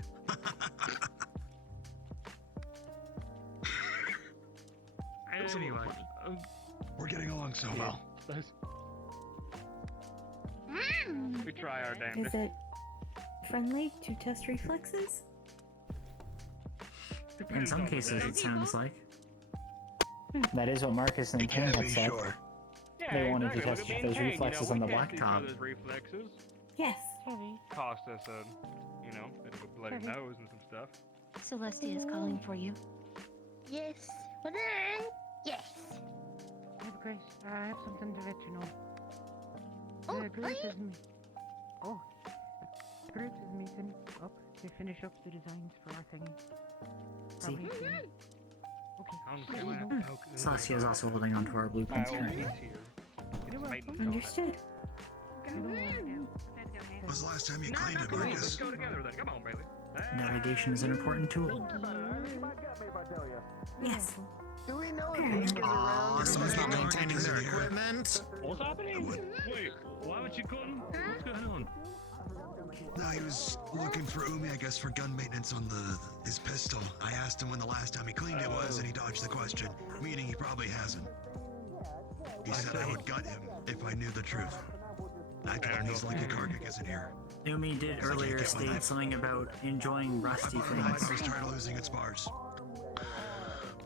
anyway. We're getting along so well. We try our Is damnedest. it friendly to test reflexes? In some cases, it sounds like. That is what Marcus and Ken had said. They wanted to test those reflexes on the blacktop. Those reflexes Yes. cost us a, bit of a bloody nose and some stuff. Celestia is calling for you. Yes. Hold on. Yes. Grace, I have something to let you know. Oh, The group are is you? the group is meeting up to finish up the designs for our thingy. See. Probably soon. Okay. Saskia is also holding on to our blueprints currently. Understood. When was the last time you cleaned it, Let's Marcus? go together then. Come on, Bailey. Navigation is an important tool. Yes. Do we know if Hank is around? someone's not maintaining their equipment. What's happening? Wait, why was you cutting? What's going on? No, he was looking for Umi, I guess, for gun maintenance on his pistol. I asked him when the last time he cleaned it was, and he dodged the question, meaning he probably hasn't. He said I would gut him if I knew the truth. I told him he's lucky Kargik isn't here. Umi did earlier state something about enjoying rusty things. He's tired of losing its bars.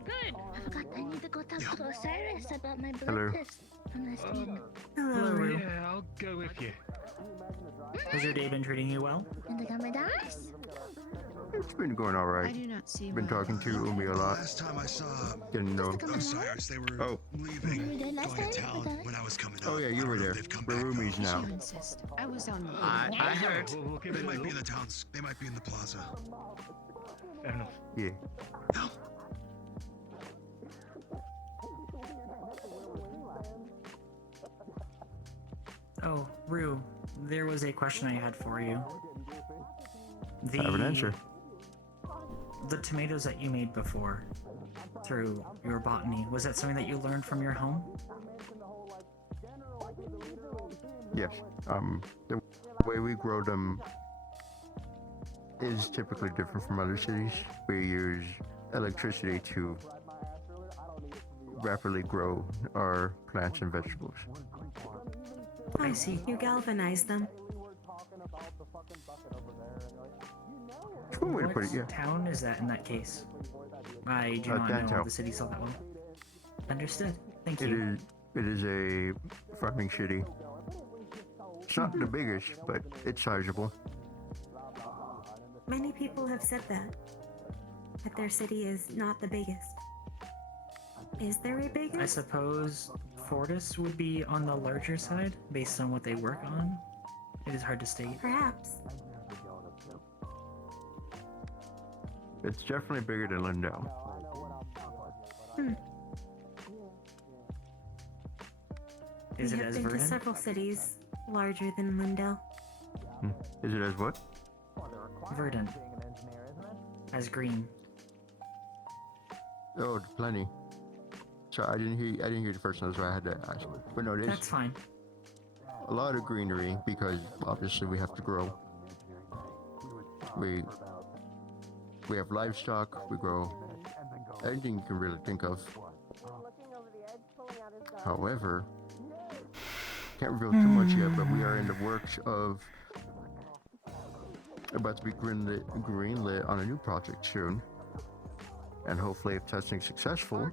Good. I forgot I need to go talk to Osiris about my blood Hello. test from last week. Hello, Rue. Yeah, I'll go with you. Has your day been treating you well? And I got my dice. It's been going all right. I do not see Been why. talking to Umi a lot. Last time I saw Getting to know him. Osiris, they were leaving, We did last going to time? town when I was coming up. Oh yeah, you were there. We're roomies now. You insist. I was on. I heard. They might be in the towns. They might be in the plaza. Fair enough. Yeah. No. Oh, Rue, there was a question I had for you. I have an answer. The tomatoes that you made before, through your botany, was that something that you learned from your home? Yes. The way we grow them is typically different from other cities. We use electricity to rapidly grow our plants and vegetables. I see. You galvanize them. It's one way to put it, yeah. What town is that in that case? I do not know Dantow. the city so that well. Understood. Thank you. It is a farming city. It's not the biggest, but it's sizable. Many people have said that their city is not the biggest. Is there a biggest? I suppose Fortis would be on the larger side, based on what they work on. It is hard to state. Perhaps. It's definitely bigger than Lindell. Is We it have as been to verdant? several cities larger than Lindell. Is it as what? Verdant. As green. Oh, plenty. So I didn't hear the first one, that's why I had to ask. But no, it is That's fine. a lot of greenery because obviously we have to grow. We have livestock, we grow anything you can really think of. However, can't reveal too much yet, but we are in the works of about to be greenlit on a new project soon. And hopefully if testing's successful,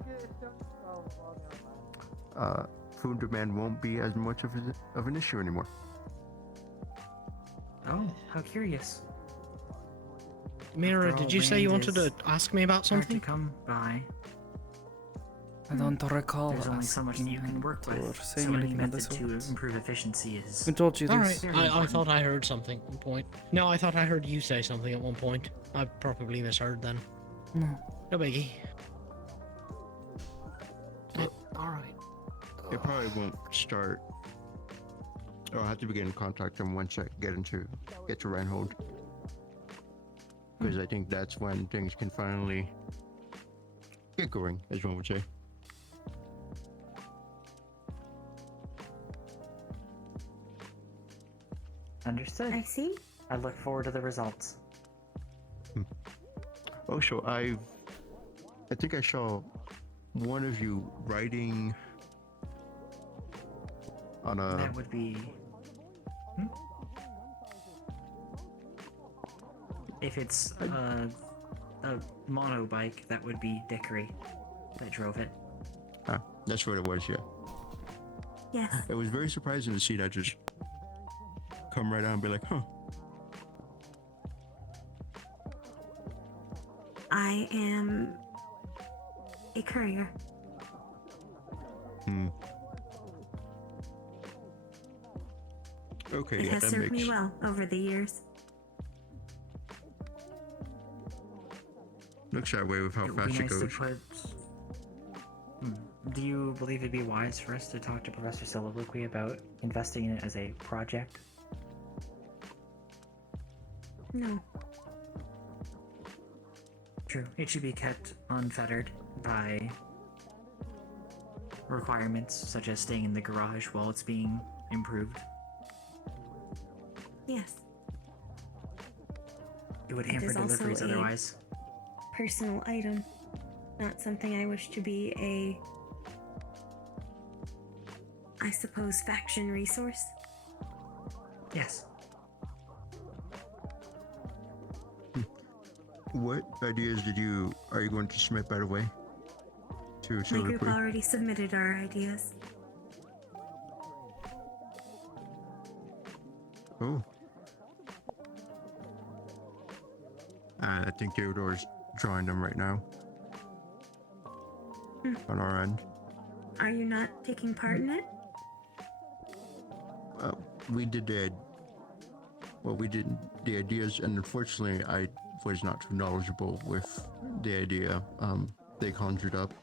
food demand won't be as much of an issue anymore. Oh, how curious. Mira, did you say you wanted to ask me about Hard to something? come by. I don't recall. There's only so much that you can work or with. saying So any anything of the method to sort. improve efficiency is. Who told you Alright, this? I thought I heard something at one point. No, I thought I heard you say something at one point. I probably misheard then. No. No biggie. Alright. It probably won't start. I'll have to begin contacting once I get to Reinhold. Because I think that's when things can finally get going, as one would say. Understood. I see. I look forward to the results. Oh, so I think I saw one of you writing on a. That would be. If it's a mono bike, that would be Dickory that drove it. Ah, that's what it was, yeah. Yes. It was very surprising to see that just come right out and be like, huh. I am a courier. Okay, It yeah, has that served makes. me well over the years. Looks that way with how It would fast be it nice to goes. put. Do you believe it'd be wise for us to talk to Professor Soliloquy about investing in it as a project? No. True. It should be kept unfettered by requirements such as staying in the garage while it's being improved. Yes. It would It hamper is also deliveries a otherwise. personal item, not something I wish to be a, I suppose, faction resource. Yes. What ideas are you going to submit, by the way? To My Silver group Queen? already submitted our ideas. Oh. I think Theodore's drawing them right now. On our end. Are you not taking part in it? We did the ideas, and unfortunately I was not too knowledgeable with the idea they conjured up.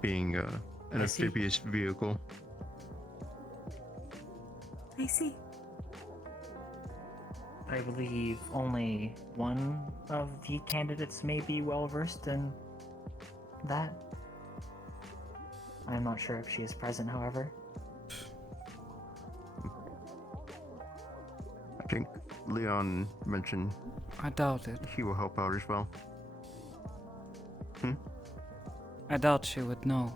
Being an amphibious vehicle. I see. I believe only one of the candidates may be well versed in that. I'm not sure if she is present, however. I think Leon mentioned I doubt it. he will help out as well. I doubt she would know.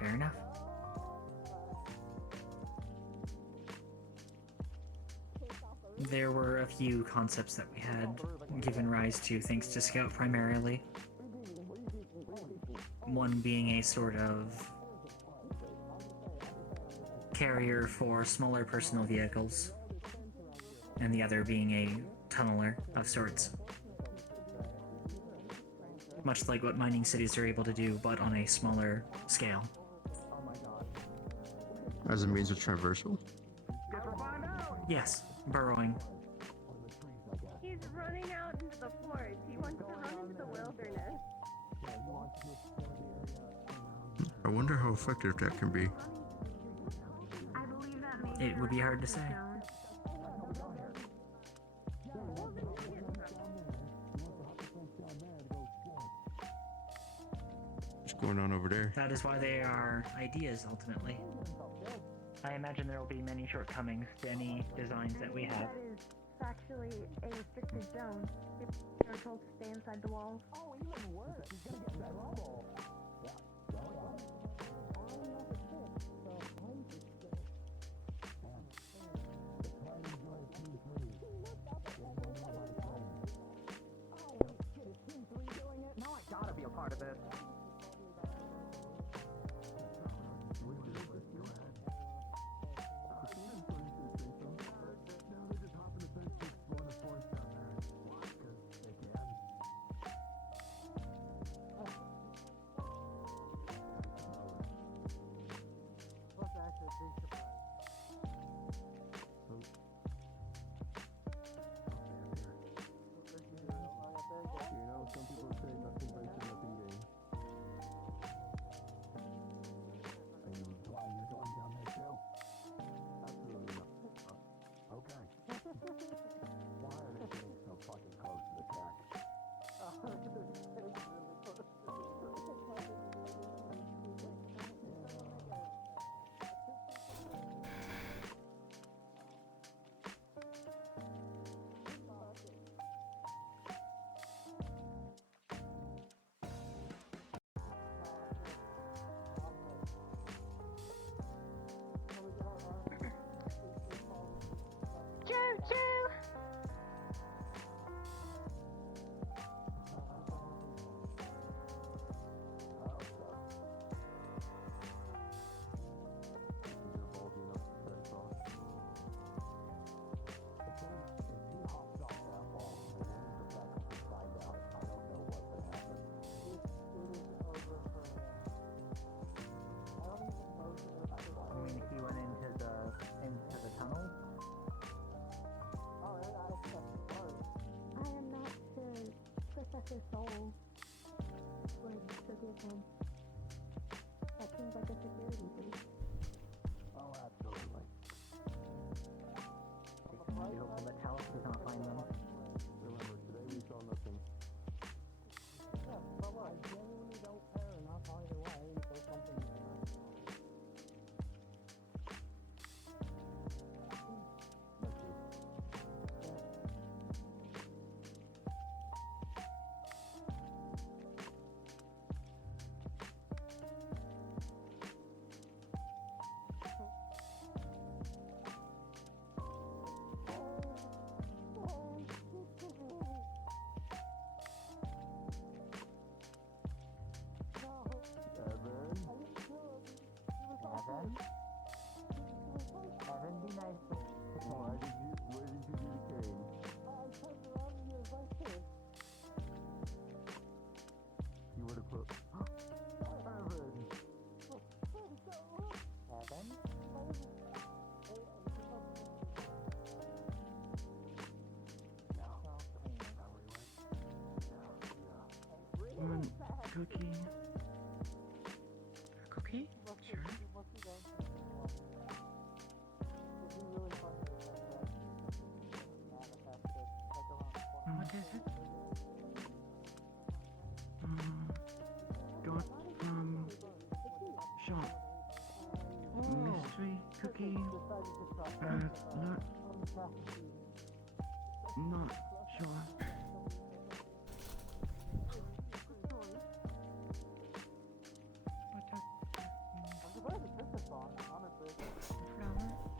Fair enough. There were a few concepts that we had given rise to thanks to Scout primarily. One being a sort of carrier for smaller personal vehicles, and the other being a tunneler of sorts. Much like what mining cities are able to do, but on a smaller scale. As a means of traversal? Yes, burrowing. He's running out into the forest. He wants to run into the wilderness. I wonder how effective that can be. It would be hard to say. What's going on over there? That is why they are ideas, ultimately. I imagine there will be many shortcomings to any designs that we have. That is actually a restricted zone. You're told to stay inside the walls. Oh, even worse. He's gonna get that rubble. Now I gotta be a part of this. Some people say nothing venture, nothing gain. And why you're going down there too? Absolutely not. Okay. Why are they getting so fucking close to the track? Choo-choo! You mean if he went into the tunnel? I am not sure Professor Soul would forgive him. That seems like a security breach. Oh, absolutely. Evan, be nice. Why did you do the cane? You would have put. Evan! Evan? One cookie. A cookie? Sure. What is it? Dot shop. Mystery cookie. Not sure. Flour,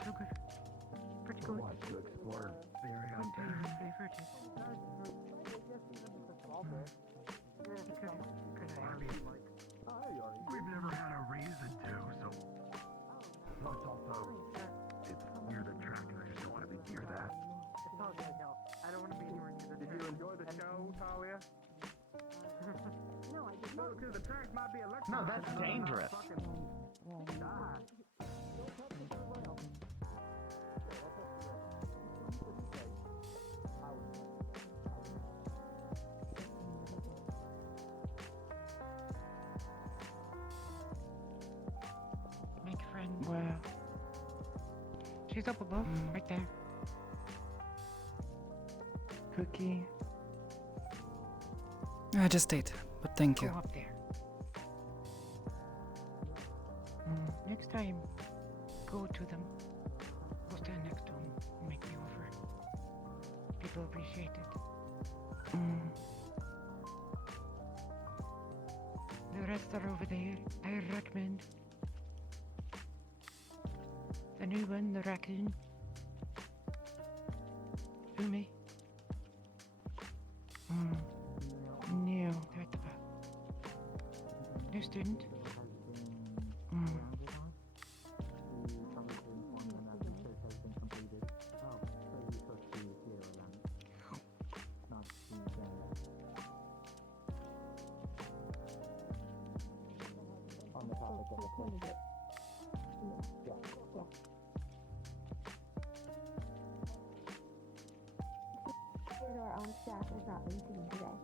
sugar. Pretty good. Want to explore the area out What there? flavor it is? We've never had a reason to, so. Plus, also, it's near the track, and I just don't want to be near that. It's all good, no. I don't want to be anywhere near the Did you enjoy the show, Talia? No, I did No, because the track might be electric. No, that's dangerous. Make a friend. Well, she's up above, right there. Cookie. I just ate, but thank you. Go up there. Next time, go to them. Go stand next to them. Make me over. People appreciate it. The rest are over there. I recommend. The new one, the raccoon. Umi. No, they're at the back. New student. On the topic of the candidate. Our own staff has not been seen today.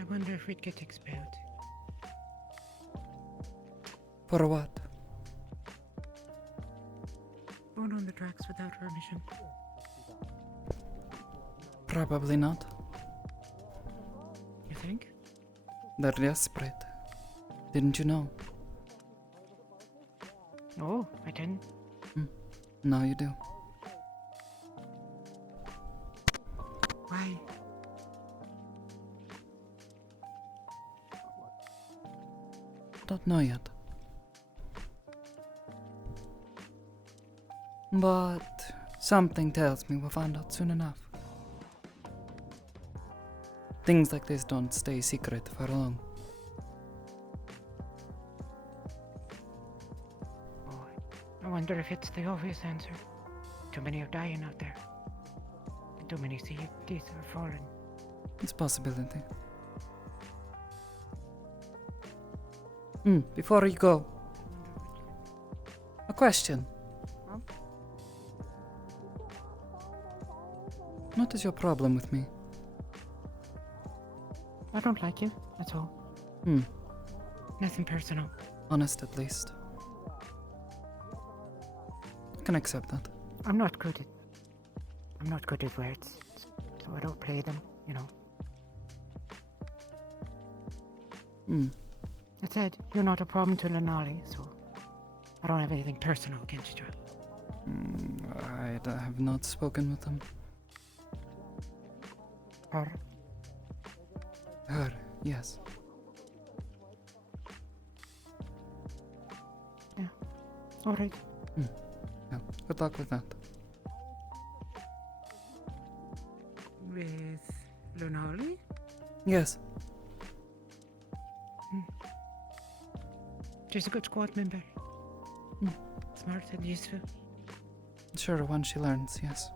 I wonder if we'd get expelled. For what? Going on the tracks without permission. Probably not. You think? They're desperate. Didn't you know? Oh, I didn't. Now you do. Why? Don't know yet. But something tells me we'll find out soon enough. Things like this don't stay secret for long. I wonder if it's the obvious answer. Too many are dying out there. And too many CDs are falling. It's a possibility. Before you go, question. What is your problem with me? I don't like you. That's all. Nothing personal. Honest, at least. I can accept that. I'm not good at words, so I don't play them, you know. That said, you're not a problem to Lenali, so I don't have anything personal against you. I have not spoken with them. Her? Her, yes. Yeah. Alright. Yeah. Good luck with that. With Lunali? Yes. She's a good squad member. Smart and useful. Sure, once she learns, yes.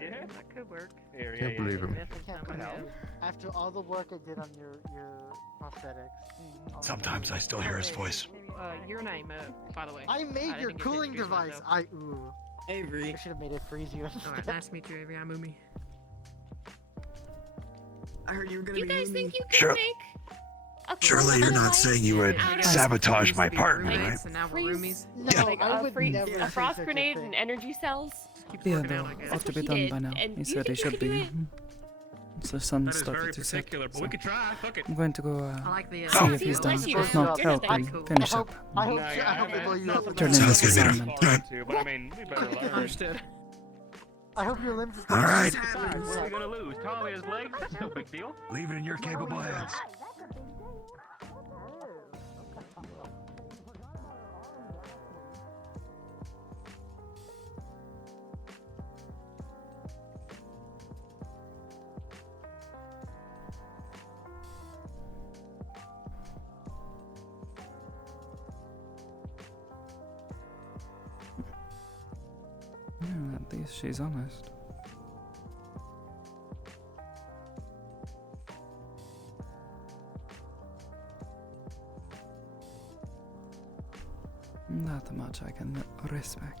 That could work. Can't believe him. After all the work I did on your prosthetics. Sometimes I still hear his voice. Your name, by the way. I made your cooling device. Avery. I should have made it freeze you. Alright, nice to meet you, Avery. I'm Umi. I heard you were gonna You be guys Umi. think you Sure. can make a Surely you're not saying you would sabotage my partner, right? So now we're roomies. No, like I a, would freeze, never a say frost such a grenade thing. and energy cells? Yeah, though, ought to be he done did, by now. and He you said he think you should could do be. it? The sun That is very started to set. particular, but So we could try. Fuck it. I'm going to go I like the, see if he's done. bless you. If not, You're help just him cool. finish up. I hope they blow you up. Turn in Sounds his good, Mira. assignment. Alright. But I mean, we better learn. Understood. I hope your limbs. All right. What are we gonna lose? Tommy his legs? That's no big deal. Leave it in your capable hands. Yeah, at least she's honest. Not much I can respect.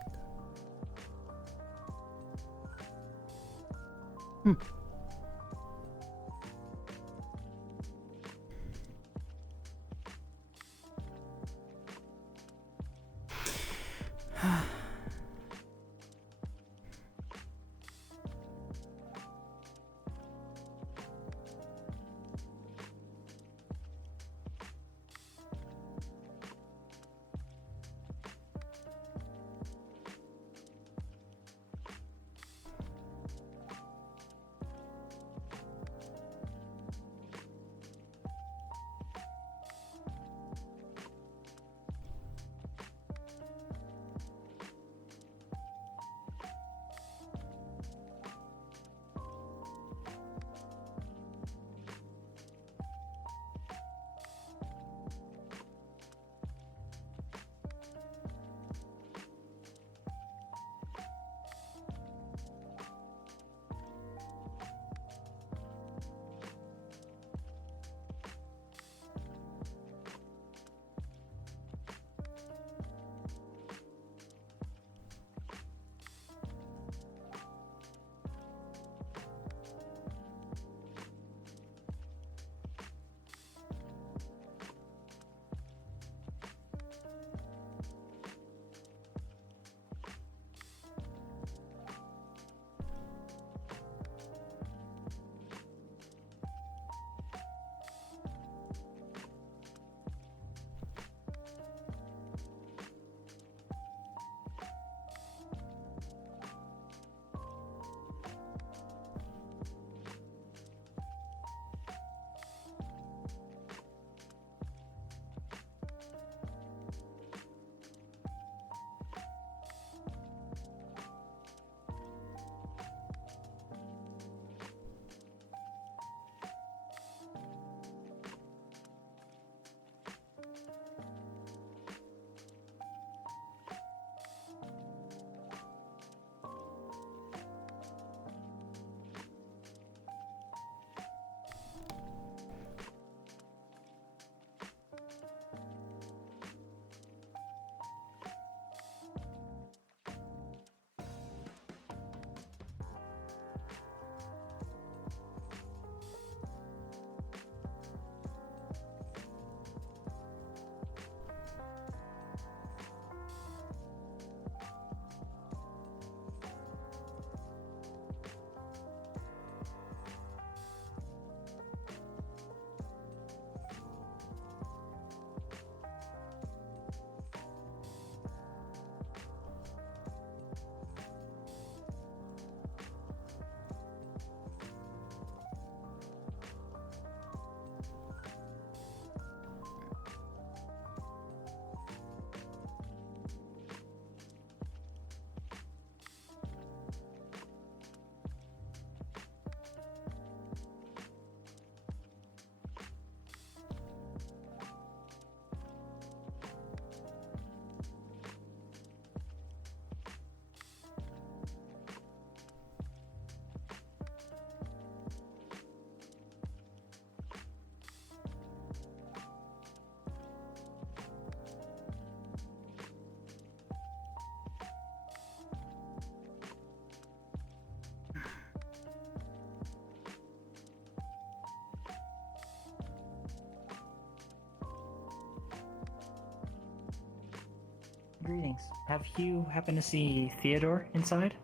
Greetings. Have you happened to see Theodore inside?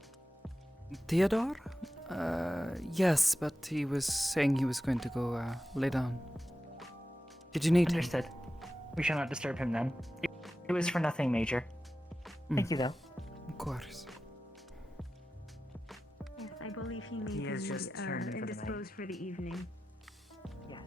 Theodore? Yes, but he was saying he was going to go lay down. Did you need Understood. We shall not disturb him then. It was for nothing major. Thank you, though. Of course. Yes, I believe he may He be has just turned in for the night. indisposed for the evening. Yes.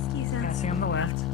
Excuse us. Passing on the left.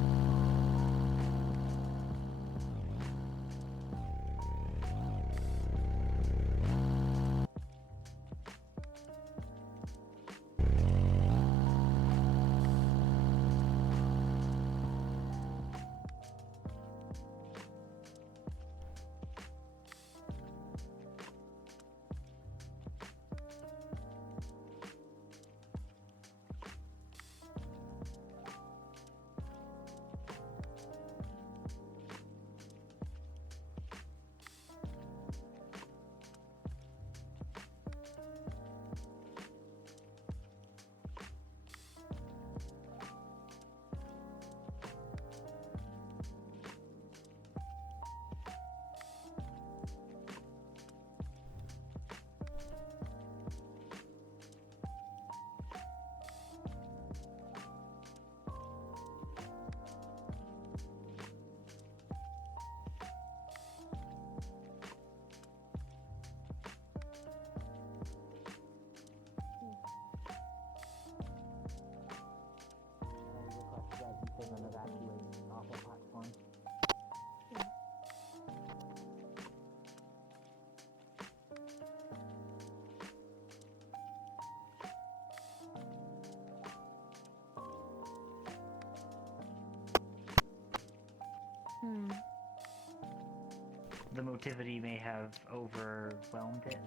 The motivity may have overwhelmed it.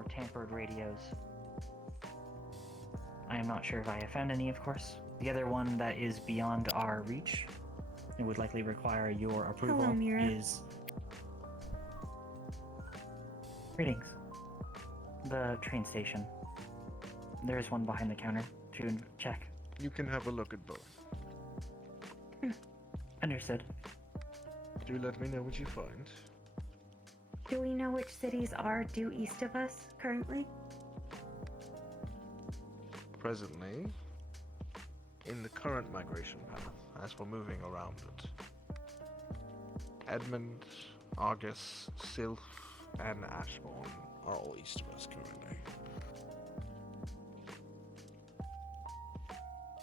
or tampered radios. I am not sure if I have found any, of course. The other one that is beyond our reach and would likely require your approval Hello, Mira. is... Greetings. The train station. There's one behind the counter to check. You can have a look at both. Understood. Do let me know what you find. Do we know which cities are due east of us currently? Presently, in the current migration path, as we're moving around it, Edmund, Argus, Sylph, and Ashbourne are all east of us currently.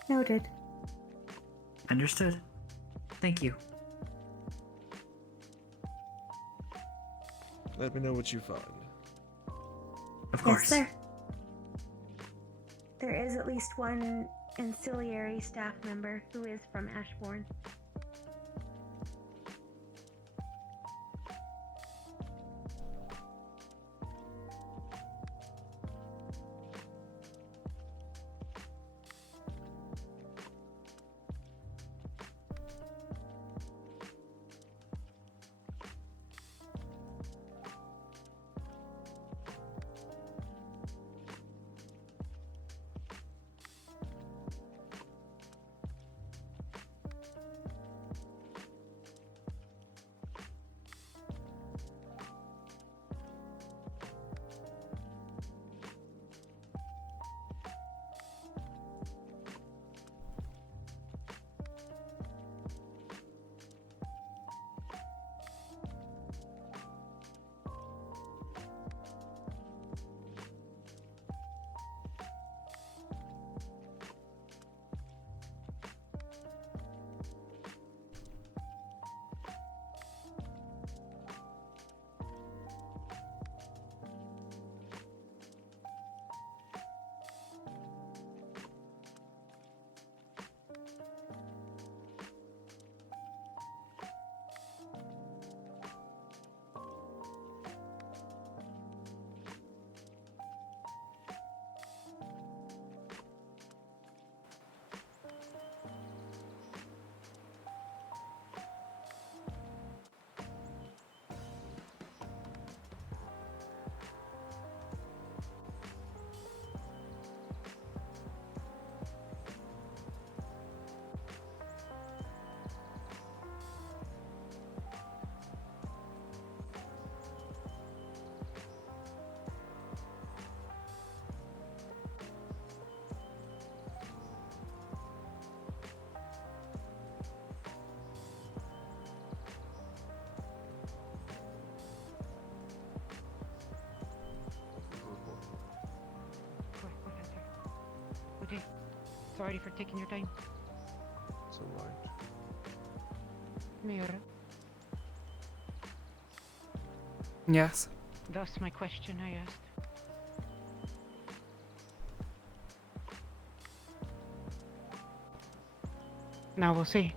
Noted. Understood. Thank you. Let me know what you find. Of Yes, sir. There is at least one ancillary staff member who is from Ashbourne. Okay. Sorry for taking your time. It's alright. Mira, Yes. thus my question I asked. Now we'll see.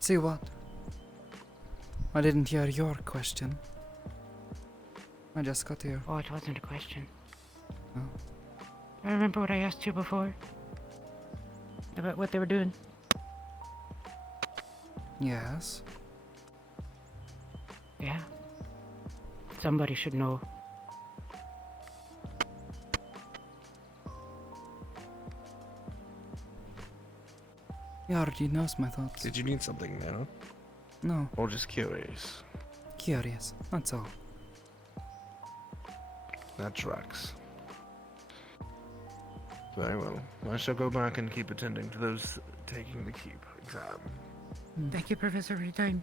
See what? I didn't hear your question. I just got here. Oh, it wasn't a question. Oh. I remember what I asked you before. About what they were doing. Yes. Yeah. Somebody should know. He already knows my thoughts. Did you need something now? No. Or just curious? Curious, that's all. That tracks. Very well. I shall go back and keep attending to those taking the keep exam. Thank you, Professor, for your time.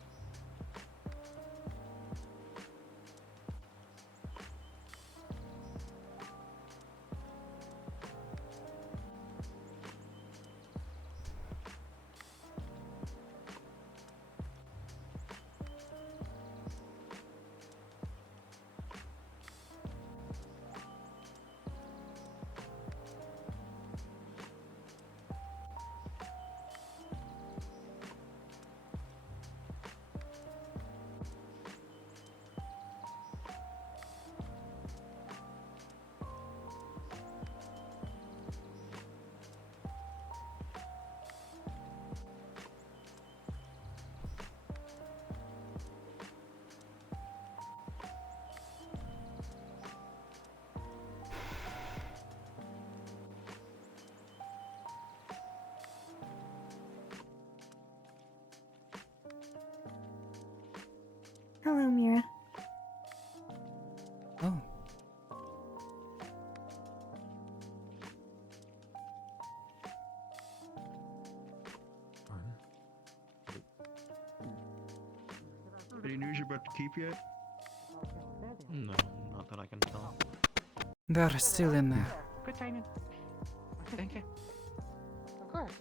Hello, Mira. Oh. Any news about the keep yet? No, not that I can tell. They're still in there. Good timing. Thank you. Of course.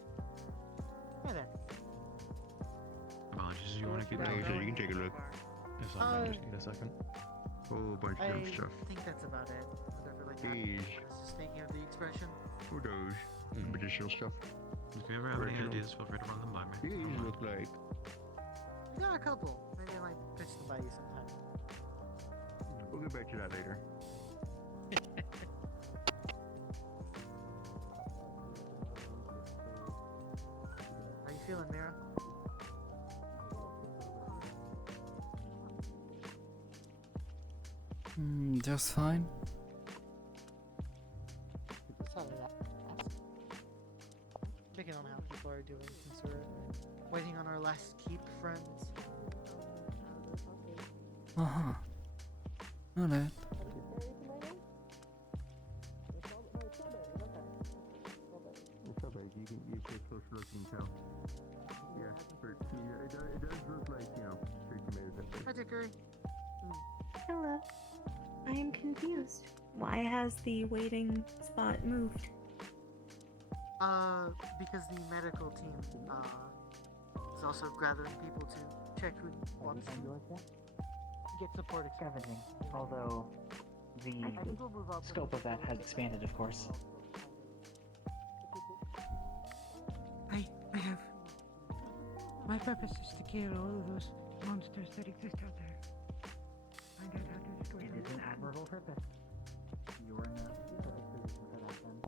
Hey there. Come on, just you want to keep No, going? so you can take a look. If not, I just need a second. Whole bunch I of stuff. think that's about it. Whatever, like, Jeez. is just thinking of the expression. Who knows? Some additional stuff. If you ever have any Original. ideas, feel free to run them by me. These look like. We got a couple. Maybe I might pitch them by you sometime. We'll get back to that later. How you feeling, Mira? Just fine. Sorry, checking on how people are doing since we're waiting on our last keep friends. Uh-huh. Alright. It's so big. You take a closer look and tell. Yeah, it does look like, straight tomatoes up there. Hi, Dickory. Hello. I am confused. Why has the waiting spot moved? Because the medical team, is also gathering people to check who wants to get support Scavenging. Although the scope of that has expanded, of course. I have. My purpose is to kill all of those monsters that exist out there. Find out how to destroy It them. is an admirable purpose. You are in a perfect position for that then.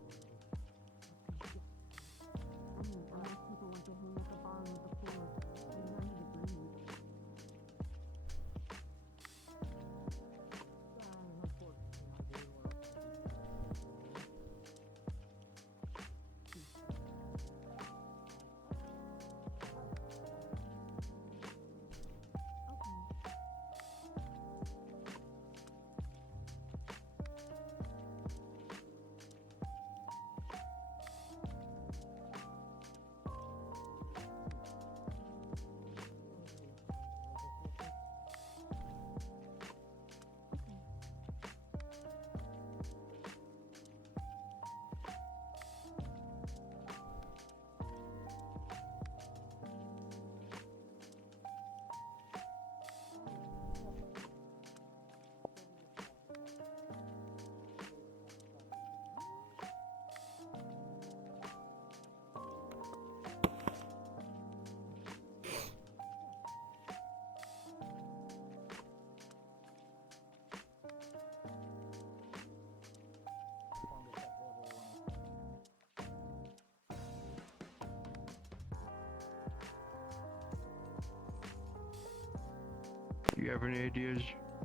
Do you have any ideas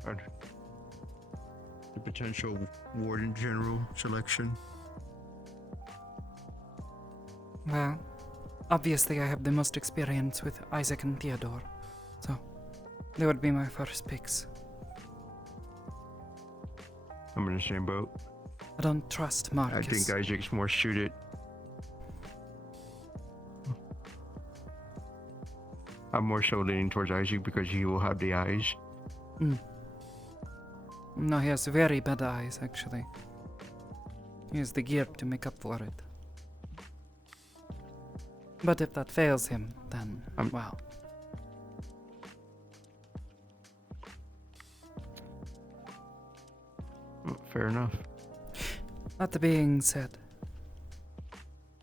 on the potential Warden General selection? Well, obviously I have the most experience with Isaac and Theodore, so they would be my first picks. I'm in the same boat. I don't trust Marcus. I think Isaac's more suited. I'm more so leaning towards Isaac because he will have the eyes. No, he has very bad eyes, actually. He has the gear to make up for it. But if that fails him, then, well. Fair enough. That being said,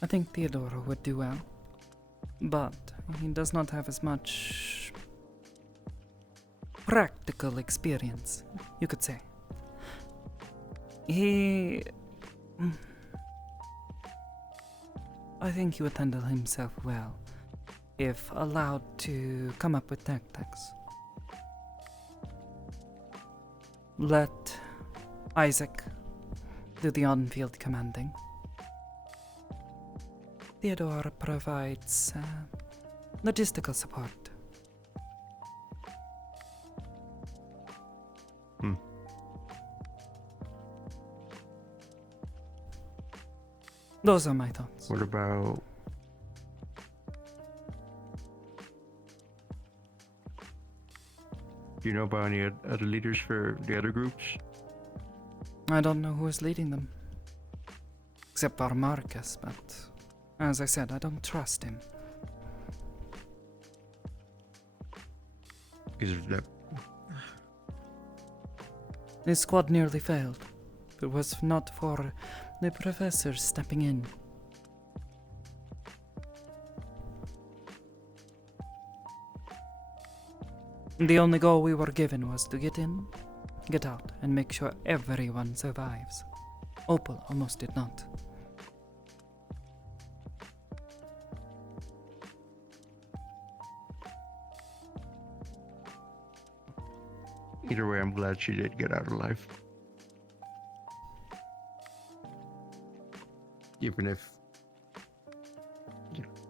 I think Theodore would do well. But he does not have as much practical experience, you could say. I think he would handle himself well if allowed to come up with tactics. Let Isaac do the on-field commanding. Theodore provides logistical support. Those are my thoughts. What about... Do you know about any other leaders for the other groups? I don't know who is leading them. Except for Marcus, but as I said, I don't trust him. Because of that. His squad nearly failed. If it was not for the professor stepping in. The only goal we were given was to get in, get out, and make sure everyone survives. Opal almost did not. Either way, I'm glad she did get out alive. Even if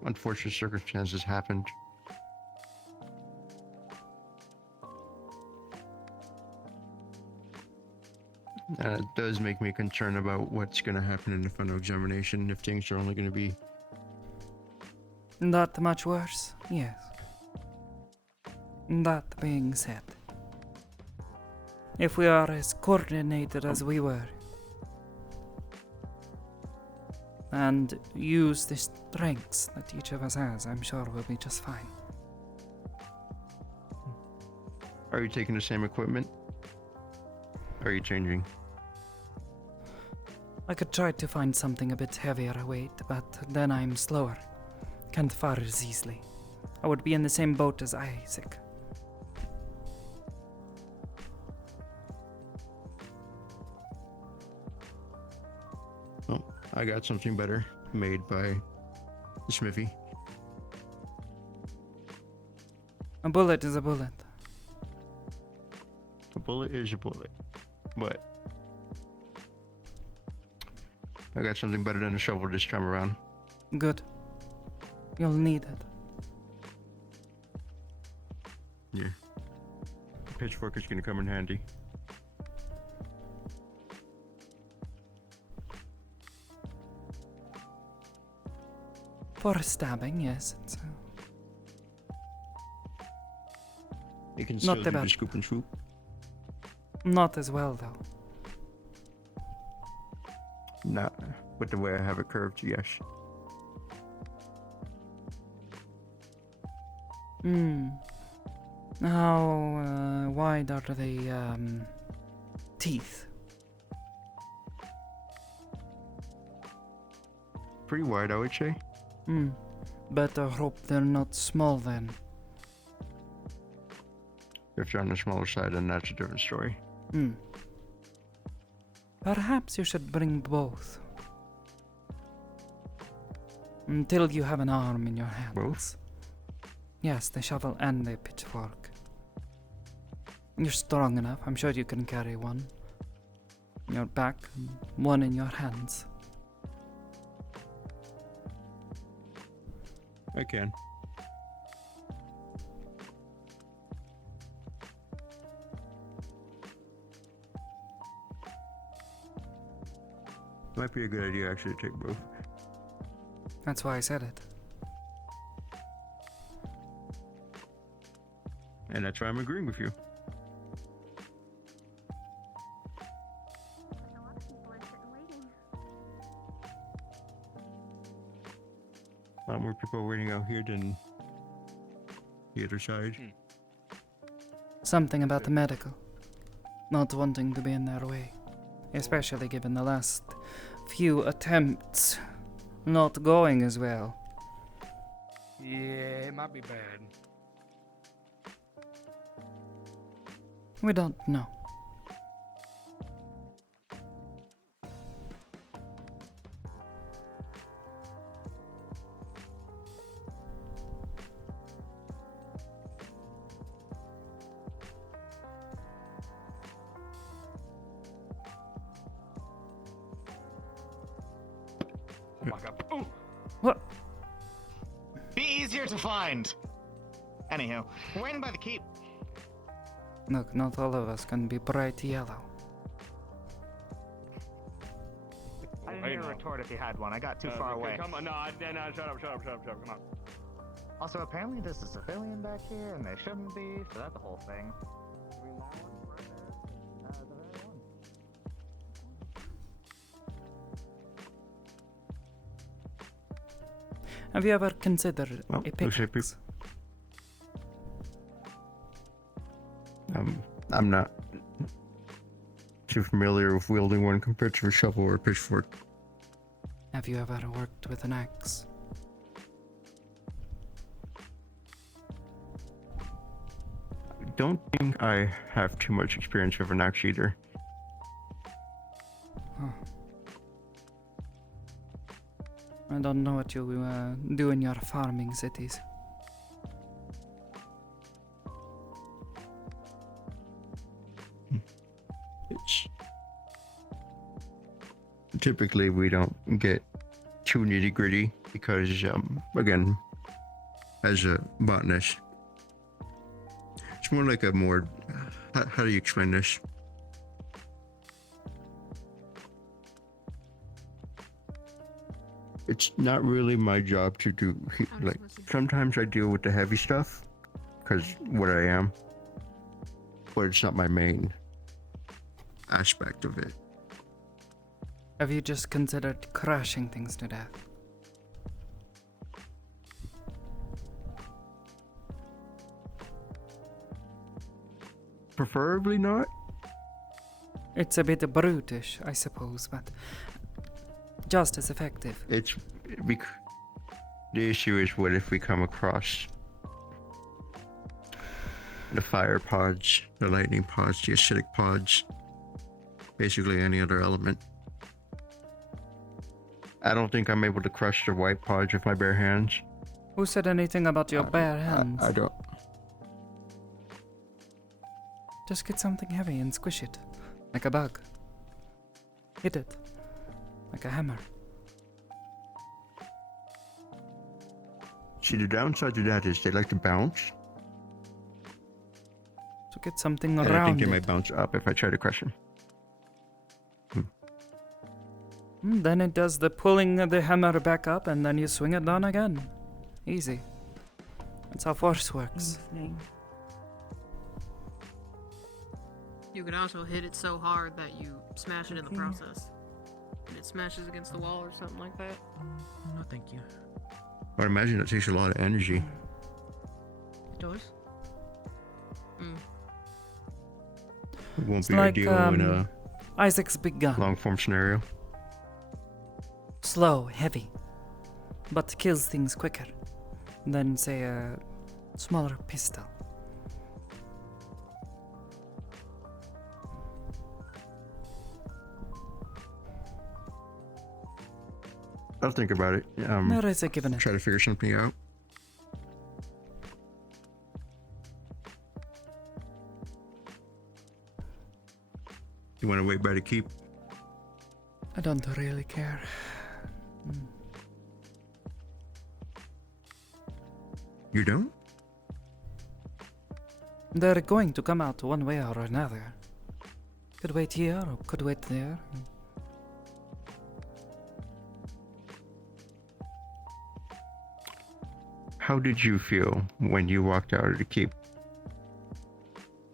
unfortunate circumstances happened. It does make me concerned about what's going to happen in the final examination if things are only going to be... Not much worse, yes. That being said, if we are as coordinated as we were, and use the strengths that each of us has, I'm sure we'll be just fine. Are you taking the same equipment? Or are you changing? I could try to find something a bit heavier weight, but then I'm slower. Can't fire as easily. I would be in the same boat as Isaac. Oh, I got something better made by the Smithy. A bullet is a bullet. A bullet is a bullet. But I got something better than a shovel this time around. Good. You'll need it. Yeah. The pitchfork is gonna come in handy. For stabbing, yes. It's You can not still the do the best. scoop and swoop. Not as well, though. Not with the way I have it curved, yes. How wide are the teeth? Pretty wide, I would say. Better hope they're not small then. If you're on the smaller side, then that's a different story. Perhaps you should bring both. Until you have an arm in your hands. Both? Yes, the shovel and the pitchfork. You're strong enough. I'm sure you can carry one in your back and one in your hands. I can. Might be a good idea actually to take both. That's why I said it. And that's why I'm agreeing with you. A lot more people are waiting out here than the other side. Something about the medical. Not wanting to be in their way. Especially given the last few attempts not going as well. Yeah, it might be bad. We don't know. Oh my god. Ooh. What? Be easier to find. Anywho, we're waiting by the keep. Look, not all of us can be bright yellow. I didn't hear a retort if he had one. I got too far away. Come on, no, shut up, come on. Also, apparently there's a civilian back here, and there shouldn't be, so that's the whole thing. Have you ever considered a pickaxe? I'm not too familiar with wielding one compared to a shovel or a pitchfork. Have you ever worked with an axe? Don't think I have too much experience with an axe either. Huh. I don't know what you do in your farming cities. Typically, we don't get too nitty gritty because, again, as a botanist, it's more like a more. How do you explain this? It's not really my job to do. Like, sometimes I deal with the heavy stuff because what I am, but it's not my main aspect of it. Have you just considered crashing things to death? Preferably not. It's a bit brutish, I suppose, but just as effective. It's the issue is what if we come across the fire pods, the lightning pods, the acidic pods, basically any other element. I don't think I'm able to crush the white pods with my bare hands. Who said anything about your bare hands? I don't. Just get something heavy and squish it, like a bug. Hit it, like a hammer. See, the downside to that is they like to bounce. So get something And around I think they it. might bounce up if I try to crush them. Then it does the pulling the hammer back up and then you swing it down again. Easy. That's how force works. You can also hit it so hard that you smash it in the process. And it smashes against the wall or something like that. No, thank you. I imagine it takes a lot of energy. It does? It won't It's be like, ideal in a Isaac's big gun. long form scenario. Slow, heavy, but kills things quicker than, say, a smaller pistol. I'll think about it. There is a given it. Try to figure something out. You want to wait by the keep? I don't really care. You don't? They're going to come out one way or another. Could wait here or could wait there. How did you feel when you walked out of the keep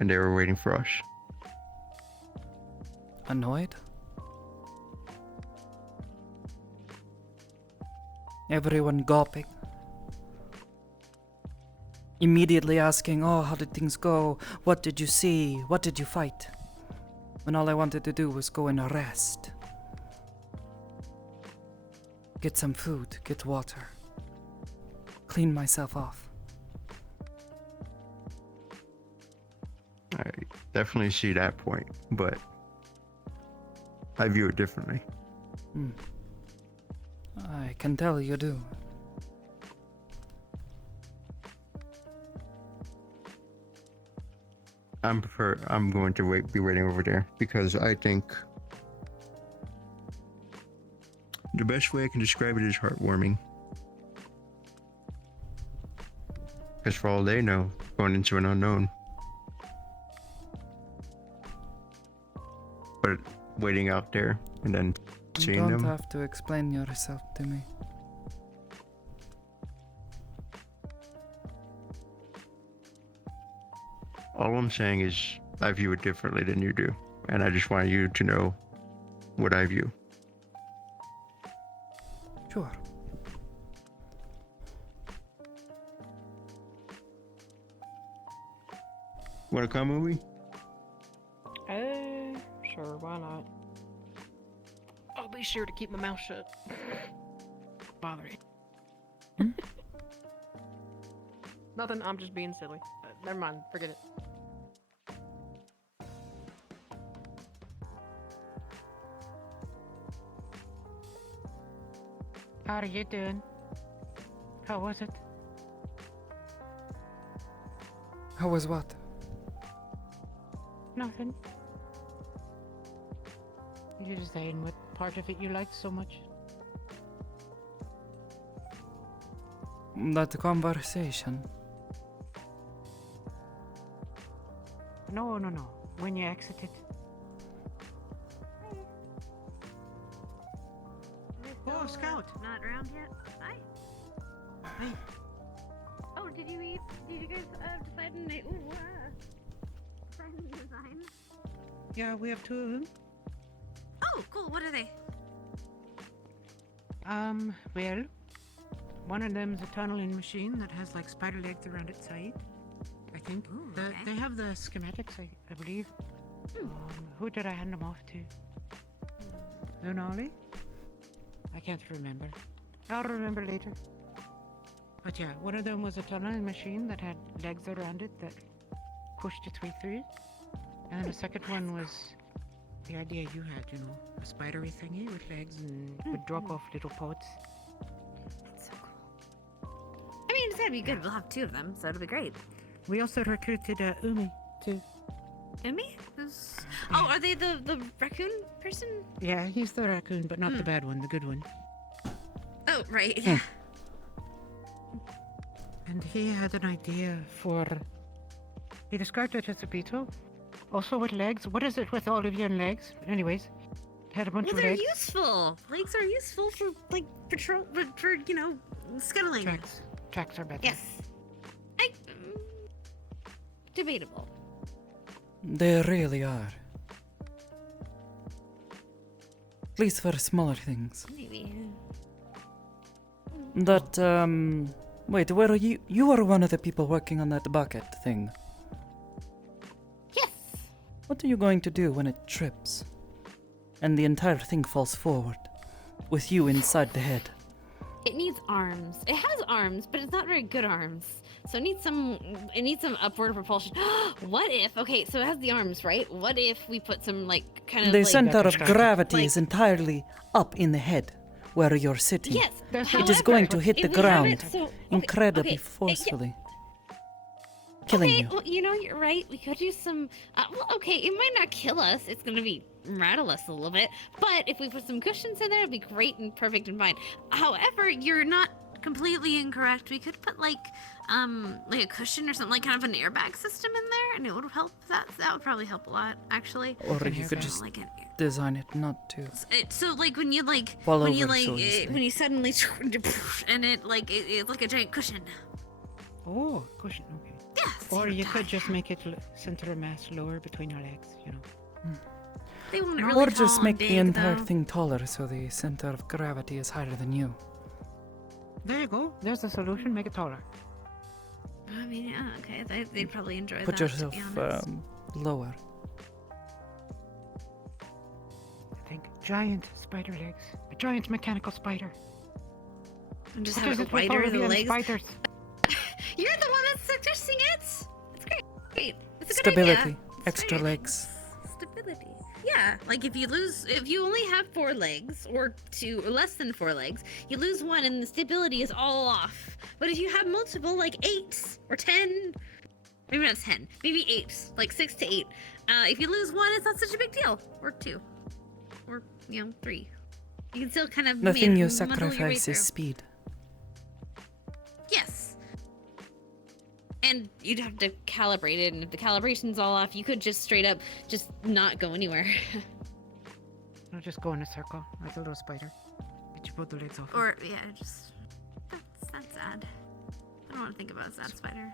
and they were waiting for us? Annoyed? Everyone gawping. Immediately asking, oh, how did things go? What did you see? What did you fight? When all I wanted to do was go and rest. Get some food, get water. Clean myself off. I definitely see that point, but I view it differently. I can tell you do. I'm going to be waiting over there because I think the best way I can describe it is heartwarming. Because for all they know, going into an unknown, waiting out there and then You seeing don't them. have to explain yourself to me. All I'm saying is I view it differently than you do, and I just want you to know what I view. Sure. Want to come, movie? Sure, why not? I'll be sure to keep my mouth shut. Bothering. Nothing, I'm just being silly. Never mind, forget it. How are you doing? How was it? How was what? Nothing. You're just saying what part of it you liked so much. That conversation. No. When you exited. Oh, Scout! Not around yet? Hi. Hey. Oh, did you guys decide on design? Yeah, we have two of them. Oh, cool. What are they? Well, one of them's a tunneling machine that has like spider legs around its side. I think. Ooh, They have the schematics, I believe. Who did I hand them off to? Lunali? I can't remember. I'll remember later. But yeah, one of them was a tunneling machine that had legs around it that pushed its way through. And then the second one was the idea you had, a spidery thingy with legs and would drop off little pods. That's so cool. I mean, it's gotta be good. We'll have two of them, so it'll be great. We also recruited Umi, too. Umi? Oh, are they the raccoon person? Yeah, he's the raccoon, but not the bad one, the good one. Oh, right, yeah. And he had an idea for... He described it as a beetle. Also with legs. What is it with all of your legs? Anyways, it had a bunch of Well, they're legs. useful. Legs are useful for, patrol, for, scuttling. Tracks are better. Yes. Debatable. They really are. At least for smaller things. Maybe. That, wait, where are you? You are one of the people working on that bucket thing. Yes. What are you going to do when it trips? And the entire thing falls forward, with you inside the head? It needs arms. It has arms, but it's not very good arms. So it needs some upward propulsion. What if, okay, so it has the arms, right? What if we put some, The center of gravity is entirely up in the head, where you're sitting. Yes, It is going to hit the if we have ground it so- incredibly okay, forcefully, killing you. Well, you're right. We could do some. Okay, it might not kill us. It's gonna rattle us a little bit. But if we put some cushions in there, it'd be great and perfect and fine. However, you're not completely incorrect. We could put like a cushion or something, like kind of an airbag system in there, and it would help. That would probably help a lot, actually. Or you could just design it not to. So when you Fall when you over so easily. when you suddenly and it's like a giant cushion. Oh, cushion, okay. Yes. Or you could just make it center of mass lower between your legs, They want it really Or tall just and make the big, entire though. thing taller so the center of gravity is higher than you. There you go. There's the solution. Make it taller. I mean, yeah, okay. They'd probably enjoy Put that. yourself to be honest. lower. I think giant spider legs. A giant mechanical spider. And just What have is it it with wider all of the you legs. spiders? You're the one that's suggesting it. It's great. It's a good Stability, idea. It's extra great. legs. Stability. Yeah, like if you only have 4 legs or 2 or less than 4 legs, you lose one and the stability is all off. But if you have multiple, like 8 or 10, maybe not 10, maybe 8, like 6 to 8. If you lose one, it's not such a big deal. Or 2, or 3. You can still kind of The thing you muddle your way sacrifice through. is speed. Yes. And you'd have to calibrate it, and if the calibration's all off, you could just straight up just not go anywhere. I'll just go in a circle like a little spider. Get you both the legs off. Or, yeah, just... That's sad. I don't want to think about a sad spider.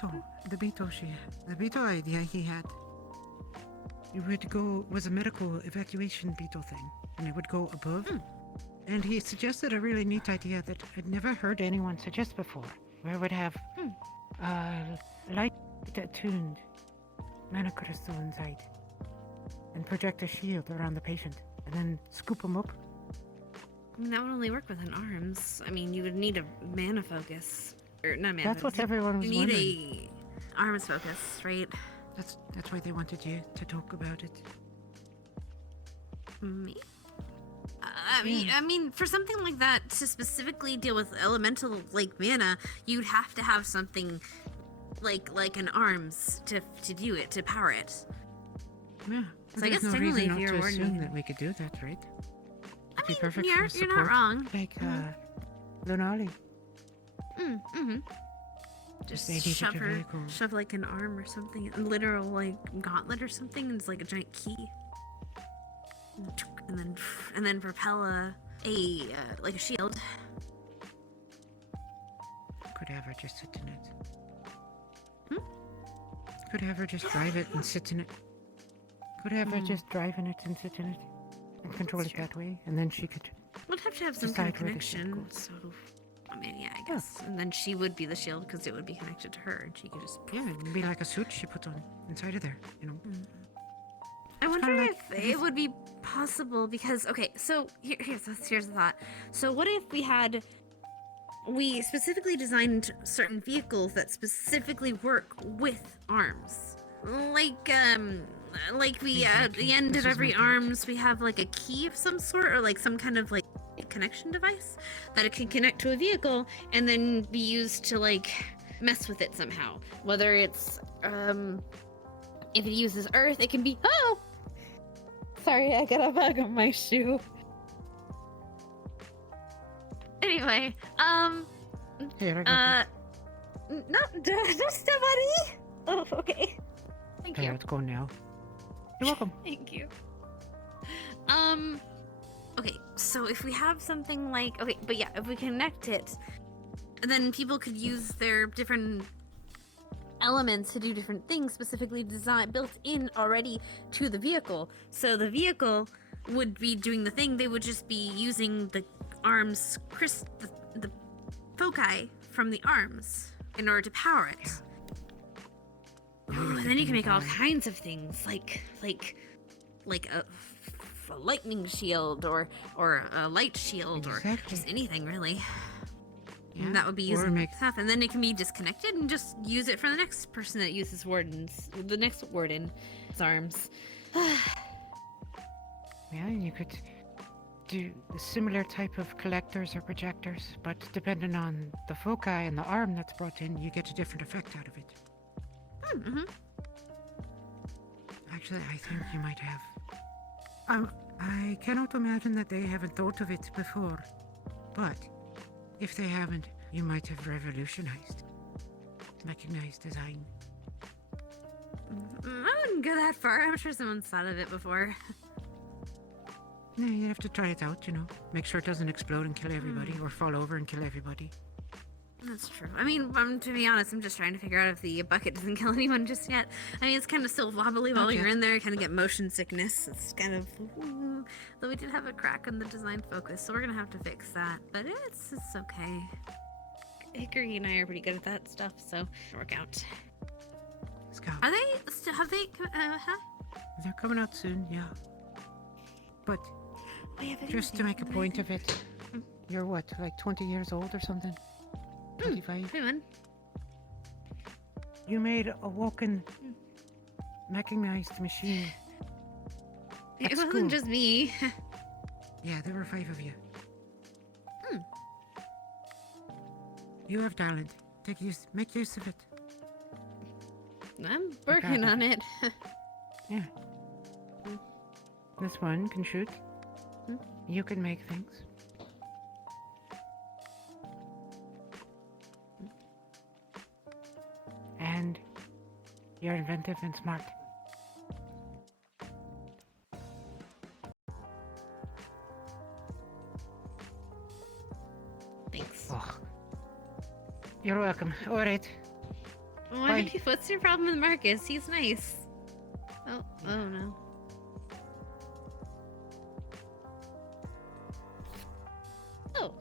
So, the beetle idea he had, it would go, was a medical evacuation beetle thing, and it would go above. And he suggested a really neat idea that I'd never heard anyone suggest before, where it would have light attuned mana crystal inside, and project a shield around the patient, and then scoop them up. I mean, that would only work with an arms. I mean, you would need a mana focus. Or not mana That's focus. what everyone was You need wondering. a arms focus, right? That's why they wanted you to talk about it. Me? I mean, for something like that, to specifically deal with elemental like mana, you'd have to have something like an arms to do it, to power it. Yeah. So I guess There's no technically, reason if not you're to assume warning, that we could do that, right? I mean, Perfect you're for not support, wrong. Like Lunali. Mm-hmm. Just they needed shove a her, vehicle. shove like an arm or something, a literal like gauntlet or something, and it's like a giant key, and then propel like a shield. Could have her just sit in it. Could have her just drive it and sit in it. Could have her just drive in it and sit in it, and control it that way, and then she could. Would have to have some kind of decide where the shield connection. goes. So, I mean, yeah, I guess. And then she would be the shield because it would be connected to her, and she could just. Yeah, it'd be like a suit she puts on inside of there, you know. I wonder kinda like if it would be possible because so here's the thought. So what if we specifically designed certain vehicles that specifically work with arms, like we at the end of every arms we have like a key of some sort or like some kind of like connection device that it can connect to a vehicle and then be used to like mess with it somehow. Whether it's if it uses earth, it can be sorry, I got a bug on my shoe. Anyway, Here, I got no, just somebody. Oh, okay. Thank Here, you. let's go now. You're welcome. Thank you. Okay, so if we have something like but yeah, if we connect it, then people could use their different elements to do different things specifically built in already to the vehicle. So the vehicle would be doing the thing, they would just be using the arms the foci from the arms in order to power it. Ooh, and then you can make all kinds of things like a lightning shield or a light shield or just anything really. Yeah, And that would be or using make- stuff, and then it can be disconnected and just use it for the next person that uses the next warden's arms. Yeah, you could do a similar type of collectors or projectors, but depending on the foci and the arm that's brought in, you get a different effect out of it. Mm-hmm. Actually, I think you might have. I cannot imagine that they haven't thought of it before, but if they haven't, you might have revolutionized, mechanized design. I wouldn't go that far. I'm sure someone's thought of it before. Yeah, you have to try it out, you know. Make sure it doesn't explode and kill everybody, or fall over and kill everybody. That's true. I mean, to be honest, I'm just trying to figure out if the bucket doesn't kill anyone just yet. I mean, it's kind of still wobbly while you're in there. You kind of get motion sickness. It's kind of... Though we did have a crack in the design focus, so we're going to have to fix that. But it's okay. Hickory and I are pretty good at that stuff, so it'll work out. Scout. Are they... Have they... huh? They're coming out soon, yeah. But just to make a point of it, you're what, like 20 years old or something? 25? 21. You made a walking mechanized machine. It At wasn't school. just me. Yeah, there were 5 of you. You have talent. Make use of it. I'm working on it. Yeah. This one can shoot. You can make things. And you're inventive and smart. You're welcome. All right. What's your problem with Marcus? He's nice. Oh no. Oh.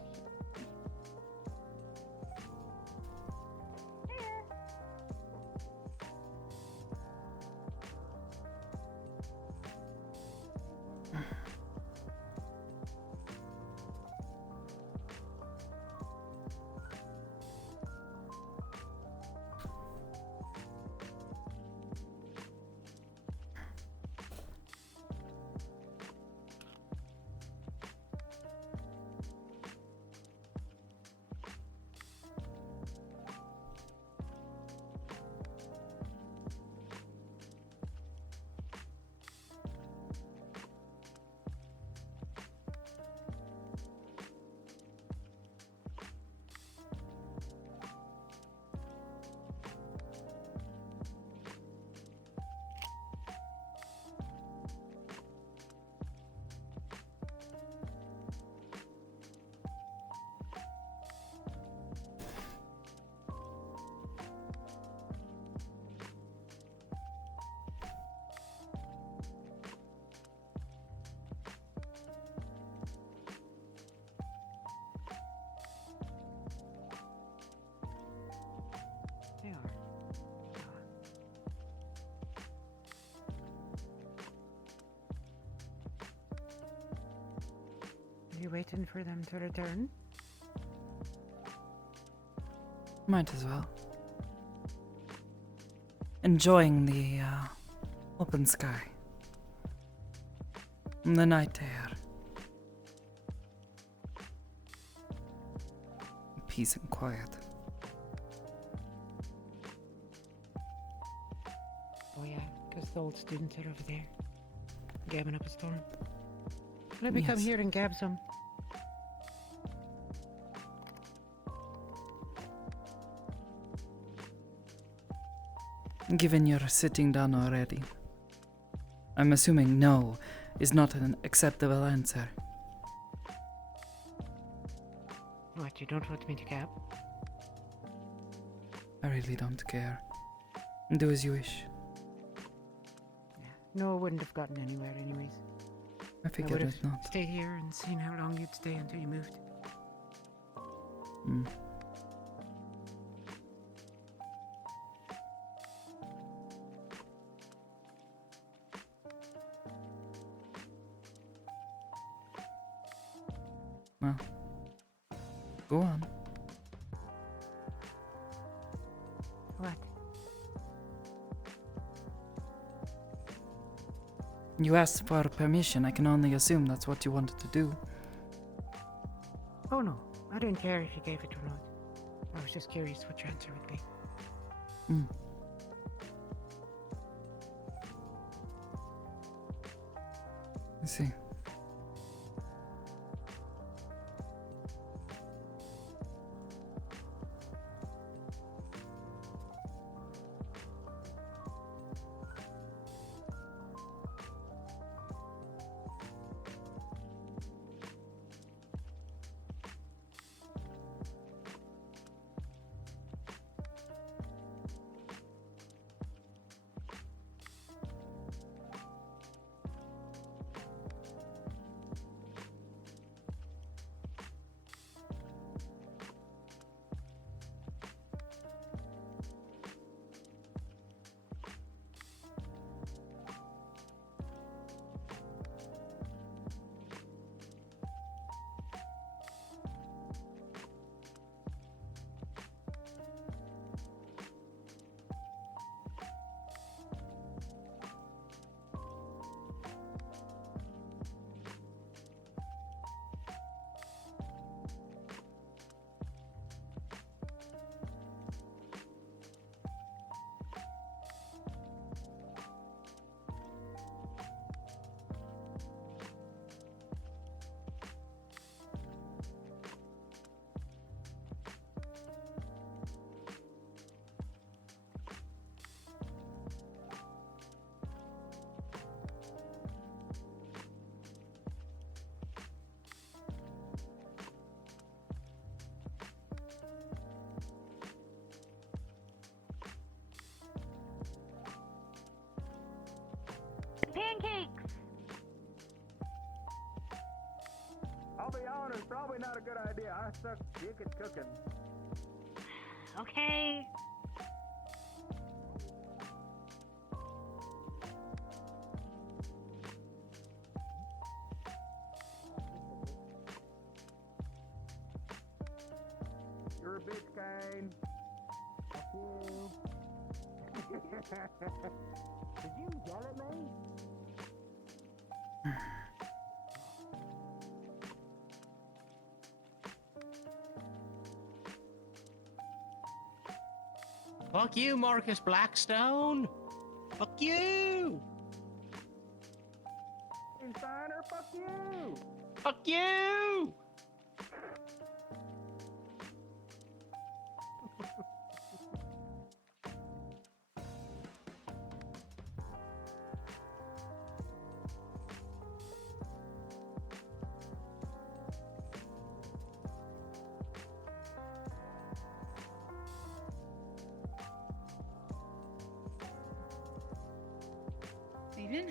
They are. Are you waiting for them to return? Might as well. Enjoying the open sky. And the night air. Peace and quiet. Oh yeah, because the old students are over there, gabbing up a storm. Let me come Yes. here and gab some. Given you're sitting down already, I'm assuming no is not an acceptable answer. What, you don't want me to gab? I really don't care. Do as you wish. No, I wouldn't have gotten anywhere anyways. I figured would have it not. stayed here and seen how long you'd stay until you moved. Hmm. Well, go on. What? You asked for permission. I can only assume that's what you wanted to do. Oh no, I didn't care if you gave it or not. I was just curious what your answer would be. Hmm. I see. Probably not a good idea. I suck dick at cooking. Okay. You're a bitch, Kane. Fuck you. Did you yell at me? Fuck you, Marcus Blackstone. Fuck you. Insider, fuck you. Fuck you. Aiden?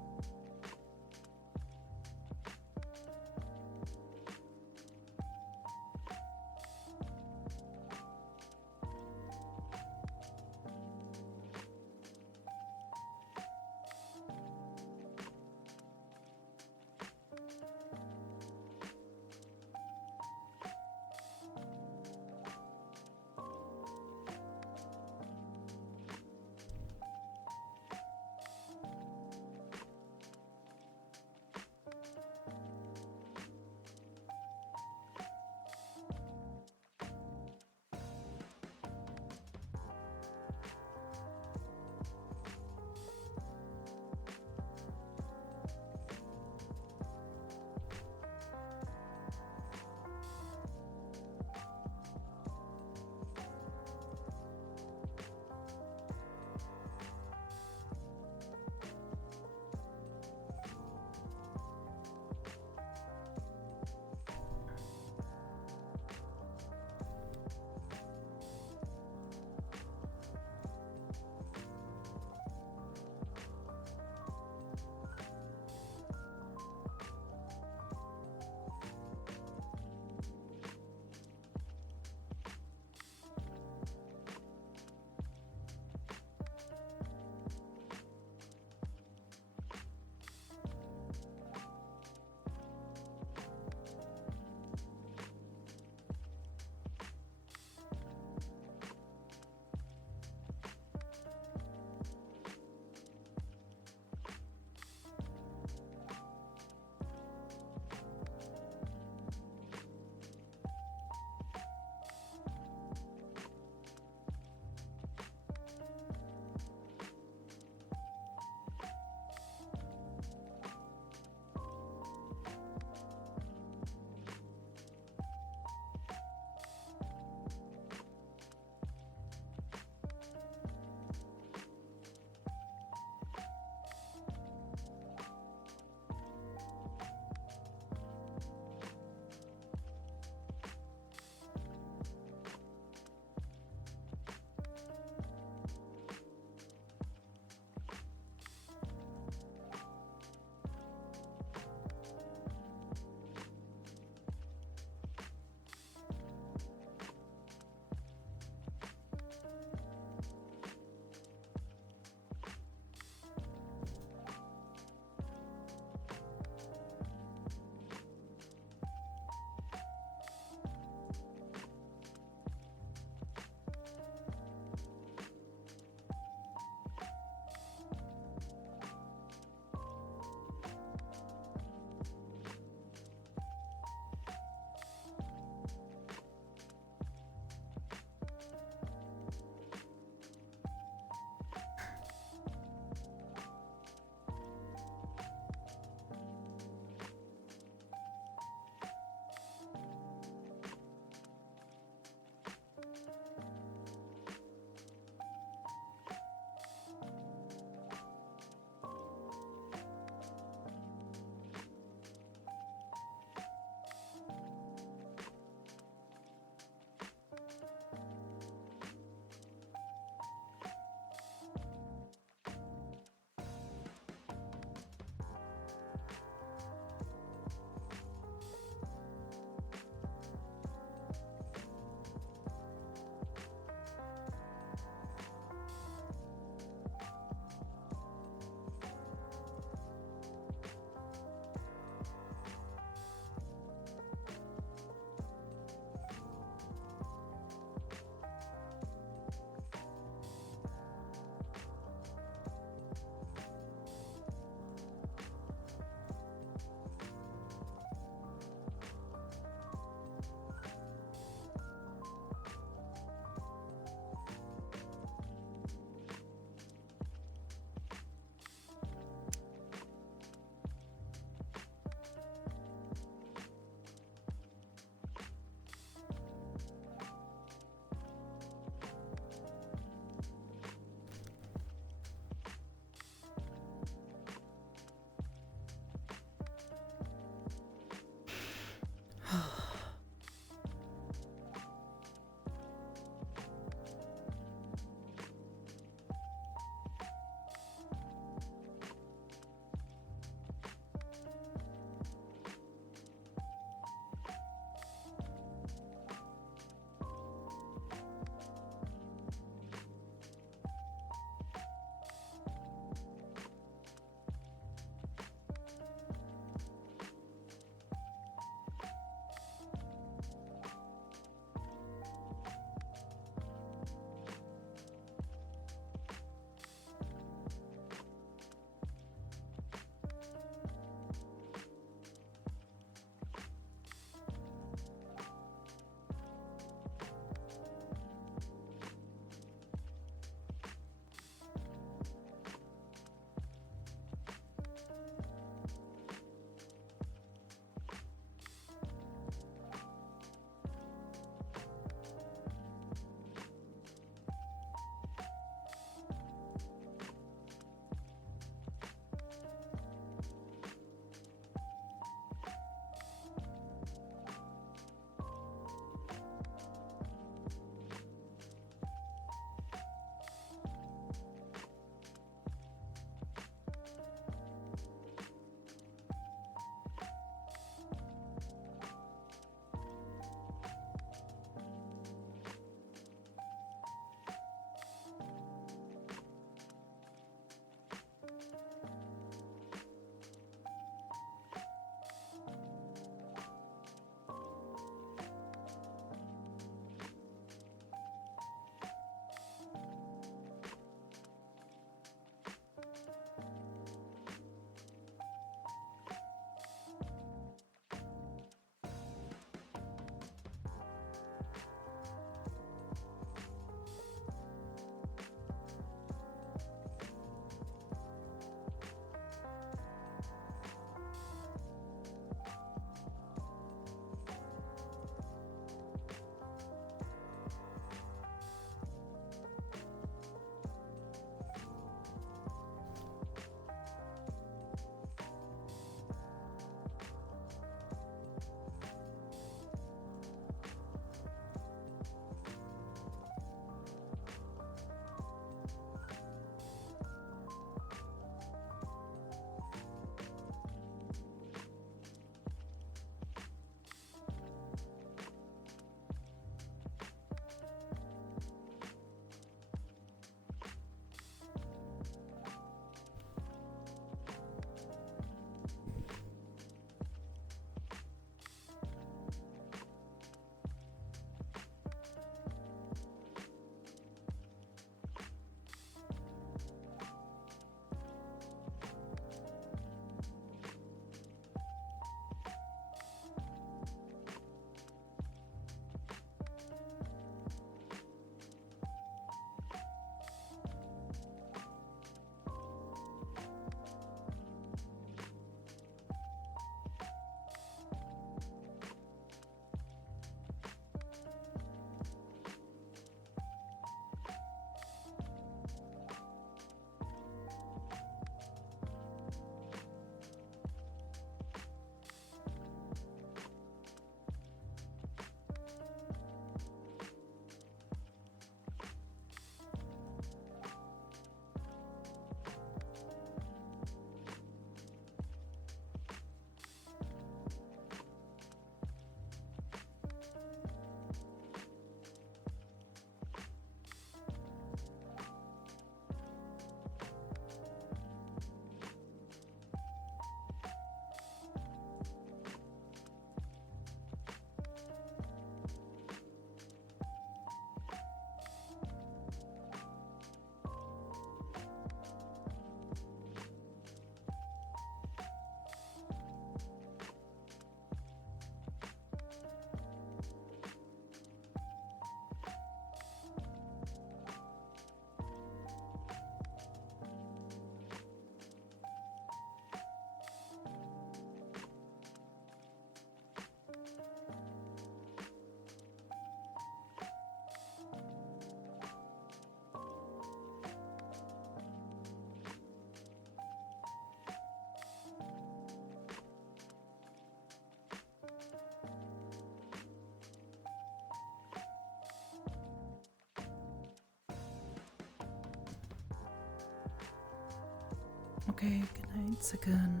Okay, good night, Sakun.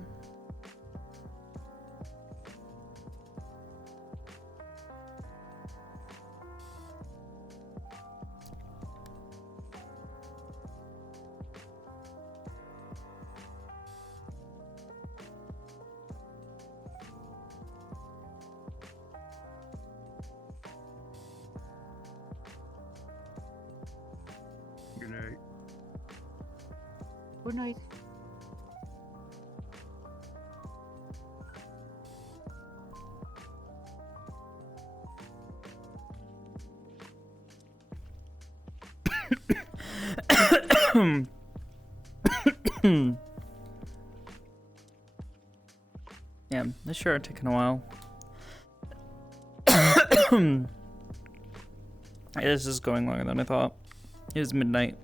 Good night. Good night. Yeah, this sure taking a while. This is going longer than I thought. It is midnight.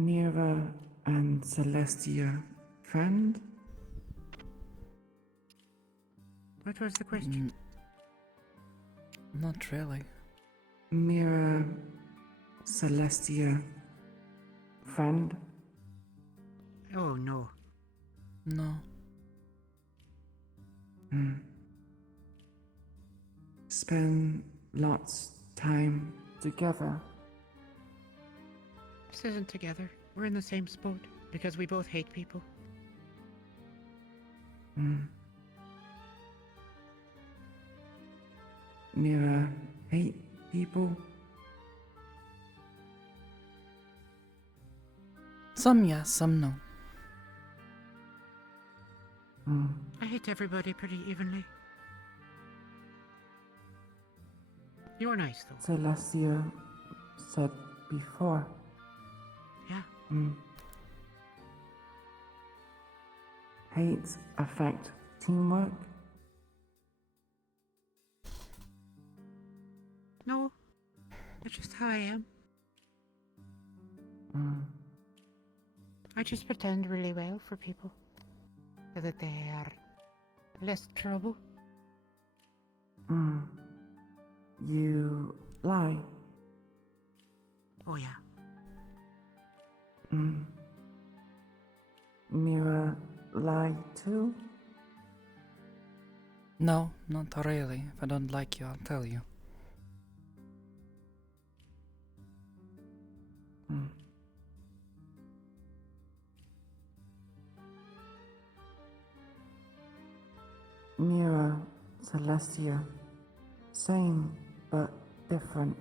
Mira and Celestia friend? What was the question? Not really. Mira, Celestia friend? Oh, no. No. Hmm. Spend lots time together. This isn't together. We're in the same spot because we both hate people. Hmm. Mira hate people? Some yes, some no. Hmm. I hate everybody pretty evenly. You're nice, though. Celestia said before. Yeah. Hmm. hate affect teamwork? No, that's just how I am. Mm. I just pretend really well for people, so that they are less trouble. Mm. You lie. Oh yeah. Mm. Mira lie too? No, not really. If I don't like you, I'll tell you. Mm. Mira, Celestia. Same, but different.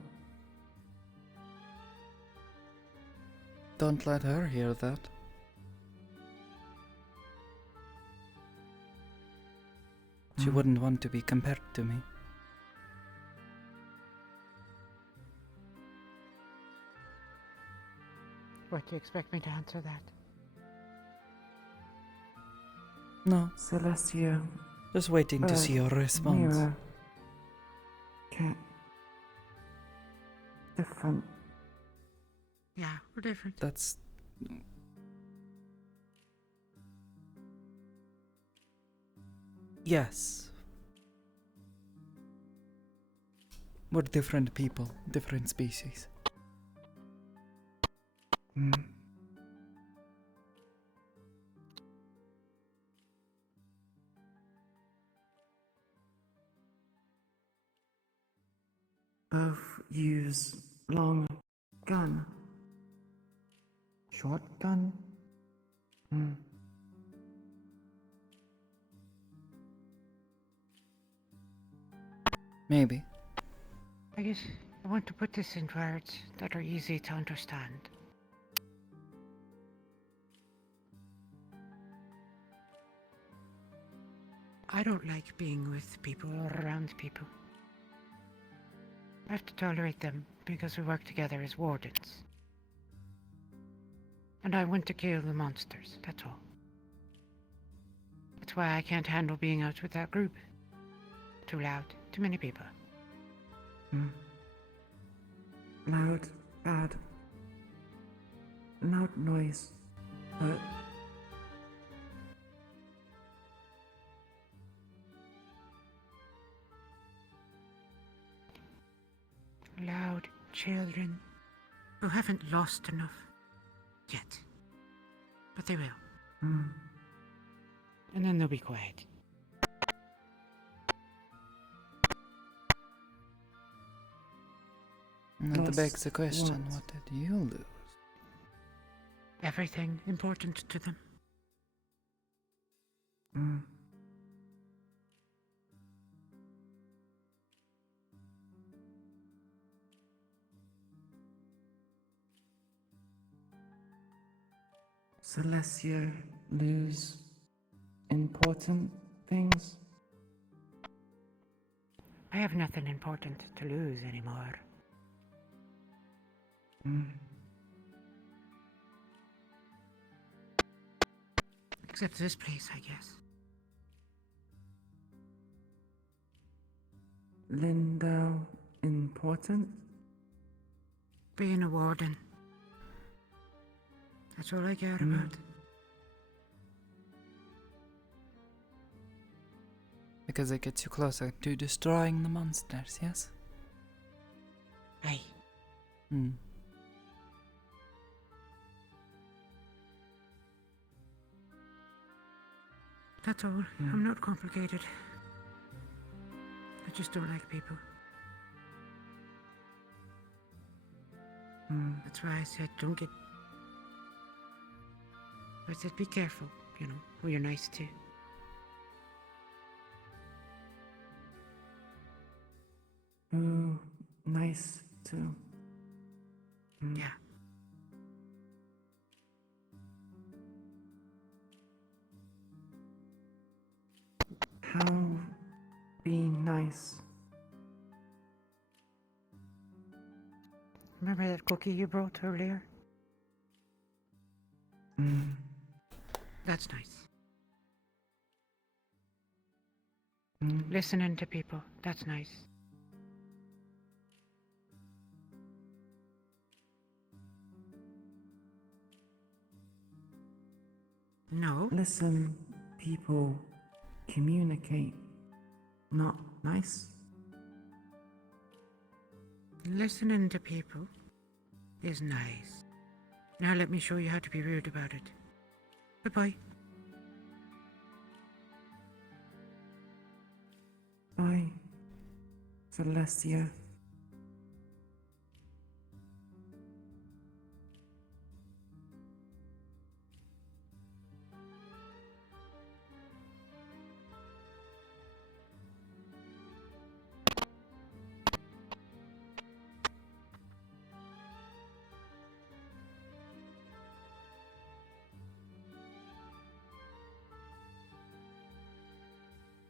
Don't let her hear that. She wouldn't want to be compared to me. What, do you expect me to answer that? No. Celestia. Just waiting to see your response. Mira. Cat. Different. Yeah, we're different. That's... Yes. We're different people, different species. Mm. Both use long gun. Shotgun? Hmm. Maybe. I guess I want to put this in words that are easy to understand. I don't like being with people or around people. I have to tolerate them because we work together as wardens. And I want to kill the monsters, that's all. That's why I can't handle being out with that group. Too loud, too many people. Hmm. Loud, bad. Loud noise. But Loud children who haven't lost enough yet. But they will. Hmm. And then they'll be quiet. And that Lost begs the question, what? what did you lose? Everything important to them. Hmm. Celestia lose important things? I have nothing important to lose anymore. Hmm. Except this place, I guess. Lindau important? Being a warden. That's all I care about. Because it gets you closer to destroying the monsters, yes? Aye. Hmm. That's all. I'm not complicated. I just don't like people. That's why I said don't get... I said be careful, you know, who you're nice to. Ooh, nice too. Yeah. How be nice? Remember that cookie you brought earlier? Mm. That's nice. Listening to people. That's nice. No. Listen, people, communicate. Not nice. Listening to people is nice. Now let me show you how to be rude about it. Goodbye. Bye, Celestia.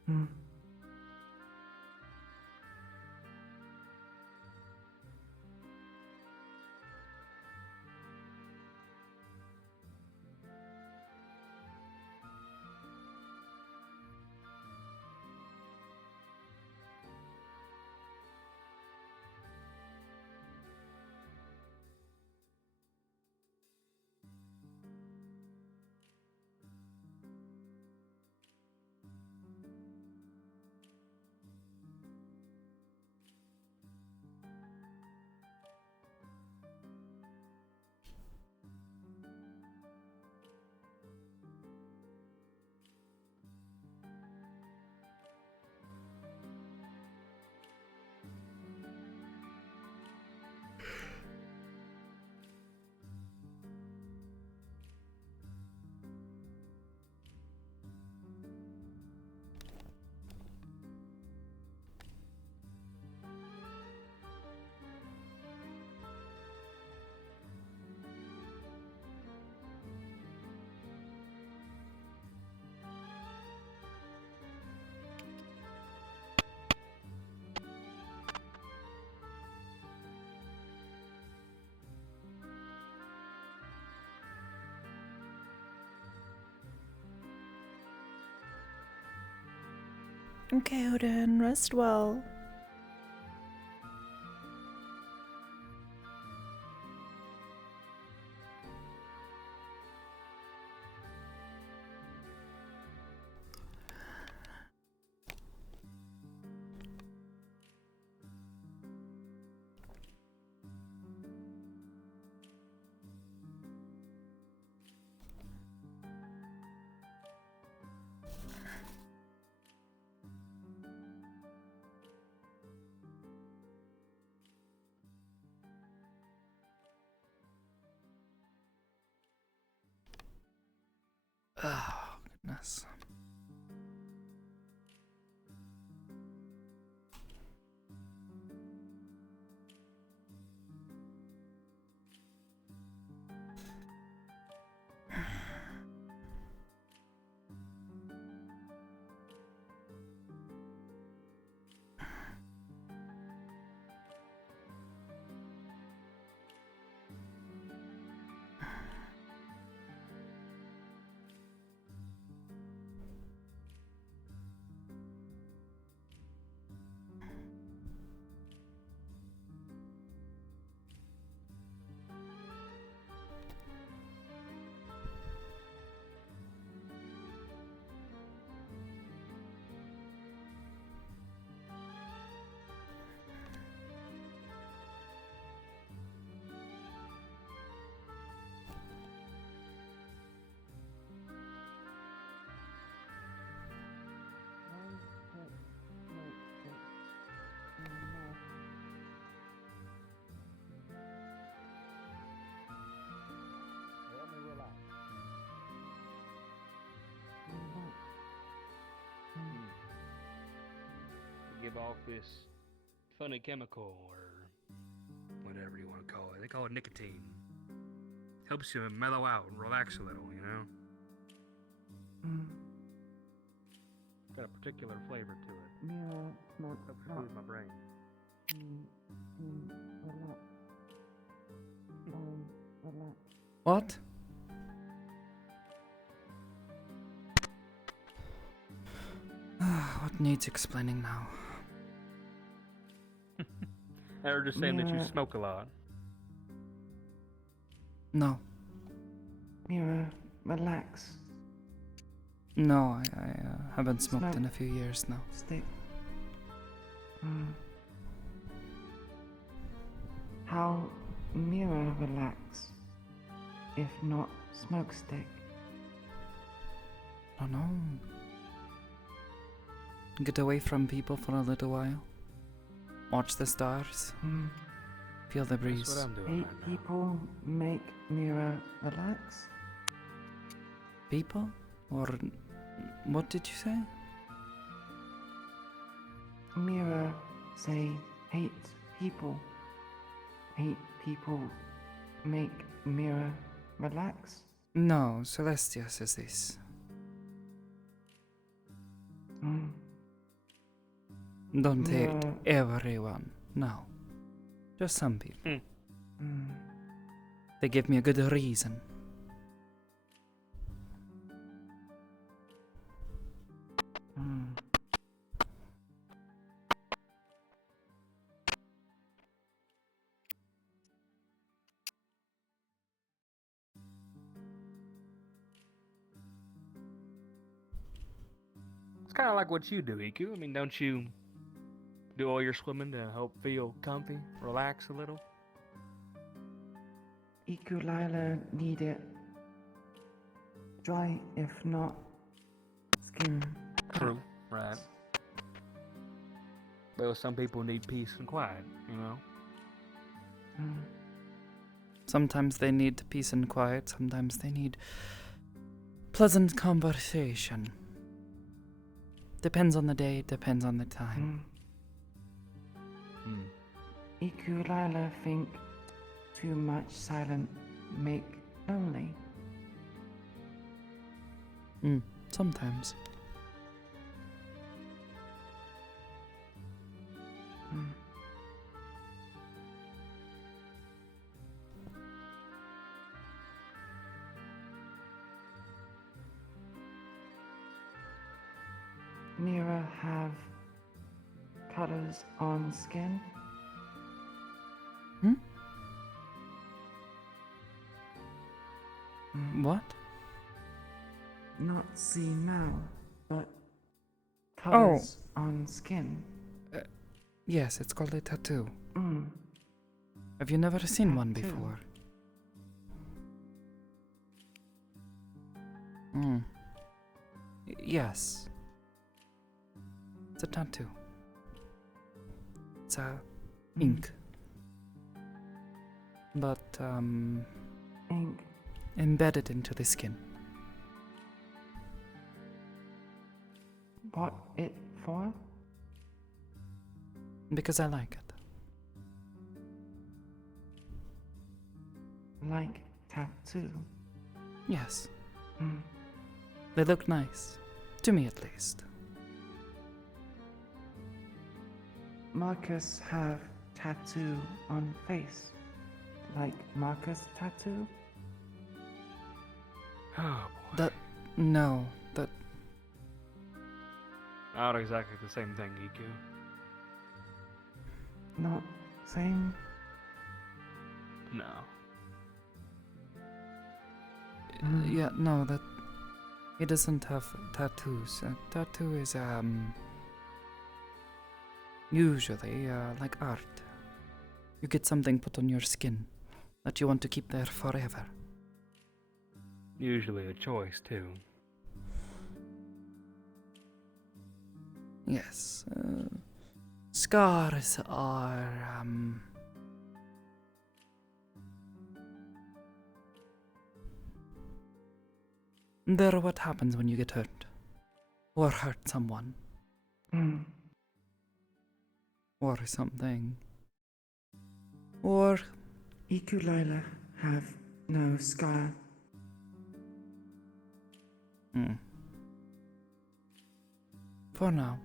Hmm. Okay, Odin, rest well. Oh, goodness. Give off this funny chemical or whatever you want to call it. They call it nicotine. Helps you mellow out and relax a little, you know? Got a particular flavor to it. Mira, Helps soothe my brain. What? What What needs explaining now? I was just saying that you Mira. smoke a lot. No. Mira, relax. No, I haven't smoked in Smoke. a few years now. Stick. How Mira relax, if not smoke stick? I don't know. Get away from people for a little while. Watch the stars. Feel the breeze. That's what I'm doing. 8 people make Mira relax? People? Or what did you say? Mira say 8 people. 8 people make Mira relax? No, Celestia says this. Don't hate Mira. everyone. No. Just some people. They give me a good reason. It's kind of like what you do, Iku. I mean, don't you do all your swimming to help feel comfy, relax a little? Ikulila need it. Dry, if not, skin. True, right. Well, some people need peace and quiet, you know? Sometimes they need peace and quiet, sometimes they need pleasant conversation. Depends on the day, depends on the time. Ikulila think too much silent make lonely. Sometimes. Mira have colors on skin. What? Not see now, but colors on skin. Yes, it's called a tattoo. Mm. Have you never seen one Tattoo. before? Yes. It's a tattoo. It's a ink. But, Ink. embedded into the skin. What it for? Because I like it. Like tattoo. Yes. Mm. They look nice. To me, at least. Marcus have tattoo on face. Like Marcus tattoo? Oh, That. No. That. not exactly the same thing, Iku. Not same? No. Yeah, no, that. He doesn't have tattoos. A tattoo is, usually, like art. You get something put on your skin that you want to keep there forever. Usually a choice, too. Yes. Scars are, they're what happens when you get hurt. Or hurt someone. Or something. Or... Ikulila have no scar. For now.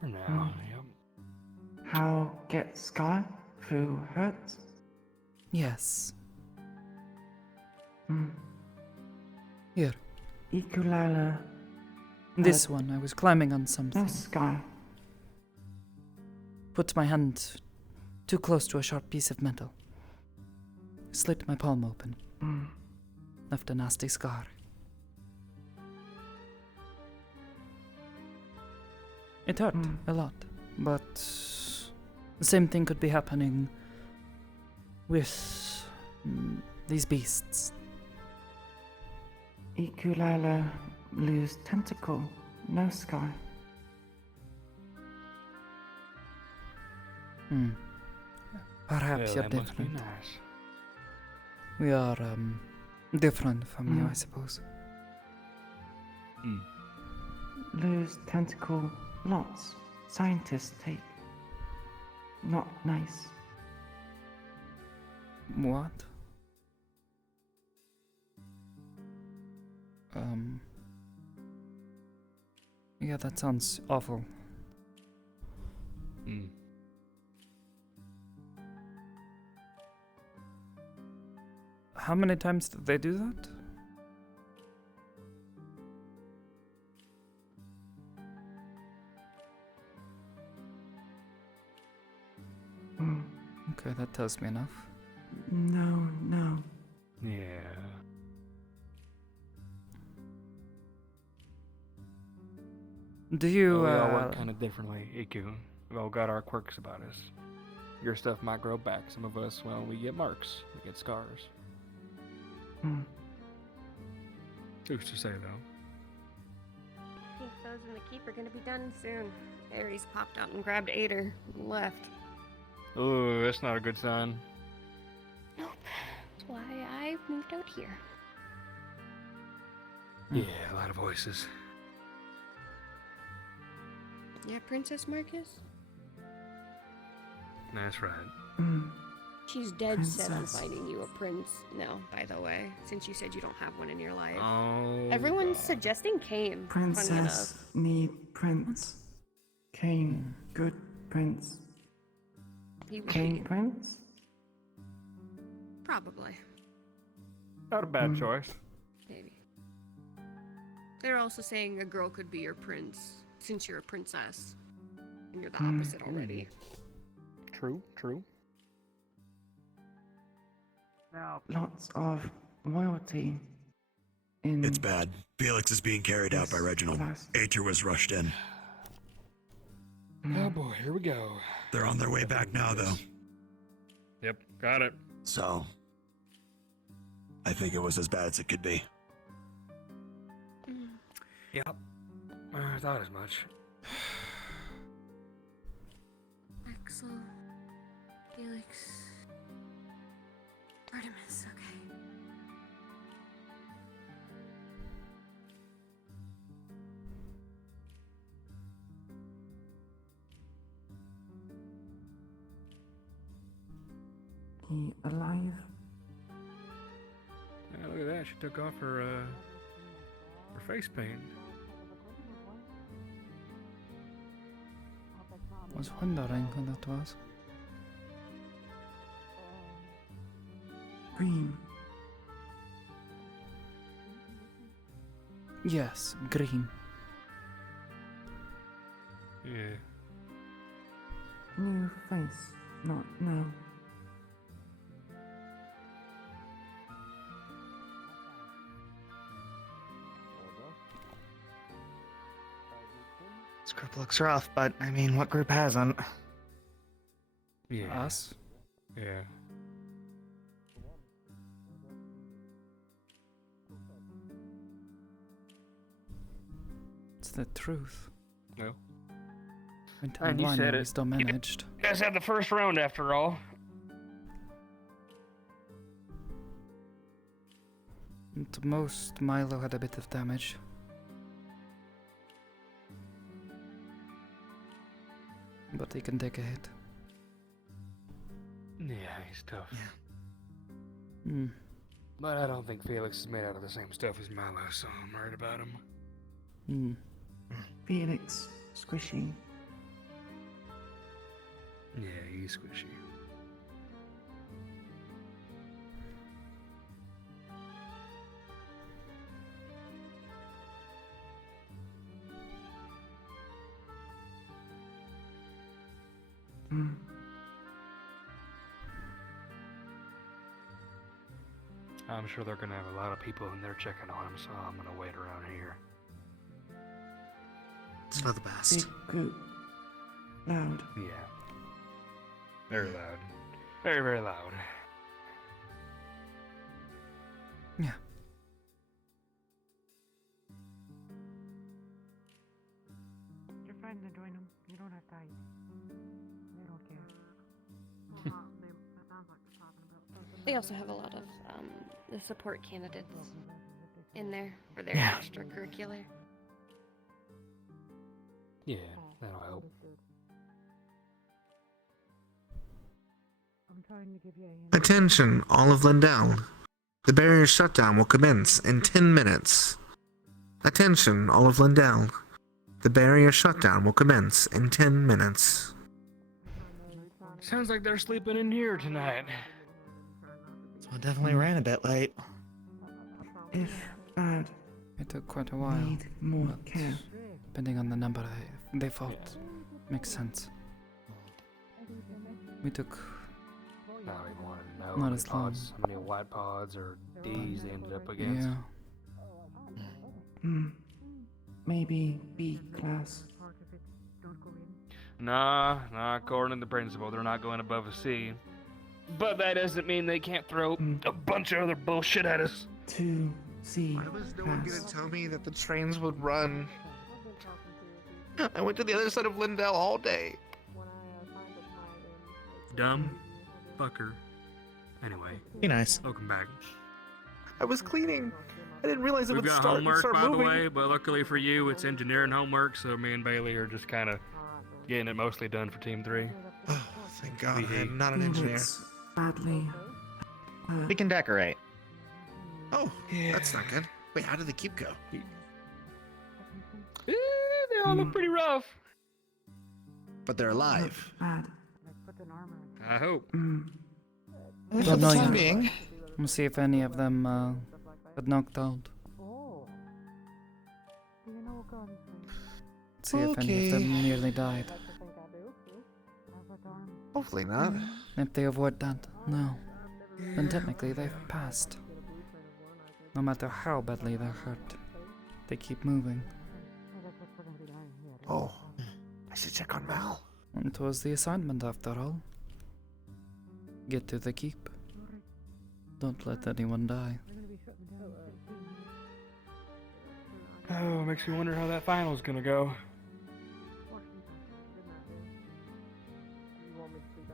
For now, yep. How get scar through hurt? Yes. Mm. Here. Ikulila This one, I was climbing on something. No scar. Put my hand too close to a sharp piece of metal. Slit my palm open. Left a nasty scar. It hurt a lot, but the same thing could be happening with these beasts. Ikulala lose tentacle, no scar. Perhaps Well, you're that must be different. nice. We are different from you, I suppose. Lose tentacle, lots. Scientists take. Not nice. What? Yeah, that sounds awful. How many times did they do that? Okay, that tells me enough. No. Yeah. Do you, We all work kind of differently, Iku. We've all got our quirks about us. Your stuff might grow back. Some of us, well, we get marks. We get scars. Who's to say, though? I think those in the keep are gonna be done soon. Ares popped out and grabbed Ader and left. Ooh, that's not a good sign. Nope. That's why I moved out here. Yeah, a lot of voices. Yeah, Princess Marcus? That's right. She's dead set on Princess. finding you a prince now, by the way, since you said you don't have one in your life. Oh. Everyone's suggesting Kane, funny enough. Princess need prince. Kane, good prince. He would Kane be. prince? Probably. Not a bad choice. Maybe. They're also saying a girl could be your prince, since you're a princess. And you're the opposite already. True. Lots of royalty. In It's bad. Felix is being carried out by Reginald. Aether was rushed in. Oh boy, here we go. They're on their way back now, though. Yep, got it. So, I think it was as bad as it could be. Yep. I thought as much. Axel, Felix, Artemis, okay. he alive? Yeah, look at that. She took off her face paint. I was wondering who that was. Green. Yes, green. Yeah. New face. Not no. This group looks rough, but I mean, what group hasn't? Yeah. Us? Yeah. It's the truth. No. And you said we it. still managed. You guys had the first round after all. At most, Milo had a bit of damage. But he can take a hit. Yeah, he's tough. Hmm. But I don't think Felix is made out of the same stuff as Milo, so I'm worried about him. Hmm. Felix, squishy. Yeah, he's squishy. I'm sure they're gonna have a lot of people in there checking on him, so I'm gonna wait around here. It's for the best. Big group. Loud. Yeah. Very loud. Very, very loud. Yeah. You're fine to join them. You don't have to hide. They don't care. They also have a lot of the support candidates in there for their Yeah. extracurricular. Yeah, that'll help. I'm trying to give you a hint. Attention, all of Lindell. The barrier shutdown will commence in 10 minutes. Attention, all of Lindell. The barrier shutdown will commence in 10 minutes. Sounds like they're sleeping in here tonight. So I definitely ran a bit late. If bad, It took quite a while. need more but care. Depending on the number they fought, makes sense. We took I don't even want to know Not how as many long. pods, how many white pods or D's they ended up against. yeah. Maybe B class. Nah, according to the principal, they're not going above a C. But that doesn't mean they can't throw a bunch of other bullshit at us. 2C Why was no one gonna class. tell me that the trains would run? I went to the other side of Lindell all day. Dumb fucker. Anyway. Be nice. Welcome back. I was cleaning. I didn't realize it We've would got start homework, by moving. the way, but luckily for you, it's engineering homework, so me and Bailey are just kind of getting it mostly done for Team 3. Oh, thank God, I Hee-hee. am not an engineer. It's badly. We can decorate. Oh, that's not good. Wait, how did the cube go? They all look pretty rough. But they're alive. Bad. I hope. For Don't the know time yet. being. We'll see if any of them got knocked out. See if any of them nearly died. Hopefully not. If they avoid that, no. Then technically they've passed. No matter how badly they're hurt, they keep moving. Oh, I should check on Mal. It was the assignment after all. Get to the keep. Don't let anyone die. Oh, makes me wonder how that final's gonna go.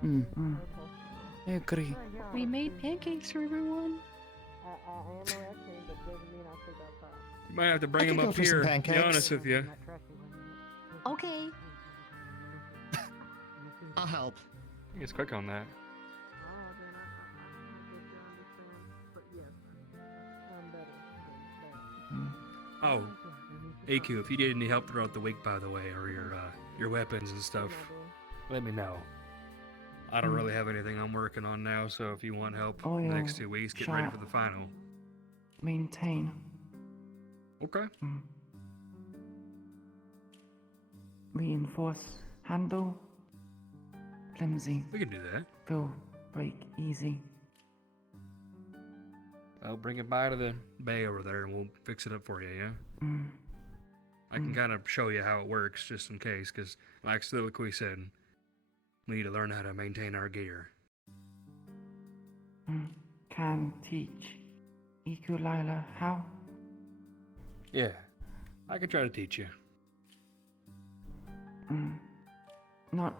I agree. We made pancakes for everyone. You might have to I bring could him go up for some here, to be pancakes. honest with you. Okay. I'll help. He's quick on that. Oh, AQ, if you need any help throughout the week, by the way, or your weapons and stuff, let me know. I don't really have anything I'm working on now, so if you want help Oil, the next 2 weeks, get ready shot. for the final. Maintain. Okay. Reinforce. Handle. Flimsy. We can do that. Fill. Break. Easy. I'll bring it by to the Bay over there, and we'll fix it up for you, yeah? Mm. I can kind of show you how it works, just in case, because, like Soliloquy said, we need to learn how to maintain our gear. Can teach. Ekulila how? Yeah, I could try to teach you. Not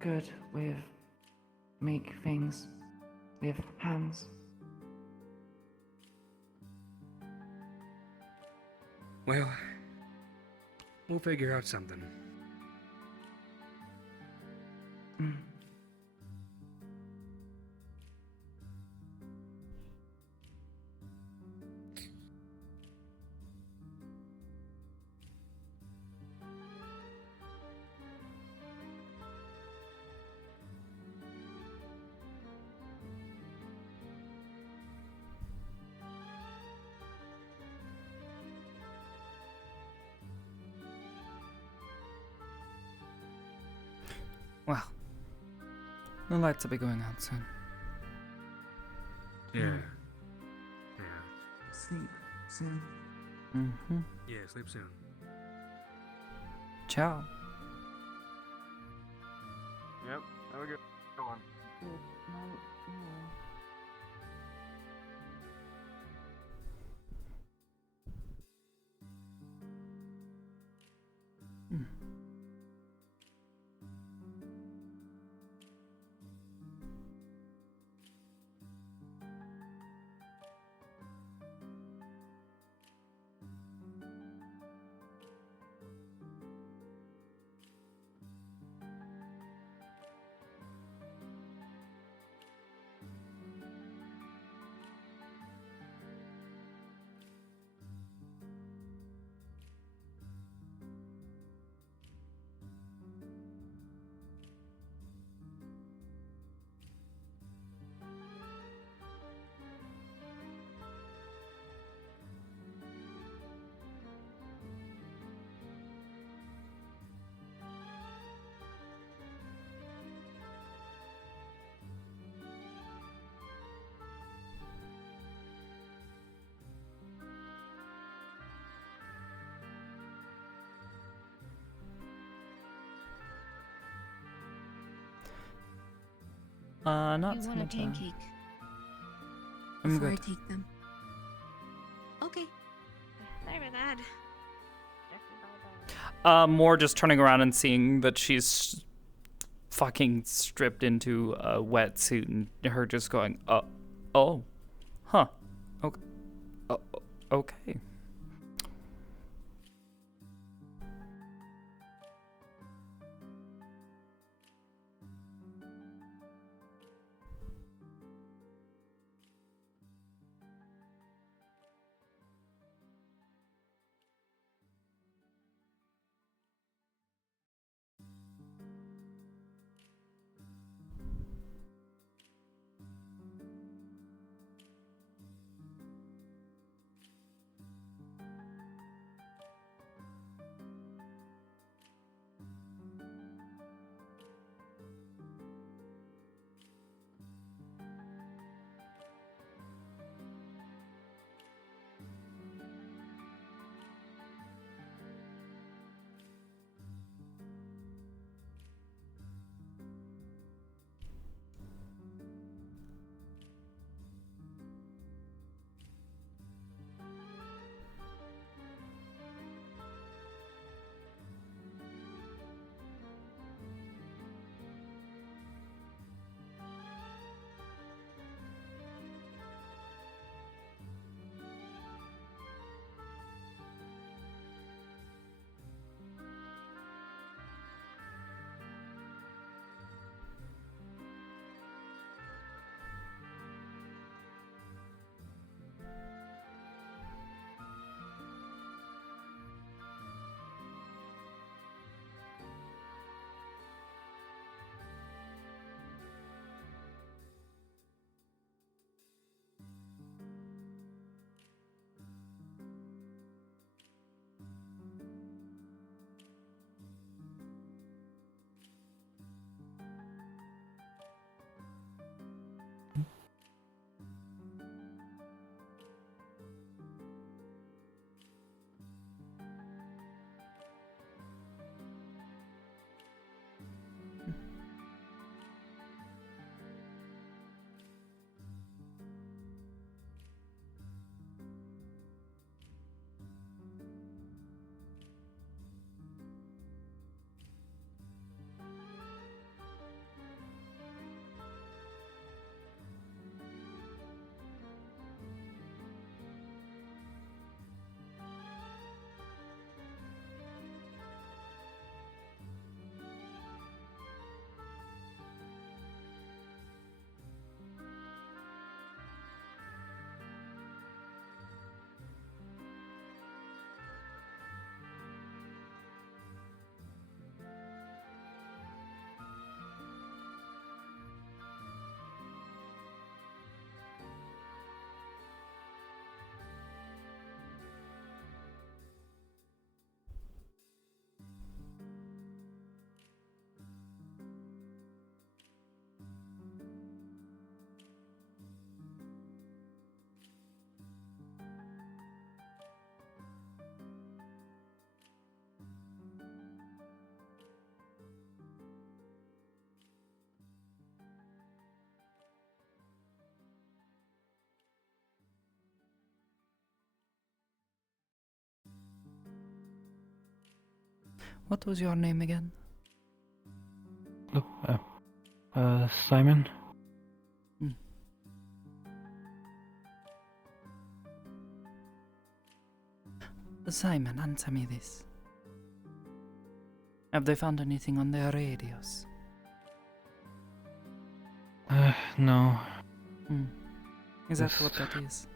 good with make things with hands. Well, we'll figure out something. Well, The lights will be going out soon. Yeah. Mm. Yeah. Sleep soon. Mm-hmm. Yeah, sleep soon. Ciao. Yep. Have a good one. Not You so want a much. pancake I'm before good. I take them. Okay. Sorry about that. More just turning around and seeing that she's fucking stripped into a wetsuit and her just going, oh, huh, okay, okay. What was your name again? Simon? Simon, answer me this. Have they found anything on their radios? No. Is that This- what that is?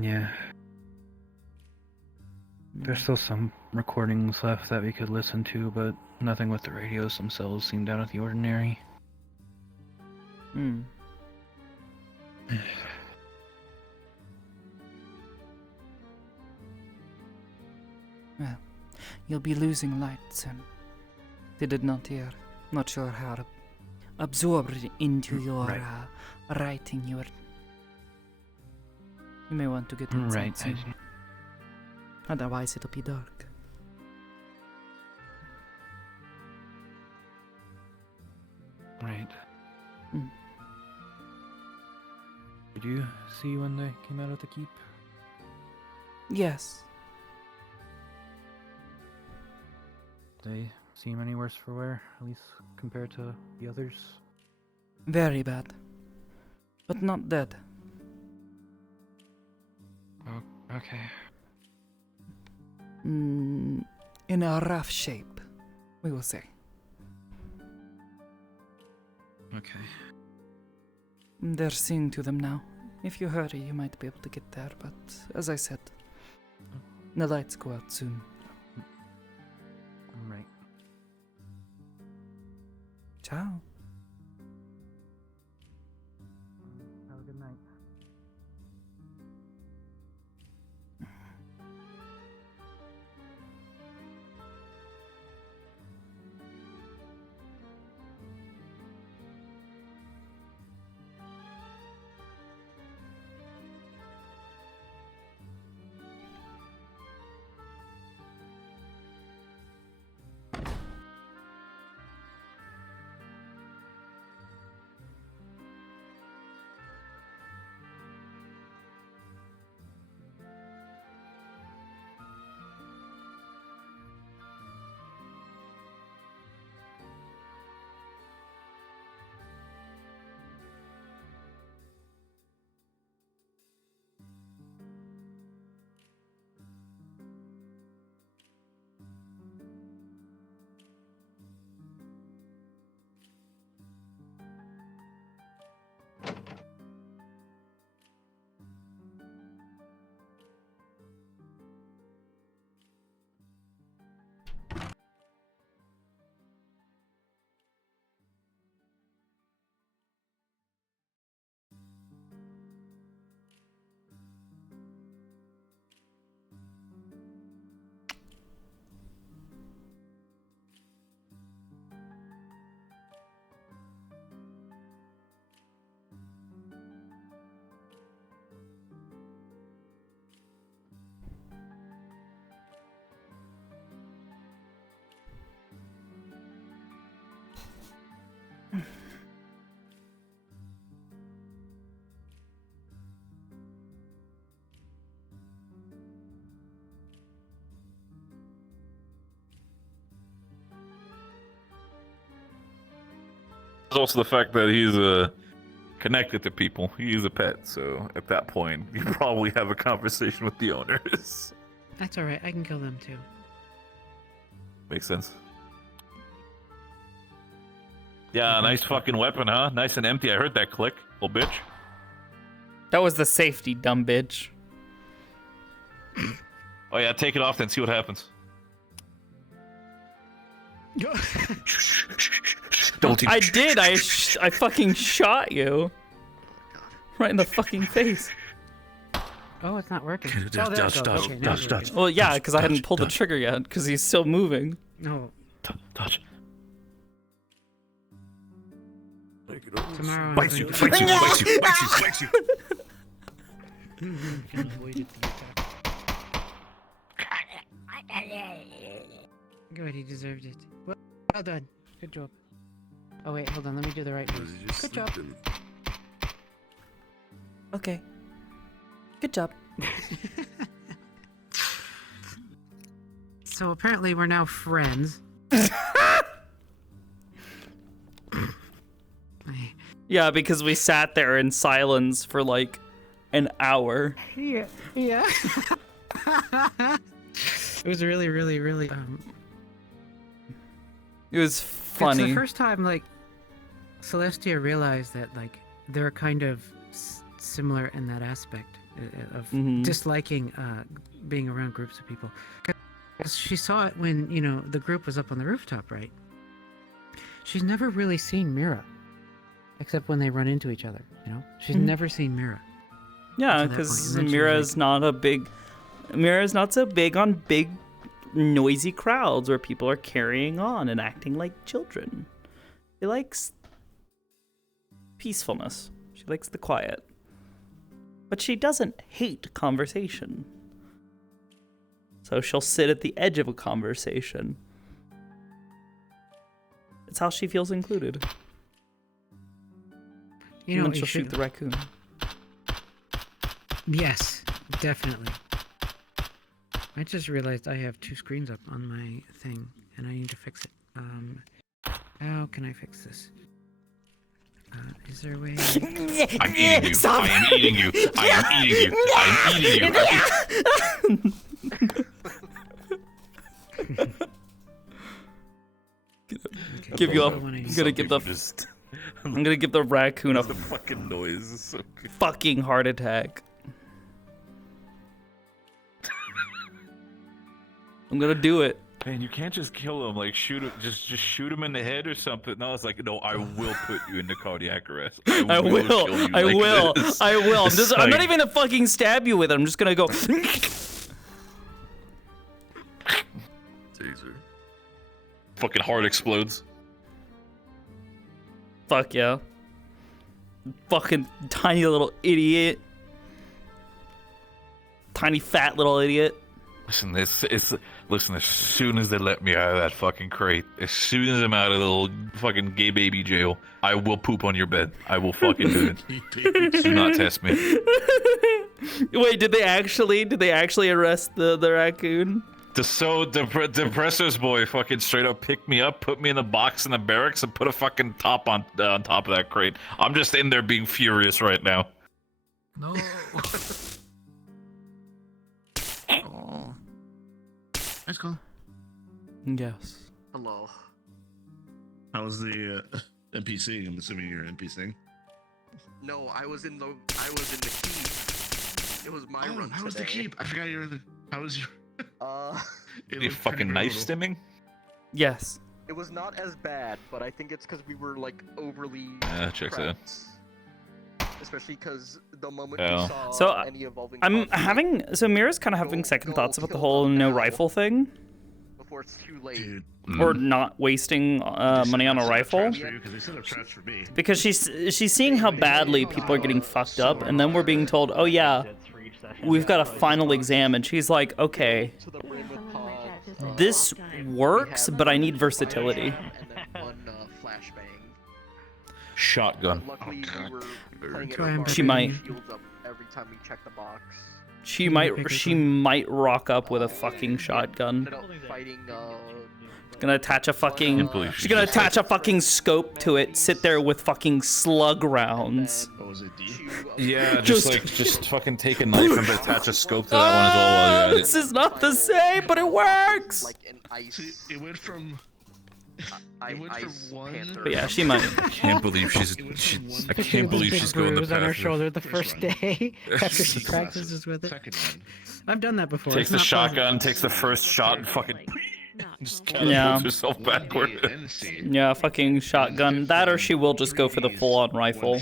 Yeah. There's still some recordings left that we could listen to, but nothing with the radios themselves seemed out of the ordinary. Well, you'll be losing light soon. They did not hear. Not sure how absorbed into your writing you were. You may want to get inside Right, I soon. see. Otherwise it'll be dark. Right. Did you see when they came out of the keep? Yes. They seem any worse for wear, at least compared to the others? Very bad. But not dead. Oh, okay. In a rough shape, we will say. Okay. They're seeing to them now. If you hurry, you might be able to get there, but as I said, the lights go out soon. Right. Ciao. Have a good night. There's also the fact that he's connected to people. He's a pet, so at that point, you probably have a conversation with the owners. That's alright, I can kill them too. Makes sense. Yeah, nice fucking weapon, huh? Nice and empty. I heard that click, little bitch. That was the safety, dumb bitch. Oh yeah, take it off then, see what happens. Don't I did. I fucking shot you. Right in the fucking face. Oh, it's not working. Dodge, Oh, there it dodge, goes. dodge, Okay, now dodge, it's dodge. working. Well, yeah, because I hadn't pulled the trigger yet, because he's still moving. No. Dodge. Tomorrow. Bites you, bites you, bites you, bites you, bites you. Can avoid it. Good, he deserved it. Well done. Good job. Oh wait, hold on. Let me do the right voice. Good job. Okay. Good job. So apparently we're now friends. Yeah, because we sat there in silence for like an hour. Yeah. Yeah. It was really, really, really. It was funny. It's the first time like Celestia realized that like they're kind of similar in that aspect of disliking being around groups of people. Because she saw it when the group was up on the rooftop, right? She's never really seen Mira, except when they run into each other. She's never seen Mira. Yeah, because Mira's not so big on big, noisy crowds where people are carrying on and acting like children. She likes peacefulness. She likes the quiet. But she doesn't hate conversation. So she'll sit at the edge of a conversation. It's how she feels included. And then she'll shoot the raccoon. Yes, definitely. I just realized I have 2 screens up on my thing, and I need to fix it. How can I fix this? Is there a way? I'm eating you. Stop. I am eating you. I am eating you. I am eating you. I'm gonna give the raccoon a the fucking noise is so good. fucking heart attack. I'm gonna do it. Man, you can't just kill him. Like shoot him, just shoot him in the head or something. No, it's like no, I will put you into cardiac arrest. I will. Kill you I like will. this. I will. It's I'm not like- even gonna fucking stab you with it. I'm just gonna go. Taser. Fucking heart explodes. Fuck yeah. Fucking tiny little idiot. Tiny fat little idiot. Listen, listen. As soon as they let me out of that fucking crate, as soon as I'm out of the little fucking gay baby jail, I will poop on your bed. I will fucking do it. Do not test me. Wait, did they actually arrest the raccoon? The Presser's boy fucking straight up picked me up, put me in the box in the barracks, and put a fucking top on top of that crate. I'm just in there being furious right now. No. Oh. Let's go. Yes. Hello. How was the NPC? I'm assuming you're NPCing. No, I was in the keep. It was my run How was the today. keep? I forgot you were the. How was your? You fucking knife stimming? Yes. It was not as bad, but I think it's because we were like overly. Checks out. Especially because the moment Yeah. we saw So any evolving I'm having Mira's kind of having second thoughts about the whole no rifle thing, before it's too late. or not wasting money on a rifle, because she's seeing how badly people are getting fucked up, and then we're being told, oh yeah, we've got a final exam, and she's like, okay, this works, but I need versatility. Shotgun. She might. Every time we check the box. She might rock up with a fucking shotgun. Gonna attach a fucking. She's gonna attach a fucking scope to it. Sit there with fucking slug rounds. Yeah, just fucking take a knife and attach a scope to that one as well while you're at it. This is not the same, but it works. It went from. But yeah, she might. I can't believe she's going the bruise on her path. shoulder the first day after she practices with it. I've done that before. Takes It's the not shotgun, takes the first shot, and fucking just catapults Yeah. herself backward. Yeah, fucking shotgun. That, or she will just go for the full-on rifle.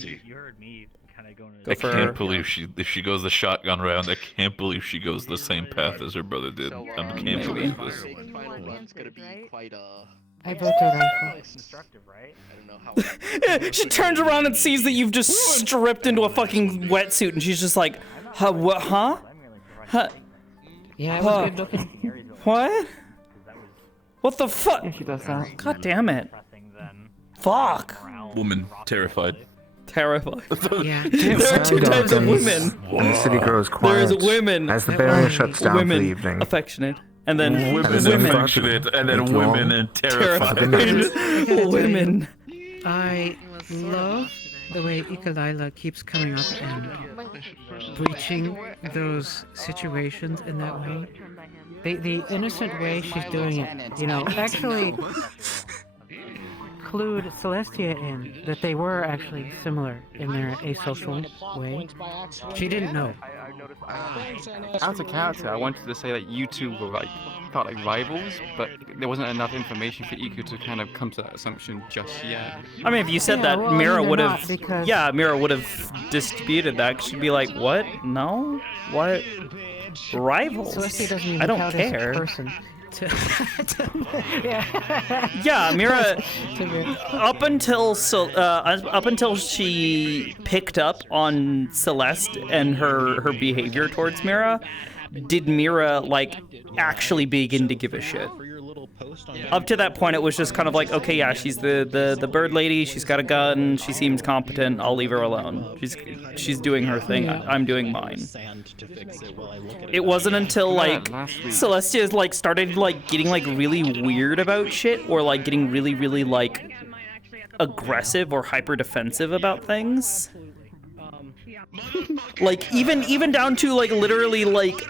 I can't believe if she goes the shotgun round. I can't believe she goes the same path as her brother did. I can't believe this. I vote a rifle. Constructive, right? She turns around and sees that you've just stripped into a fucking wetsuit, and she's just like, huh, what, huh? Huh? Yeah, it was good looking. What? What the fuck? She does that. God damn it. Fuck. Woman, terrified. Terrified. Yeah. There are two types of women. And the city grows quiet. There's women. As the barrier shuts down for women the evening. affectionate. And then women affectionate, and then women and terrified. Women. I love the way Ikalila keeps coming up and breaching those situations in that way. The innocent way she's doing it, you know, actually clued Celestia in that they were actually similar in their asocial way. She didn't know. As a character, I wanted to say that you two were like felt like rivals, but there wasn't enough information for Iku to kind of come to that assumption just yet. I mean, if you said that, well, I Mira mean, would they're have. not, because- Yeah, Mira would have disputed that. She'd be like, "What? No? What? Rivals? Celestia doesn't even I don't count as a care." person. Yeah, Mira. Up until she picked up on Celeste and her behavior towards Mira, did Mira like actually begin to give a shit? Up to that point, it was just kind of like, okay, yeah, she's the bird lady. She's got a gun. She seems competent. I'll leave her alone. She's doing her thing. I'm doing mine. It wasn't until like Celestia like started like getting like really weird about shit, or like getting really like aggressive or hyper defensive about things. Like even down to like literally like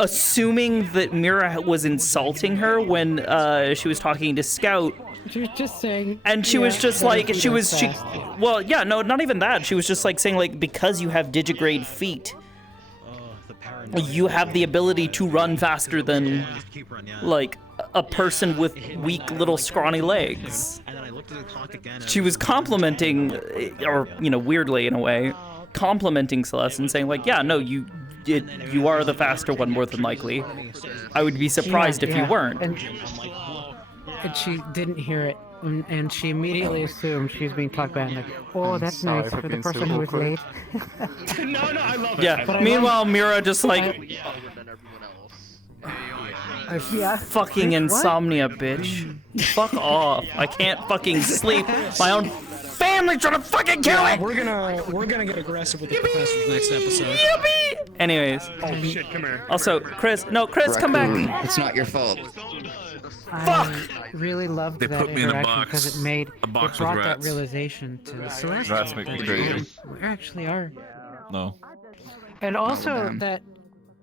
assuming that Mira was insulting her when she was talking to Scout. She was just saying, and she was just like, well, yeah, no, not even that. She was just like saying like, because you have digigrade feet, you have the ability to run faster than like a person with weak little scrawny legs. She was complimenting, or you know, weirdly in a way, complimenting Celeste and saying like, yeah, no, you are the faster one more than likely. I would be surprised if you weren't. And she didn't hear it, and she immediately assumed she was being talked about. And like, oh, that's nice for the person who was late. No, I love it. Yeah. Meanwhile, Mira just like, fucking insomnia, bitch. Fuck off. I can't fucking sleep. My own family trying to fucking kill me. We're gonna get aggressive with the professors next episode. Yippee! Anyways. Oh shit, come here. Also, Chris, come back. It's not your fault. I really loved They that put me in a interaction box. because it box brought with that rats. realization to Celeste. Rats make me crazy. We actually are. No. And also man. that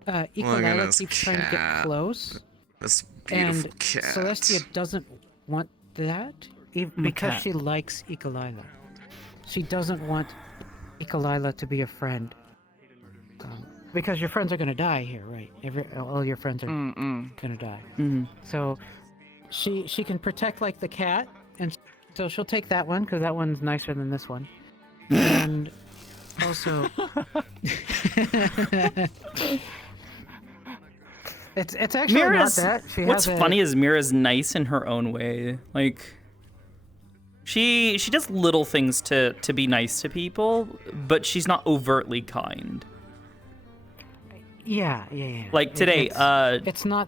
Look at Ikalila this keeps trying to get cat. close. This beautiful And cat. Celestia doesn't want that because she likes Ikalila. She doesn't want Ikalila to be a friend. Because your friends are going to die here, right? All your friends are going to die. So she can protect like the cat, and so she'll take that one because that one's nicer than this one. And also, it's actually Mira's, not that. what's funny is Mira's nice in her own way. Like, she does little things to be nice to people, but she's not overtly kind. Yeah. Like today, it's not.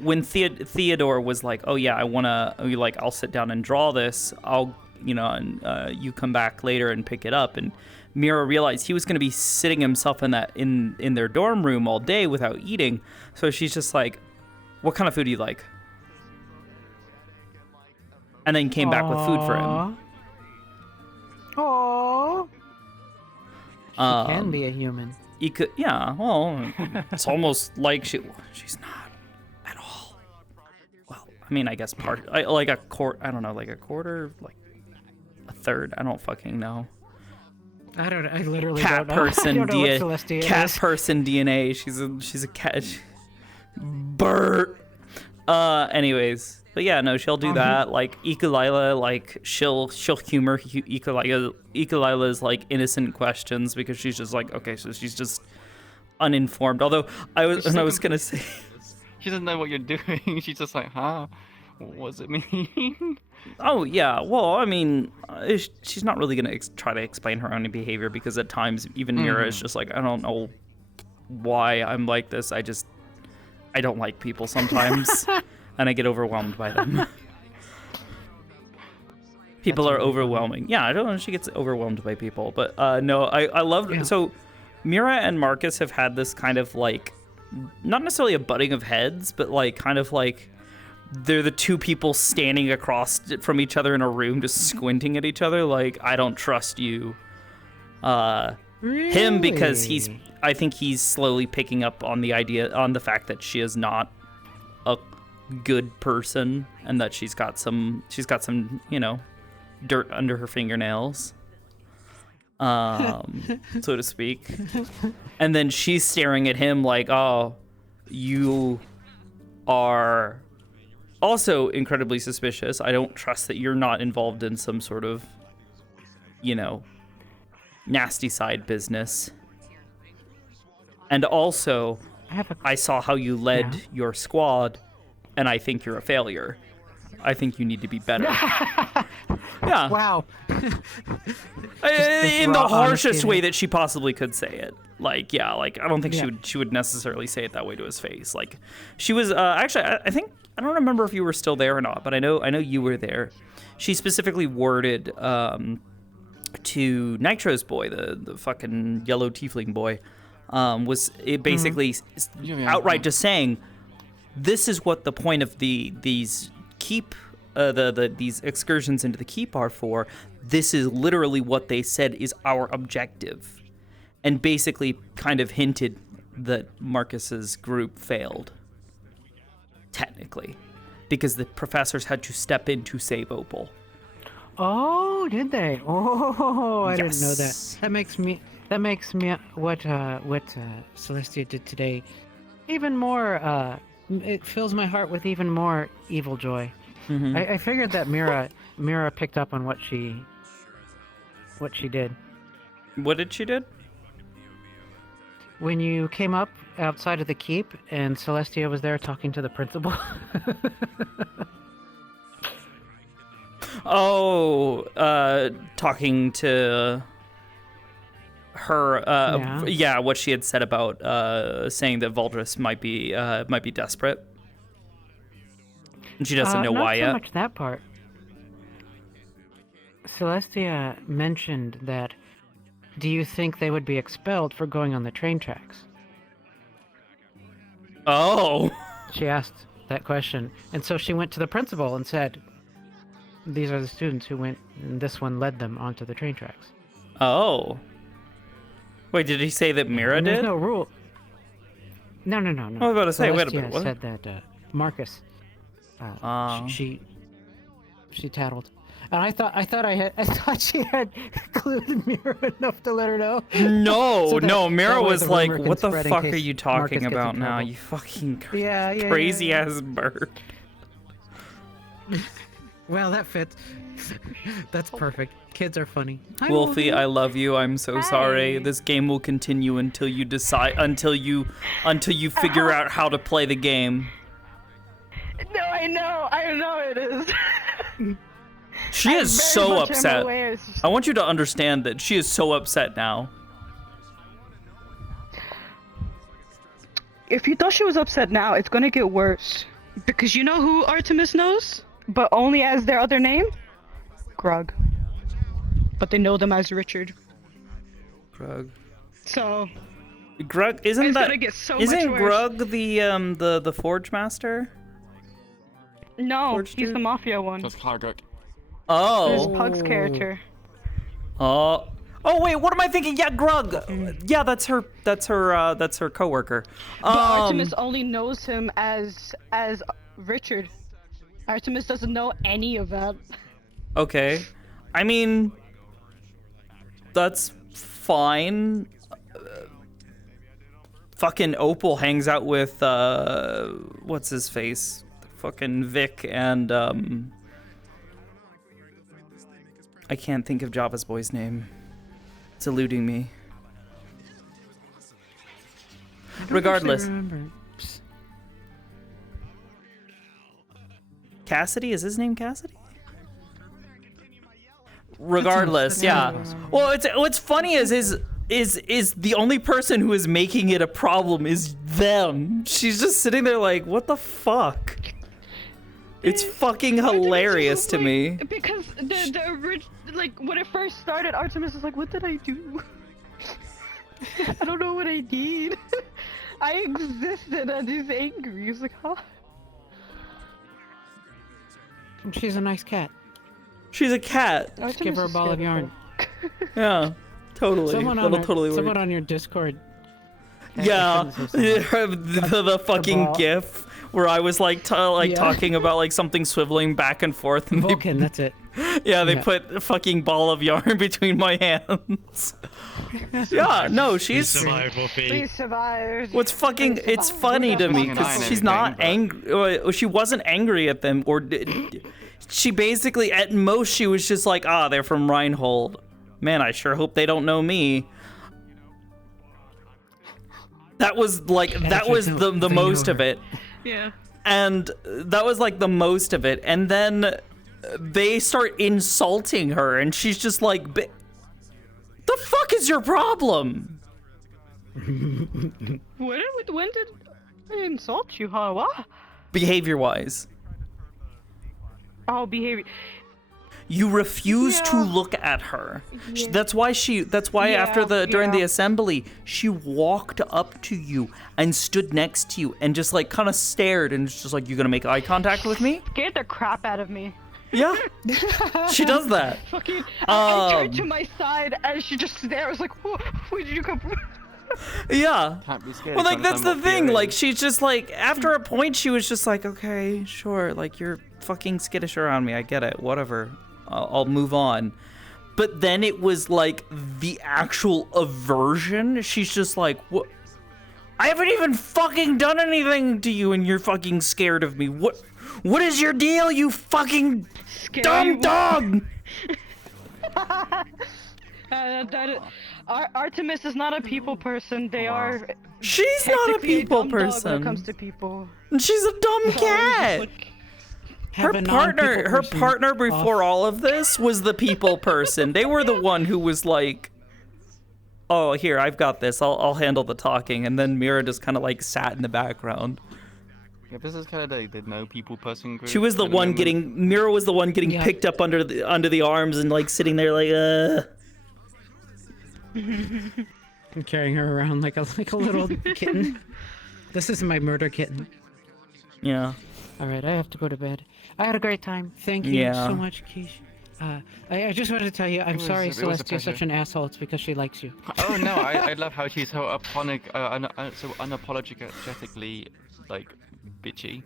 When Theodore was like, "Oh yeah, I wanna," like, I'll sit down and draw this. I'll, and you come back later and pick it up. And Mira realized he was gonna be sitting himself in their dorm room all day without eating. So she's just like, "What kind of food do you like?" And then came back with food for him. Aww. She can be a human. Yeah, well, it's almost like she's not at all. Well, I mean, I guess like a quarter, I don't know, like a quarter, like a third, I don't fucking know. I literally cat don't know. person I don't know what Celestia cat is. person DNA. She's a cat. Bert. Anyways, but yeah, no, she'll do that. Like Ikalila, like she'll humor Ikalila's like innocent questions because she's just like, okay, so she's just uninformed. Although I was gonna say, she doesn't know what you're doing. She's just like, huh? What does it mean? Oh yeah, well, I mean, she's not really gonna try to explain her own behavior because at times even Mira is just like, I don't know why I'm like this. I don't like people sometimes, and I get overwhelmed by them. People are overwhelming. Yeah, I don't know. She gets overwhelmed by people, but no, I love. So, Mira and Marcus have had this kind of like not necessarily a butting of heads, but like kind of like they're the two people standing across from each other in a room just squinting at each other like, I don't trust you. Him because I think he's slowly picking up on the fact that she is not a good person and that she's got some, dirt under her fingernails. So to speak. And then she's staring at him like, oh, you are also incredibly suspicious. I don't trust that you're not involved in some sort of, nasty side business. And also, I saw how you led your squad, and I think you're a failure. I think you need to be better. Yeah. Wow. In the harshest way that she possibly could say it. Like, yeah, like I don't think she would necessarily say it that way to his face. Like, she was actually, I don't remember if you were still there or not, but I know you were there. She specifically worded to Nitro's boy, the fucking yellow tiefling boy, was it basically outright just saying, this is what the point of these keep these excursions into the keep are for. This is literally what they said is our objective, and basically kind of hinted that Marcus's group failed technically because the professors had to step in to save Opal. Oh, did they? Oh, I didn't know that. That makes me what Celestia did today even more. It fills my heart with even more evil joy. Mm-hmm. I figured that Mira picked up on what she did. What did she did? When you came up outside of the keep and Celestia was there talking to the principal. Talking to her, what she had said about saying that Valdris might be desperate. And she doesn't know why yet. Not so much that part. Celestia mentioned that, do you think they would be expelled for going on the train tracks? Oh. She asked that question. And so she went to the principal and said, these are the students who went, and this one led them onto the train tracks. Oh. Wait, did he say that Mira did? There's no rule. No. I was about to say, wait a minute. What? Said that Marcus, she tattled. And I thought she had clued Mira enough to let her know. No, Mira was like, what the fuck are you talking about now? You fucking crazy ass bird. Well, that fits. That's perfect. Kids are funny. Hi, Wolfie, I love you. I'm so sorry. This game will continue until you figure out how to play the game. No, I know it is. She is so upset. I want you to understand that she is so upset now. If you thought she was upset now, it's gonna get worse. Because you know who Artemis knows? But only as their other name? Grug. But they know them as Richard. Grug. So... Grug, isn't Grug the Forge Master? No, he's the Mafia one. That's Harguk. Oh. There's Pug's character. Oh wait, what am I thinking? Yeah, Grug. Yeah, that's her coworker. But Artemis only knows him as Richard. Artemis doesn't know any of that. Okay. I mean, that's fine. Fucking Opal hangs out with what's his face? Fucking Vic and I can't think of Java's boy's name. It's eluding me. Regardless. Cassidy? Is his name Cassidy? Regardless, yeah. Well, what's funny is the only person who is making it a problem is them. She's just sitting there like, what the fuck? It's fucking hilarious to me. Because when it first started, Artemis was like, what did I do? I don't know what I need. I existed and he's angry. He's like, huh? She's a nice cat. She's a cat. Just give her a ball of yarn. Yeah, totally. That'll totally work. Someone on your Discord. Yeah, the fucking gif where I was like talking about like something swiveling back and forth. And Vulcan, that's it. Yeah, they put a fucking ball of yarn between my hands. Yeah, no, she's survival Please survive. What's fucking? It's funny to me because she's not angry. She wasn't angry at them, or she basically, at most, she was just like, ah, they're from Reinhold. Man, I sure hope they don't know me. That was like the most of it. Yeah. And that was like the most of it. And then they start insulting her, and she's just like, the fuck is your problem? When did I insult you, huh? What? Behavior-wise. Oh, behavior. You refuse to look at her. That's why after during the assembly, she walked up to you and stood next to you and just like kind of stared and just like, you gonna make eye contact with me? Scared the crap out of me. Yeah. She does that. Fucking, I turned to my side and she just there. I was like, where did you come from? Yeah. Can't be scared. Well, like that's the thing. Like she's just like, after a point, she was just like, okay, sure. Like you're fucking skittish around me. I get it. Whatever. I'll move on. But then it was like the actual aversion. She's just like, what? I haven't even fucking done anything to you and you're fucking scared of me. What is your deal, you fucking dumb dog? Artemis is not a people person. They are. She's not a people person. When it comes to people. She's a dumb cat. Her partner before all of this was the people person. They were the one who was like, oh, here, I've got this. I'll handle the talking. And then Mira just kind of like sat in the background. Yeah, this is kind of like the no people person group. She was the one getting, Mira was the one getting picked up under the arms and like sitting there like, I'm carrying her around like a little kitten. This is my murder kitten. Yeah. All right, I have to go to bed. I had a great time. Thank you so much, Keish. I just wanted to tell you, I'm sorry Celestia's such an asshole. It's because she likes you. Oh no, I love how she's so so unapologetically like bitchy.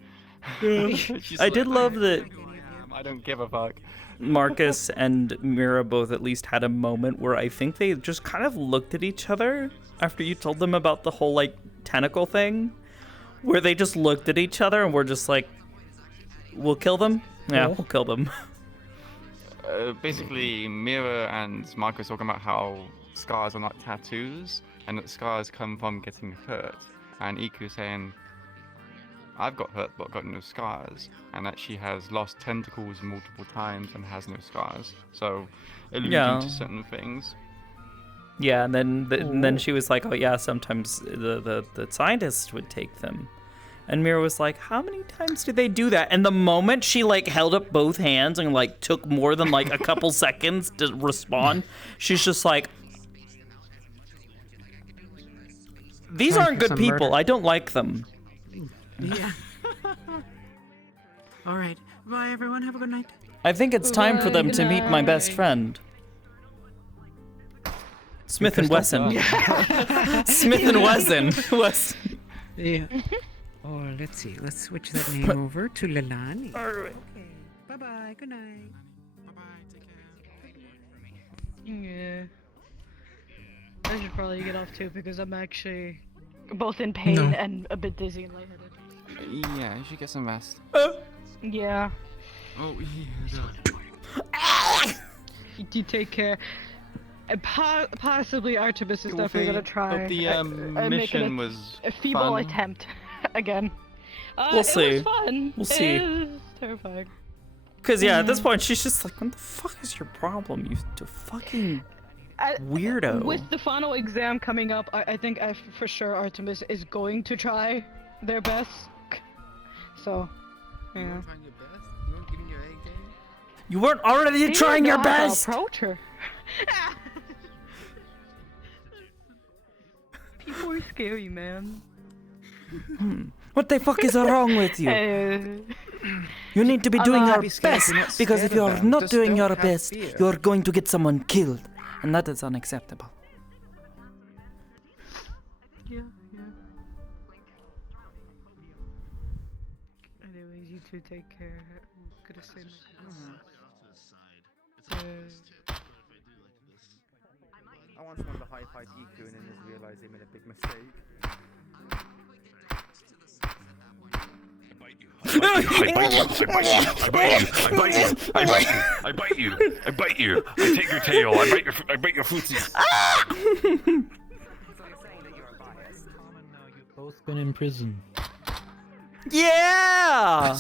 I did love that. I don't give a fuck. Marcus and Mira both at least had a moment where I think they just kind of looked at each other after you told them about the whole like tentacle thing, where they just looked at each other and were just like, we'll kill them? Yeah, we'll kill them. Basically, Mira and Marcus talking about how scars are not tattoos, and that scars come from getting hurt. And Iku saying, I've got hurt but got no scars, and that she has lost tentacles multiple times and has no scars. So, alluding to certain things. Yeah, and then she was like, oh yeah, sometimes the scientists would take them. And Mira was like, how many times do they do that? And the moment she like held up both hands and like took more than like a couple seconds to respond, she's just like, these aren't good people. I don't like them. Yeah. All right. Bye, everyone. Have a good night. I think it's time for them to meet my best friend. Smith and Wesson. Smith and Wesson. Yeah. Oh, let's see. Let's switch that name over to Lilani. All right. Okay. Bye-bye. Good night. Bye-bye. Take care. Yeah. I should probably get off too because I'm actually both in pain and a bit dizzy and lightheaded. Yeah, you should get some rest. Yeah. Oh, You take care. And possibly Artemis is definitely gonna try. Hope the mission was a feeble fun. attempt again. We'll see. It was fun. We'll see. It is terrifying. Because yeah, at this point she's just like, what the fuck is your problem, you fucking weirdo? With the final exam coming up, I think for sure Artemis is going to try their best. So, yeah. You weren't already trying your best. Approach her. very scary, man. What the fuck is wrong with you? You need to be I'm doing not your happy scared, best, you're not because if scared of you're them, not just doing don't your have best, fear. you're going to get someone killed, and that is unacceptable. Yeah. Anyways, you two take care. I'm gonna say I once wanted to high-five Iku and then just realised they made a big mistake. I bite you. I take your tail. I bite your footsies. Both been in prison. Yeah.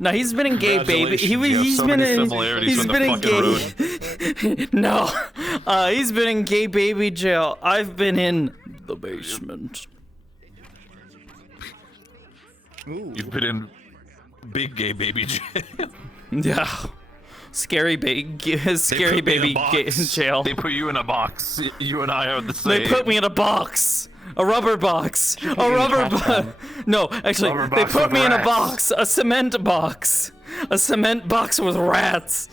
No, he's been in gay baby. He's been in gay. No, he's been in gay baby jail. I've been in the basement. You've been in big gay baby jail. Yeah, scary baby jail. They put you in a box. You and I are the same. They put me in a box. A rubber box. A rubber box. No, actually, they put me in a box. A cement box. A cement box with rats.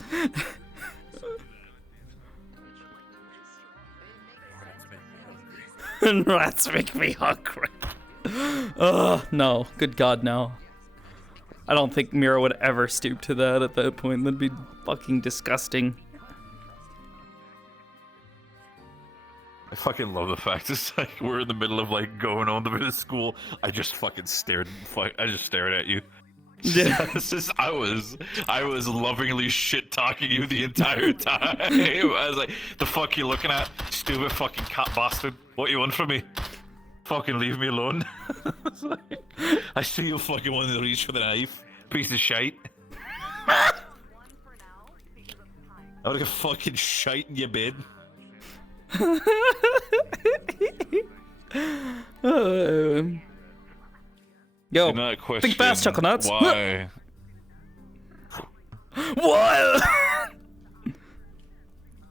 And rats make me hungry. No. Good God, no. I don't think Mira would ever stoop to that at that point. That'd be fucking disgusting. I fucking love the fact it's like we're in the middle of like going on to school. I just fucking stared. I just stared at you. Yeah. I was lovingly shit talking you the entire time. I was like, the fuck you looking at? Stupid fucking cat bastard. What you want from me? Fucking leave me alone. I see you fucking wanting to reach for the knife. Piece of shite. I would have fucking shite in your bed. Yo, think fast, chuckle nuts. Why? What?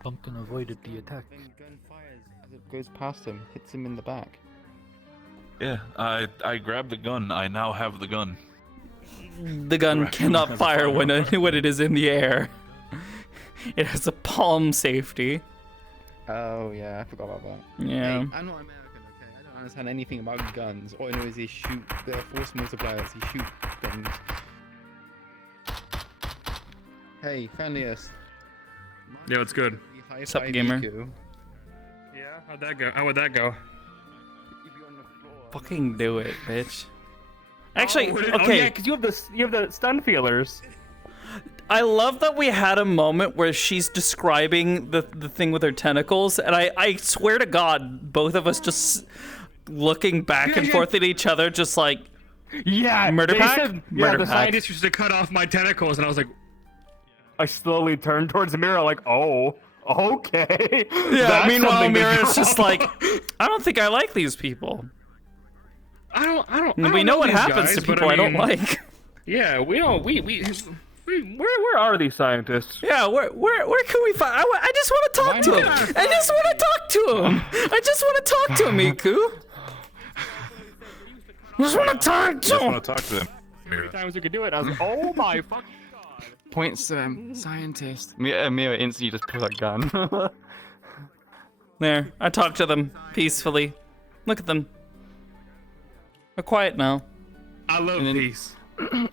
Pumpkin avoided the attack. Gun fires as it goes past him, hits him in the back. Yeah, I grabbed the gun. I now have the gun. The gun cannot fire when it is in the air. It has a palm safety. Oh yeah, I forgot about that. Yeah. Hey, I'm not American, okay? I don't understand anything about guns. All I know is they shoot. They're force multipliers. They shoot guns. Hey, friendliest. Yeah, it's good. What's up, gamer? Yeah, how'd that go? How would that go? Fucking do it, bitch. Actually, Oh, okay. yeah, because you have the stun feelers. I love that we had a moment where she's describing the thing with her tentacles, and I swear to God, both of us just looking back and forth at each other, just like, yeah, murder they pack. said, Murder the pack. scientist used to cut off my tentacles, and I was like, I slowly turned towards the mirror, like, oh, okay. Yeah. That's Meanwhile, something to Mira's just drop. like, I don't think I like these people. I don't We know what these happens guys, to but people I don't mean, like. Yeah, we don't. Where are these scientists? Yeah, where can we find? I just want to talk to him. I just want to talk to him. I just want to talk to him, Miku. I just want to talk to him. talk to them. Every times we could do it, I was like, oh my fucking God. Points to scientist. Mira instantly just pulls a gun. There, I talked to them peacefully. Look at them. They're quiet now. I love peace.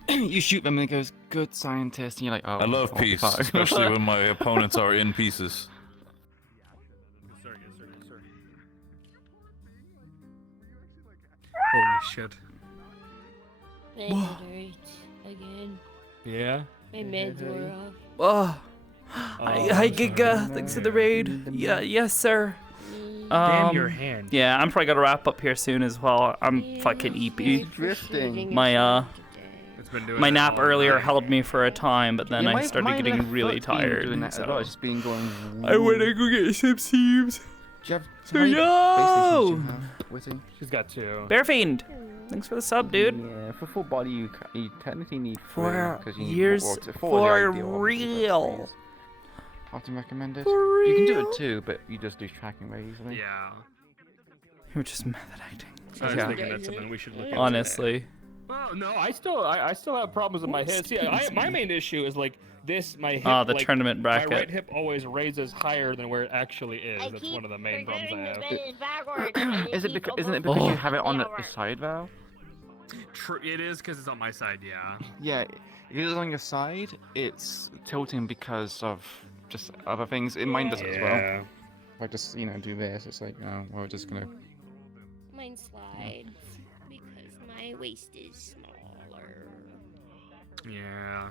You shoot them and it goes, good scientist, and you're like, oh. I love peace, fuck. especially when my opponents are in pieces. Holy shit. My head hurts again. Yeah? My meds wore off. Oh. Hi, Giga. Thanks for the raid. Yeah, yes, sir. Damn your hand. Yeah, I'm probably gonna wrap up here soon as well. I'm fucking EP. Drifting. My nap earlier held me for a time, but then Yeah, I started my getting left really foot been tired. doing that as well, So it's just been going. I went to go get some seams. Do you have So how many yo! PlayStations do you have, Witty? She's got two. Bear Fiend, thanks for the sub, dude. Yeah, for full body you technically need For 'cause you need years, four is the for ideal, obviously, but real. three is often recommended. For You can do real. it too, but you just lose tracking very easily. Yeah. You were just method acting. I was thinking that's something we should look into. Honestly. Well, no, I still have problems with my hip. See, my main issue is like this. My hip. Ah, the like, tournament bracket. My right hip always raises higher than where it actually is. That's one of the main problems I have. Isn't it because you have it on the side valve? True, it is because it's on my side. Yeah. Yeah, if it's on your side, it's tilting because of just other things. Mine does it as well. Yeah. If I just do this, it's like we're just gonna. Mine slides because my waist is smaller. Yeah.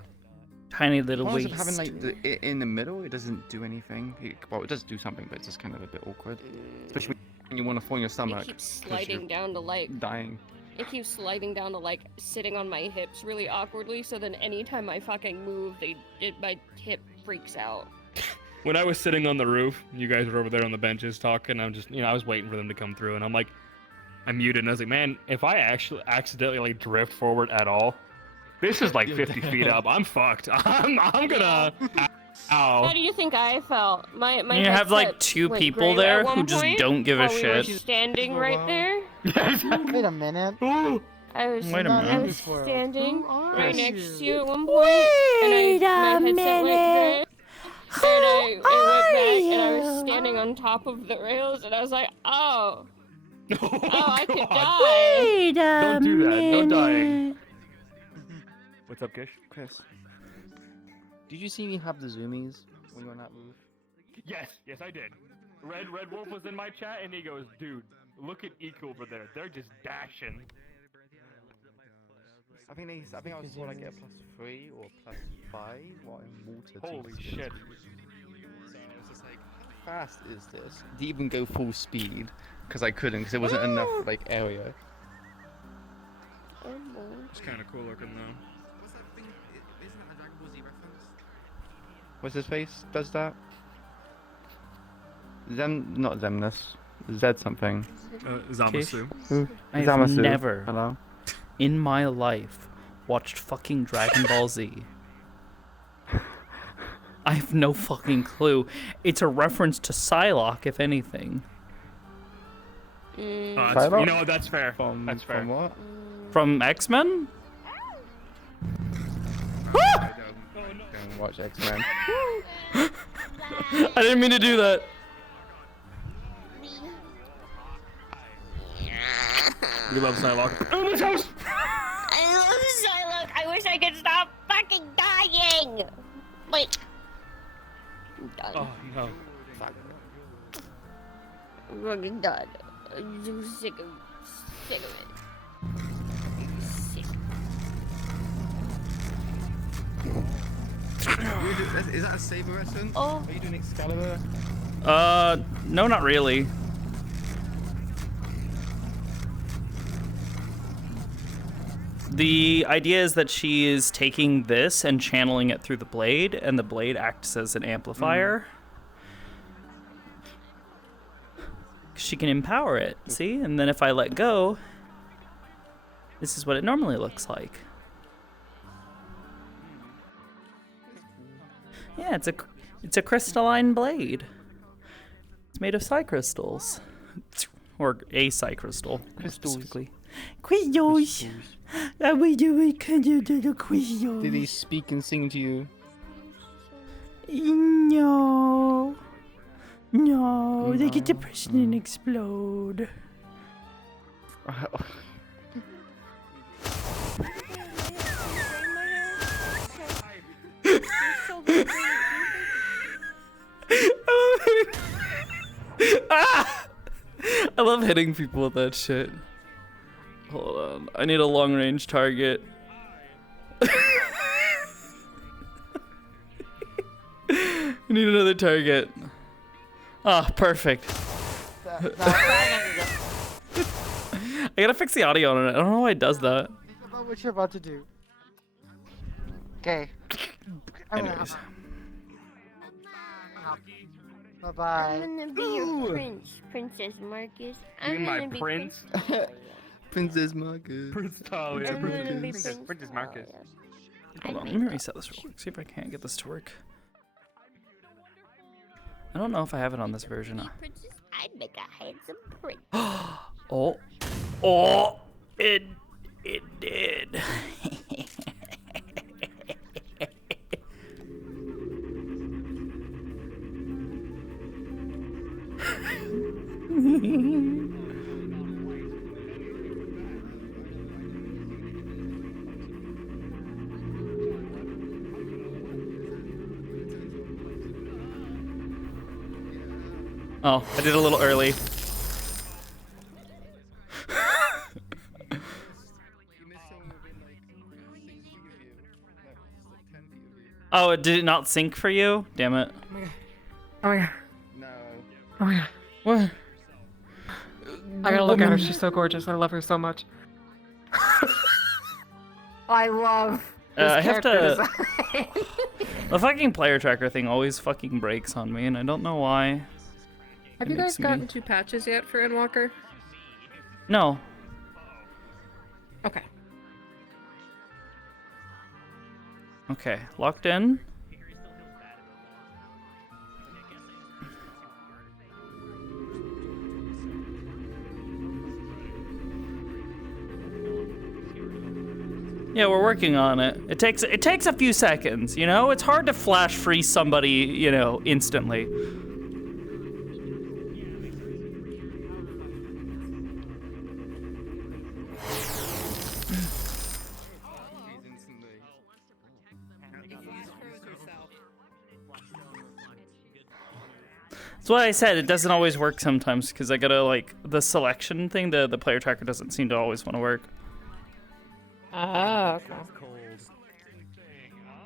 Tiny little As long as waist. having like it in the middle, it doesn't do anything. Well, it does do something, but it's just kind of a bit awkward. Especially when you want to fall on your stomach. It keeps sliding down to like dying. It keeps sliding down to like sitting on my hips really awkwardly. So then anytime I fucking move, my hip freaks out. When I was sitting on the roof, you guys were over there on the benches talking. I'm just, I was waiting for them to come through, and I'm like, I muted, and I was like, man, if I actually accidentally like drift forward at all, this is like 50 feet up. I'm fucked. I'm gonna. Ow. How do you think I felt? My You have like headset 2 went people gray there at who one just point don't give a while we were shit. standing right there. Wait a minute. I was Wait a minute. I was standing right next to you at one point, and my headset went gray. And I went back, and I was standing on top of the rails, and I was like, oh, I could die. Wait a Don't do that. No dying. What's up, Gish? Chris. Did you see me have the zoomies when you were on that roof? Yes, I did. Red Wolf was in my chat, and he goes, dude, look at Eco over there. They're just dashing. I think I was more like a +3 or +5 while in water. Holy shit. So I was just like, how fast is this? Didn't even go full speed because I couldn't because there wasn't enough like area. It's kind of cool looking though. What's that thing? Isn't that a Dragon Ball Z reference? What's his face? Does that? Not Zemnis. Zed something. Zamasu. Who? I've Zamasu. never Hello? in my life watched fucking Dragon Ball Z. I have no fucking clue. It's a reference to Psylocke, if anything. That's fair. That's fair. From what? From X-Men? Don't watch X-Men. I didn't mean to do that. You love Psylocke. Oh, this house! I love Psylocke. I wish I could stop fucking dying. Wait. I'm done. Oh, no. I'm fucking done. I'm so sick of it. Sick. Is that a Saber reference? Oh. Are you doing Excalibur? No, not really. The idea is that she is taking this and channeling it through the blade, and the blade acts as an amplifier. She can empower it, see? And then if I let go, this is what it normally looks like. Yeah, it's a crystalline blade. It's made of psi crystals. Or a psi crystal, specifically. Crystals. Did he speak and sing to you? No. No, they get depression and explode. Ah! I love hitting people with that shit. Hold on. I need a long range target. I need another target. Ah, perfect. I gotta fix the audio on it. I don't know why it does that. Think about what you're about to do. Okay. Anyways. Bye-bye. I'm gonna be your prince, Princess Marcus. I'm my gonna be prince? Princess Marcus. Prince Talia. I'm gonna be Princess Marcus. Hold on, let me reset this real quick. See if I can't get this to work. I don't know if I have it on this version. Princess I'd make a handsome prince. Oh, it did. Oh, I did a little early. Oh, did it not sync for you? Damn it. Oh my god. No. Oh my god. What? I gotta look at her. She's so gorgeous. I love her so much. I love this I have character to. design. The fucking player tracker thing always fucking breaks on me, and I don't know why. Have It you guys makes me- gotten 2 patches yet for Endwalker? No. Okay. Okay, locked in. Yeah, we're working on it. It takes a few seconds, you know? It's hard to flash freeze somebody, you know, instantly. That's why I said it doesn't always work sometimes, because I gotta, like, the selection thing, the player tracker doesn't seem to always want to work. Ah, okay.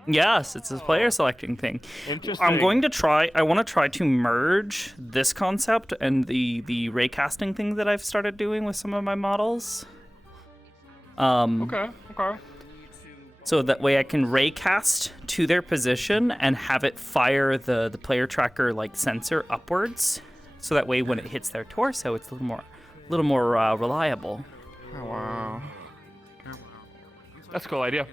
Yes, it's a player selecting thing. Interesting. I'm going to try, I want to try to merge this concept and the raycasting thing that I've started doing with some of my models. Okay. So that way I can raycast to their position and have it fire the player tracker like sensor upwards. So that way when it hits their torso, it's a little more reliable. Oh, wow. That's a cool idea.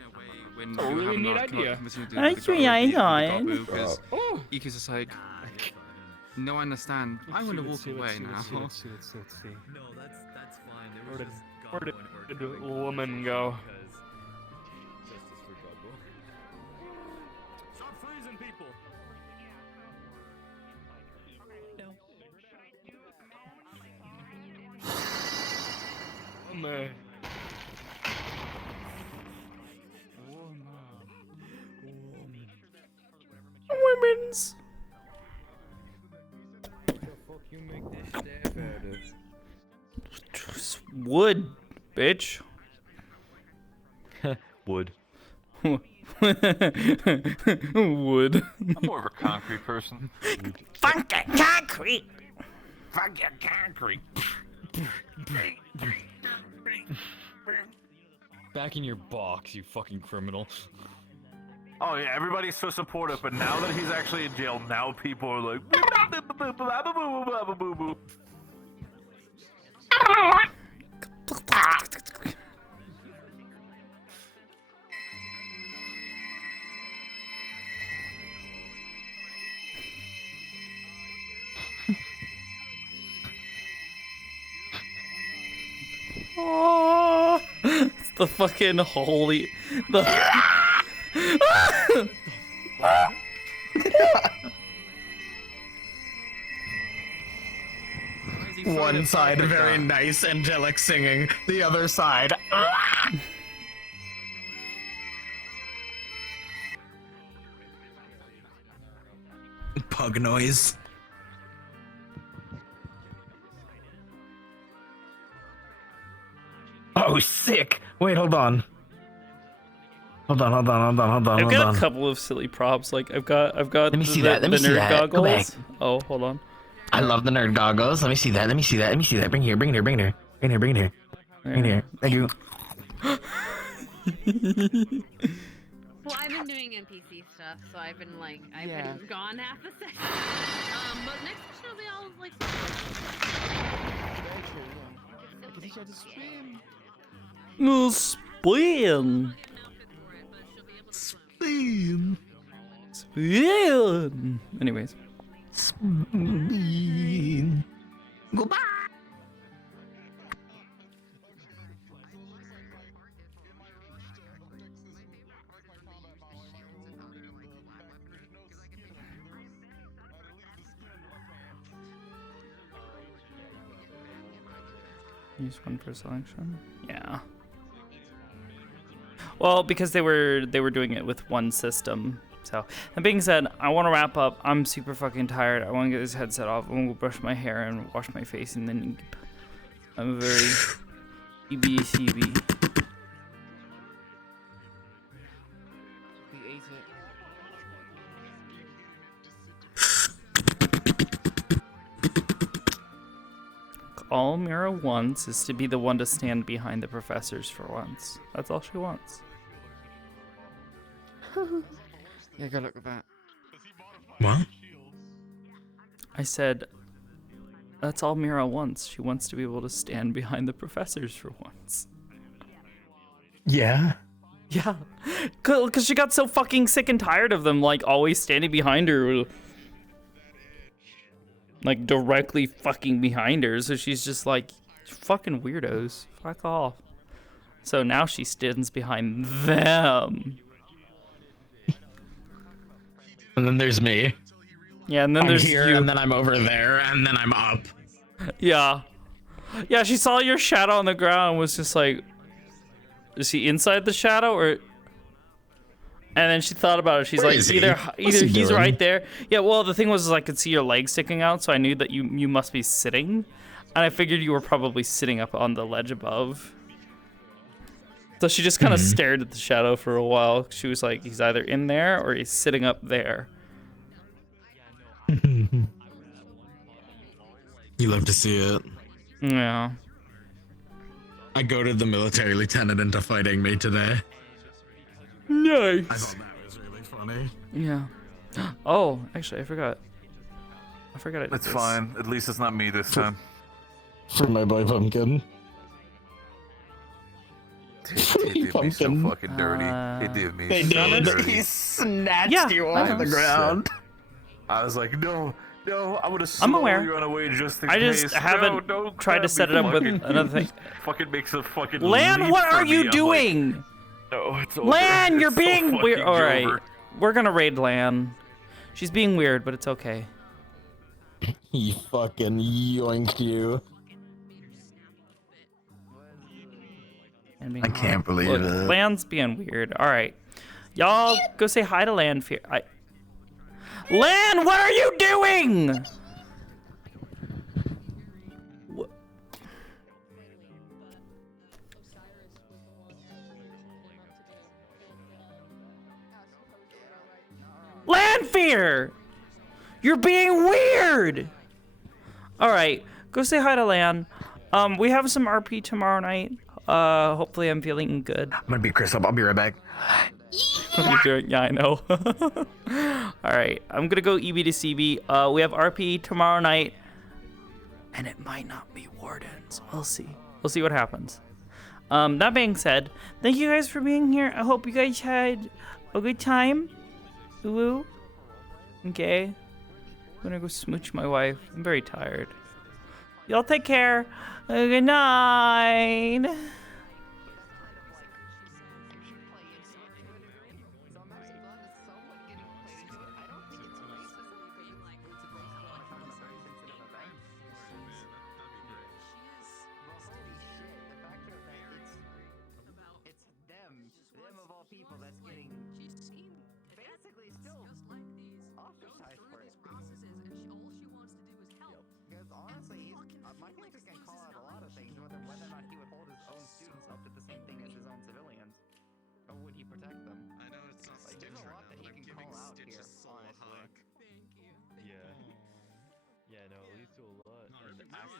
When Oh, you really have neat not idea. That's really nice. Because Oh. Iku's just like, no, I understand. I want to walk away now. Let's see. No, that's fine. Where did the woman go? Stop freezing people. Oh man. Women's. Wood, bitch. Wood. Wood. I'm more of a concrete person. Funky concrete. Funky concrete. Back in your box, you fucking criminal. Oh yeah, everybody's so supportive, but now that he's actually in jail, now people are like. Oh, it's the fucking holy. One side very nice, angelic singing. The other side. Pug noise. Oh, sick! Wait, hold on. Hold on. I've got a couple of silly props. Like I've got. Let me see that. Let me the see nerd that. Go back. goggles. Oh, hold on. I love the nerd goggles. Let me see that. Bring here. Thank you. Well, I've been doing NPC stuff, so I've been like, I've Yeah. been gone half a second. But next session will be all like. No spin. Spin. Anyways. Spin. Goodbye. Use one for selection. Yeah. Well, because they were doing it with one system. So that being said, I want to wrap up. I'm super fucking tired. I want to get this headset off. I'm gonna brush my hair and wash my face, and then I'm very EBCB. All Mira wants is to be the one to stand behind the professors for once. That's all she wants. Yeah, good luck with that. What? I said, that's all Mira wants. She wants to be able to stand behind the professors for once. Yeah. Yeah. Because she got so fucking sick and tired of them, like, always standing behind her. Like, directly fucking behind her. So she's just like, fucking weirdos. Fuck off. So now she stands behind them. And then there's me. Yeah, and then I'm there's here, you. and then I'm over there, and then I'm up. Yeah. Yeah, she saw your shadow on the ground and was just like, is he inside the shadow or... And then she thought about it. She's Where like, is he? either What's he he's doing? right there. Yeah, well, the thing was I could see your legs sticking out, so I knew that you must be sitting. And I figured you were probably sitting up on the ledge above. So she just kind of stared at the shadow for a while. She was like, he's either in there or he's sitting up there. You love to see it. Yeah. I goaded the military lieutenant into fighting me today. Nice. I thought that was really funny. Yeah. Oh, actually, I forgot. I did It's this. fine. At least it's not me this time. For my boy Pumpkin. It did me so fucking dirty. It did me They so did. dirty. He snatched you off the ground. I was like, no, I would have I'm aware. slowly run away just in I case. just haven't don't tried to grab set me. it up with Fucking- another thing. Fucking makes a fucking Lan, leap what for are me. you I'm like, doing? no, it's over. Lan, you're It's so being weird. fucking All right, over. we're gonna raid Lan. She's being weird, but it's okay. He fucking yoinked you. I can't believe Look, it. Lan's being weird. All right, y'all go say hi to Lan. Lan, what are you doing? Lanfear! You're being weird! Alright, go say hi to Lan. We have some RP tomorrow night. Hopefully I'm feeling good. I'm gonna beat Chris up. I'll be right back. What are you doing? Yeah, I know. Alright, I'm gonna go EB to CB. We have RP tomorrow night. And it might not be Wardens. We'll see. We'll see what happens. That being said, thank you guys for being here. I hope you guys had a good time. Woo. Okay. I'm gonna go smooch my wife. I'm very tired. Y'all take care. Good night.